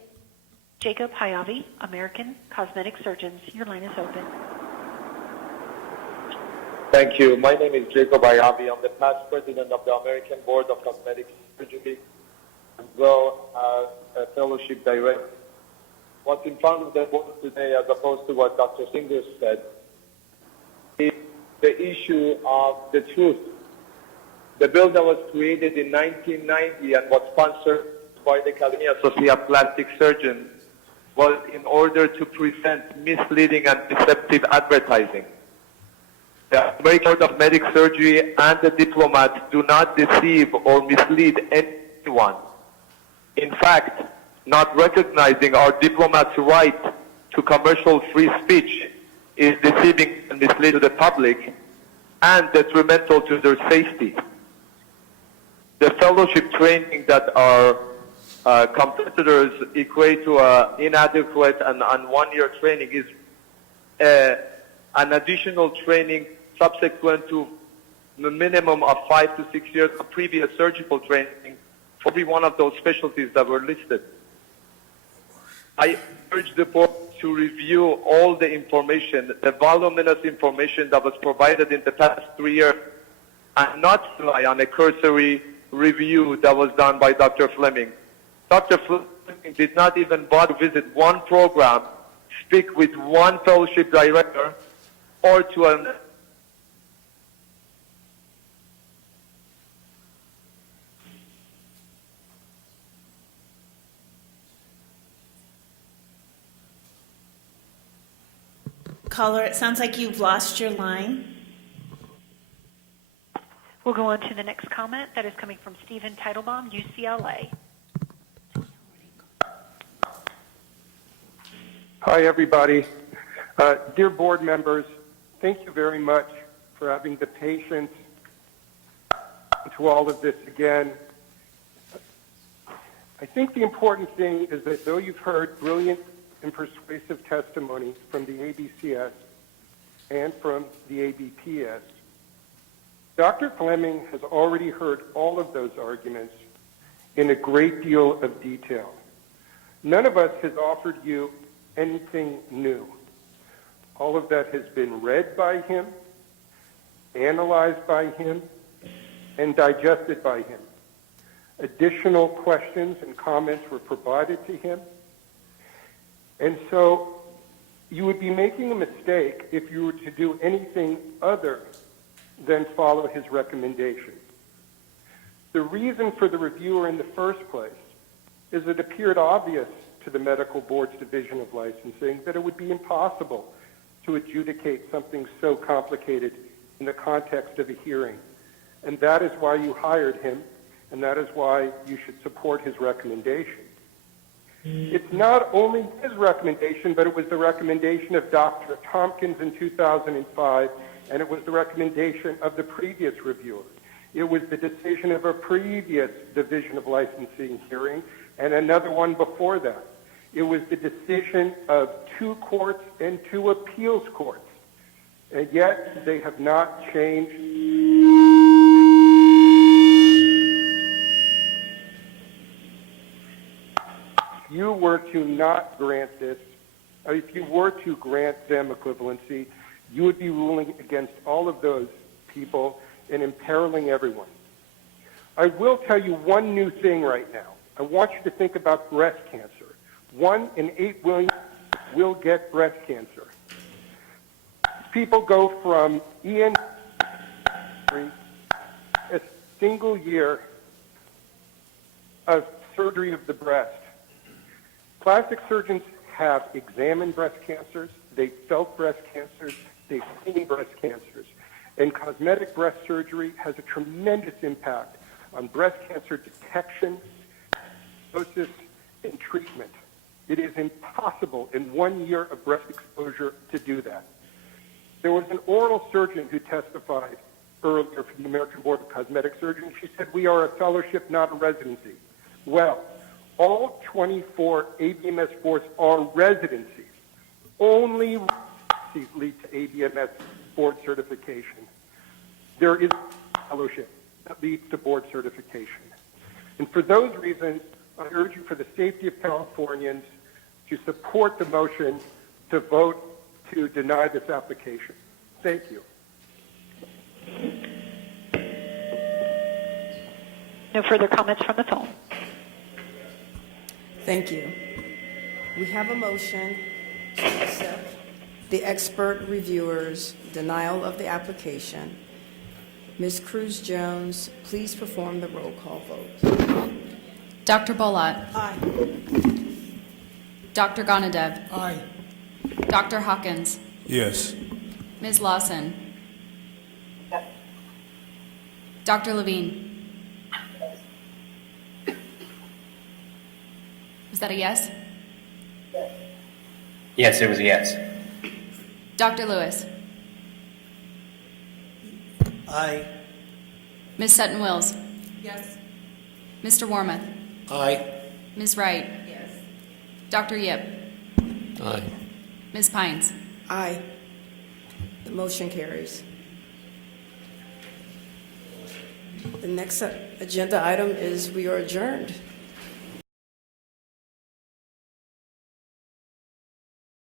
Hayavi, American Cosmetic Surgeons. Your line is open. Thank you. My name is Jacob Ayabi. I'm the past president of the American Board of Cosmetic Surgery, as well as a fellowship director. What's in front of the board today, as opposed to what Dr. Singer said, is the issue of the truth. The bill that was created in 1990 and was sponsored by the California Society of Plastic Surgeons was in order to prevent misleading and deceptive advertising. The American Board of Medical Surgery and the diplomats do not deceive or mislead anyone. In fact, not recognizing our diplomats' right to commercial free speech is deceiving and misleading to the public and detrimental to their safety. The fellowship training that our competitors equate to inadequate and 1 year training is an additional training subsequent to the minimum of 5 to 6 years of previous surgical training for every one of those specialties that were listed. I urge the board to review all the information, the voluminous information that was provided in the past 3 years, and not rely on a cursory review that was done by Dr. Fleming. Dr. Fleming did not even bother to visit one program, speak with one fellowship director, or to an Caller, it sounds like you've lost your line. We'll go on to the next comment that is coming from Stephen Teitelbaum, UCLA. Hi, everybody. Dear board members, thank you very much for having the patience to all of this again. I think the important thing is that though you've heard brilliant and persuasive testimony from the ABCS and from the ABPS, Dr. Fleming has already heard all of those arguments in a great deal of detail. None of us has offered you anything new. All of that has been read by him, analyzed by him, and digested by him. Additional questions and comments were provided to him. And so you would be making a mistake if you were to do anything other than follow his recommendation. The reason for the reviewer in the first place is it appeared obvious to the Medical Board's Division of Licensing that it would be impossible to adjudicate something so complicated in the context of a hearing. And that is why you hired him, and that is why you should support his recommendation. It's not only his recommendation, but it was the recommendation of Dr. Tompkins in 2005, and it was the recommendation of the previous reviewer. It was the decision of a previous Division of Licensing hearing and another one before that. It was the decision of 2 courts and 2 appeals courts, and yet they have not changed. If you were to not grant this, or if you were to grant them equivalency, you would be ruling against all of those people and imperiling everyone. I will tell you one new thing right now. I want you to think about breast cancer. 1 in 8 women will get breast cancer. People go from ENT a single year of surgery of the breast. Plastic surgeons have examined breast cancers, they felt breast cancers, they've seen breast cancers. And cosmetic breast surgery has a tremendous impact on breast cancer detection, diagnosis, and treatment. It is impossible in 1 year of breast exposure to do that. There was an oral surgeon who testified earlier for the American Board of Cosmetic Surgeons. She said, "We are a fellowship, not a residency." Well, all 24 ABMS boards are residencies. Only residencies lead to ABMS board certification. There is a fellowship that leads to board certification. And for those reasons, I urge you, for the safety of Californians, to support the motion to vote to deny this application. Thank you. No further comments from the phone. Thank you. We have a motion to accept the expert reviewer's denial of the application. Ms. Cruz-Jones, please perform the roll call vote. Dr. Bolat. Aye. Dr. Gonadev. Aye. Dr. Hawkins. Yes. Ms. Lawson. Dr. Levine. Was that a yes? Yes, it was a yes. Dr. Lewis. Aye. Ms. Sutton-Wills. Yes. Mr. Wormuth. Aye. Ms. Wright. Yes. Dr. Yip. Aye. Ms. Pines. Aye. The motion carries. The next agenda item is we are adjourned.